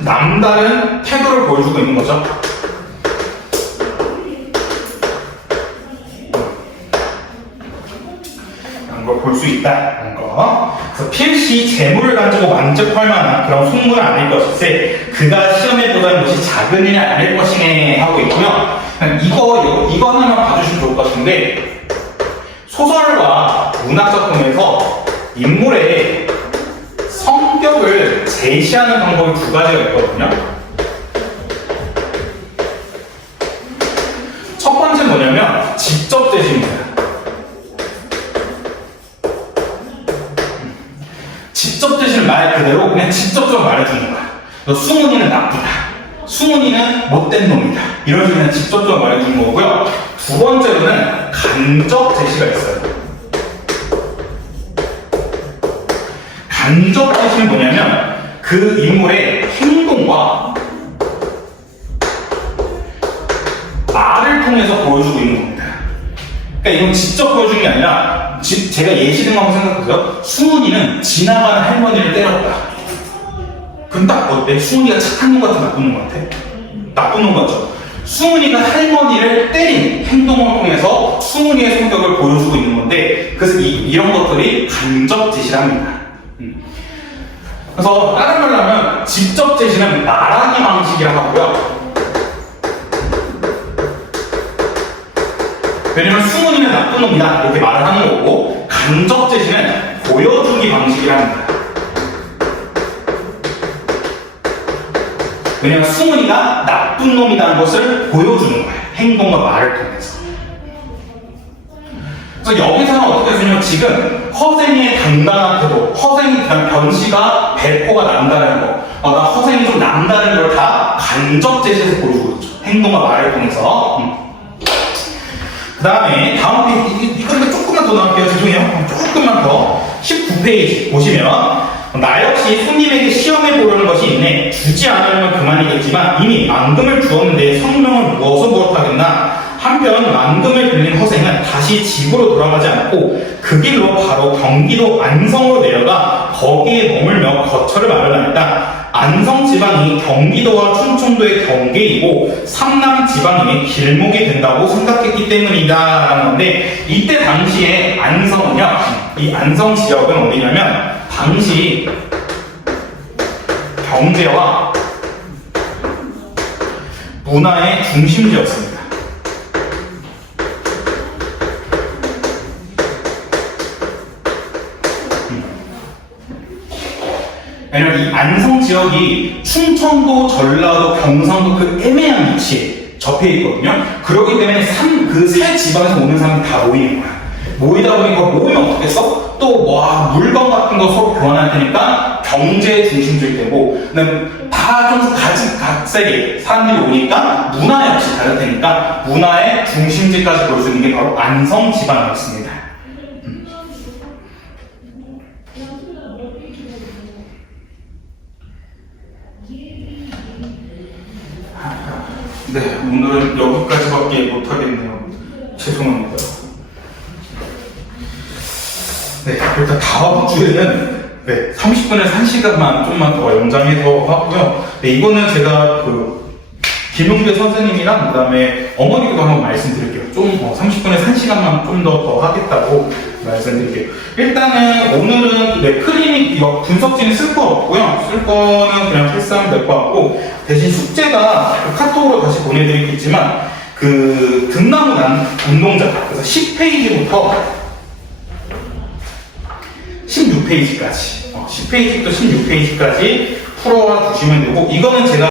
남다른 태도를 보여주고 있는 거죠. 이런 걸 볼 수 있다는 거. 그래서 필시 재물을 가지고 만족할 만한 그런 속물은 아닐 것일세 그가 시험에 보다는 것이 작은 일이 아닐 것이네 하고 있고요. 이거 하나만 봐주시면 좋을 것 같은데 소설과 문학작품에서 인물의 성격을 제시하는 방법이 두 가지가 있거든요. 첫 번째 뭐냐면 직접 제시입니다. 직접 제시는 말 그대로 그냥 직접적으로 말해주는 거야. 너 승훈이는 나쁘다. 승훈이는 못된 놈이다. 이런 식으로 그냥 직접적으로 말해주는 거고요. 두 번째로는 간접 제시가 있어요. 간접 제시는 뭐냐면 그 인물의 행동과 말을 통해서 보여주고 있는 겁니다. 그러니까 이건 직접 보여주는 게 아니라 제가 예시 든 거 한번 생각해보세요. 승훈이는 지나가는 할머니를 때렸다. 그럼 딱 어때? 승훈이가 착한 놈 같아? 나쁜 놈 같아? 나쁜 놈 같죠? 수은이가 할머니를 때린 행동을 통해서 수은이의 성격을 보여주고 있는 건데, 그래서 이런 것들이 간접 제시랍니다. 그래서 다른 말로 하면 직접 제시는 말하기 방식이라고 하고요. 왜냐면 수은이는 나쁜 놈이다 이렇게 말을 하는 거고, 간접 제시는 보여주기 방식이랍니다. 왜냐면 수은이가 나쁜 놈이라는 것을 보여주는 거예요. 행동과 말을 통해서. 그래서 여기서는 어떻게 되냐면 지금 허생이의 당당한 태도, 허생이 변씨가 배포가 남다른 거, 나 허생이 좀 남다른 걸 다 간접 제시해서 보여주고 있죠. 행동과 말을 통해서. 그 다음에 다음 페이지, 이거 조금만 더 나올게요. 죄송해요. 조금만 더. 19페이지 보시면 나 역시 손님에게 시험해 보려는 것이 있네. 주지 않으려면 그만이겠지만 이미 만금을 주었는데 성명을 무어서 무엇하겠나. 한편 만금을 빌린 허생은 다시 집으로 돌아가지 않고 그 길로 바로 경기도 안성으로 내려가 거기에 머물며 거처를 마련하였다. 안성 지방이 경기도와 충청도의 경계이고 삼남 지방이 길목이 된다고 생각했기 때문이다 라는 건데, 이때 당시에 안성은요, 이 안성 지역은 어디냐면 당시 경제와 문화의 중심지였습니다. 왜냐면 이 안성 지역이 충청도, 전라도, 경상도 그 애매한 위치에 접해 있거든요. 그렇기 때문에 그 세 지방에서 오는 사람이 다 모이는 거야. 모이다 보니까 모이면 어떻겠어? 또 물건 같은 거 서로 교환할 테니까 경제 중심적이 되고, 다 좀 각색이 사람들이 오니까 문화 역시 다를 테니까 문화의 중심지까지 볼 수 있는 게 바로 안성 지방이었습니다. 네, 오늘은 여기까지밖에 못하겠네요. 죄송합니다. 네, 일단 다음 주에는 30분에서 1시간만 좀만 더 연장해서 하고요. 네, 이거는 제가 김용배 선생님이랑 그 다음에 어머니도 한번 말씀드릴게요. 좀 30분에서 1시간만 좀 더 하겠다고 말씀드릴게요. 일단은 오늘은 클리닉 분석지는 쓸 거 없고요. 쓸 거는 그냥 패스하면 될 것 같고, 대신 숙제가 카톡으로 다시 보내드리겠지만 등나무 운동자, 그래서 10페이지부터 16페이지까지 10페이지부터 16페이지까지 풀어와 주시면 되고, 이거는 제가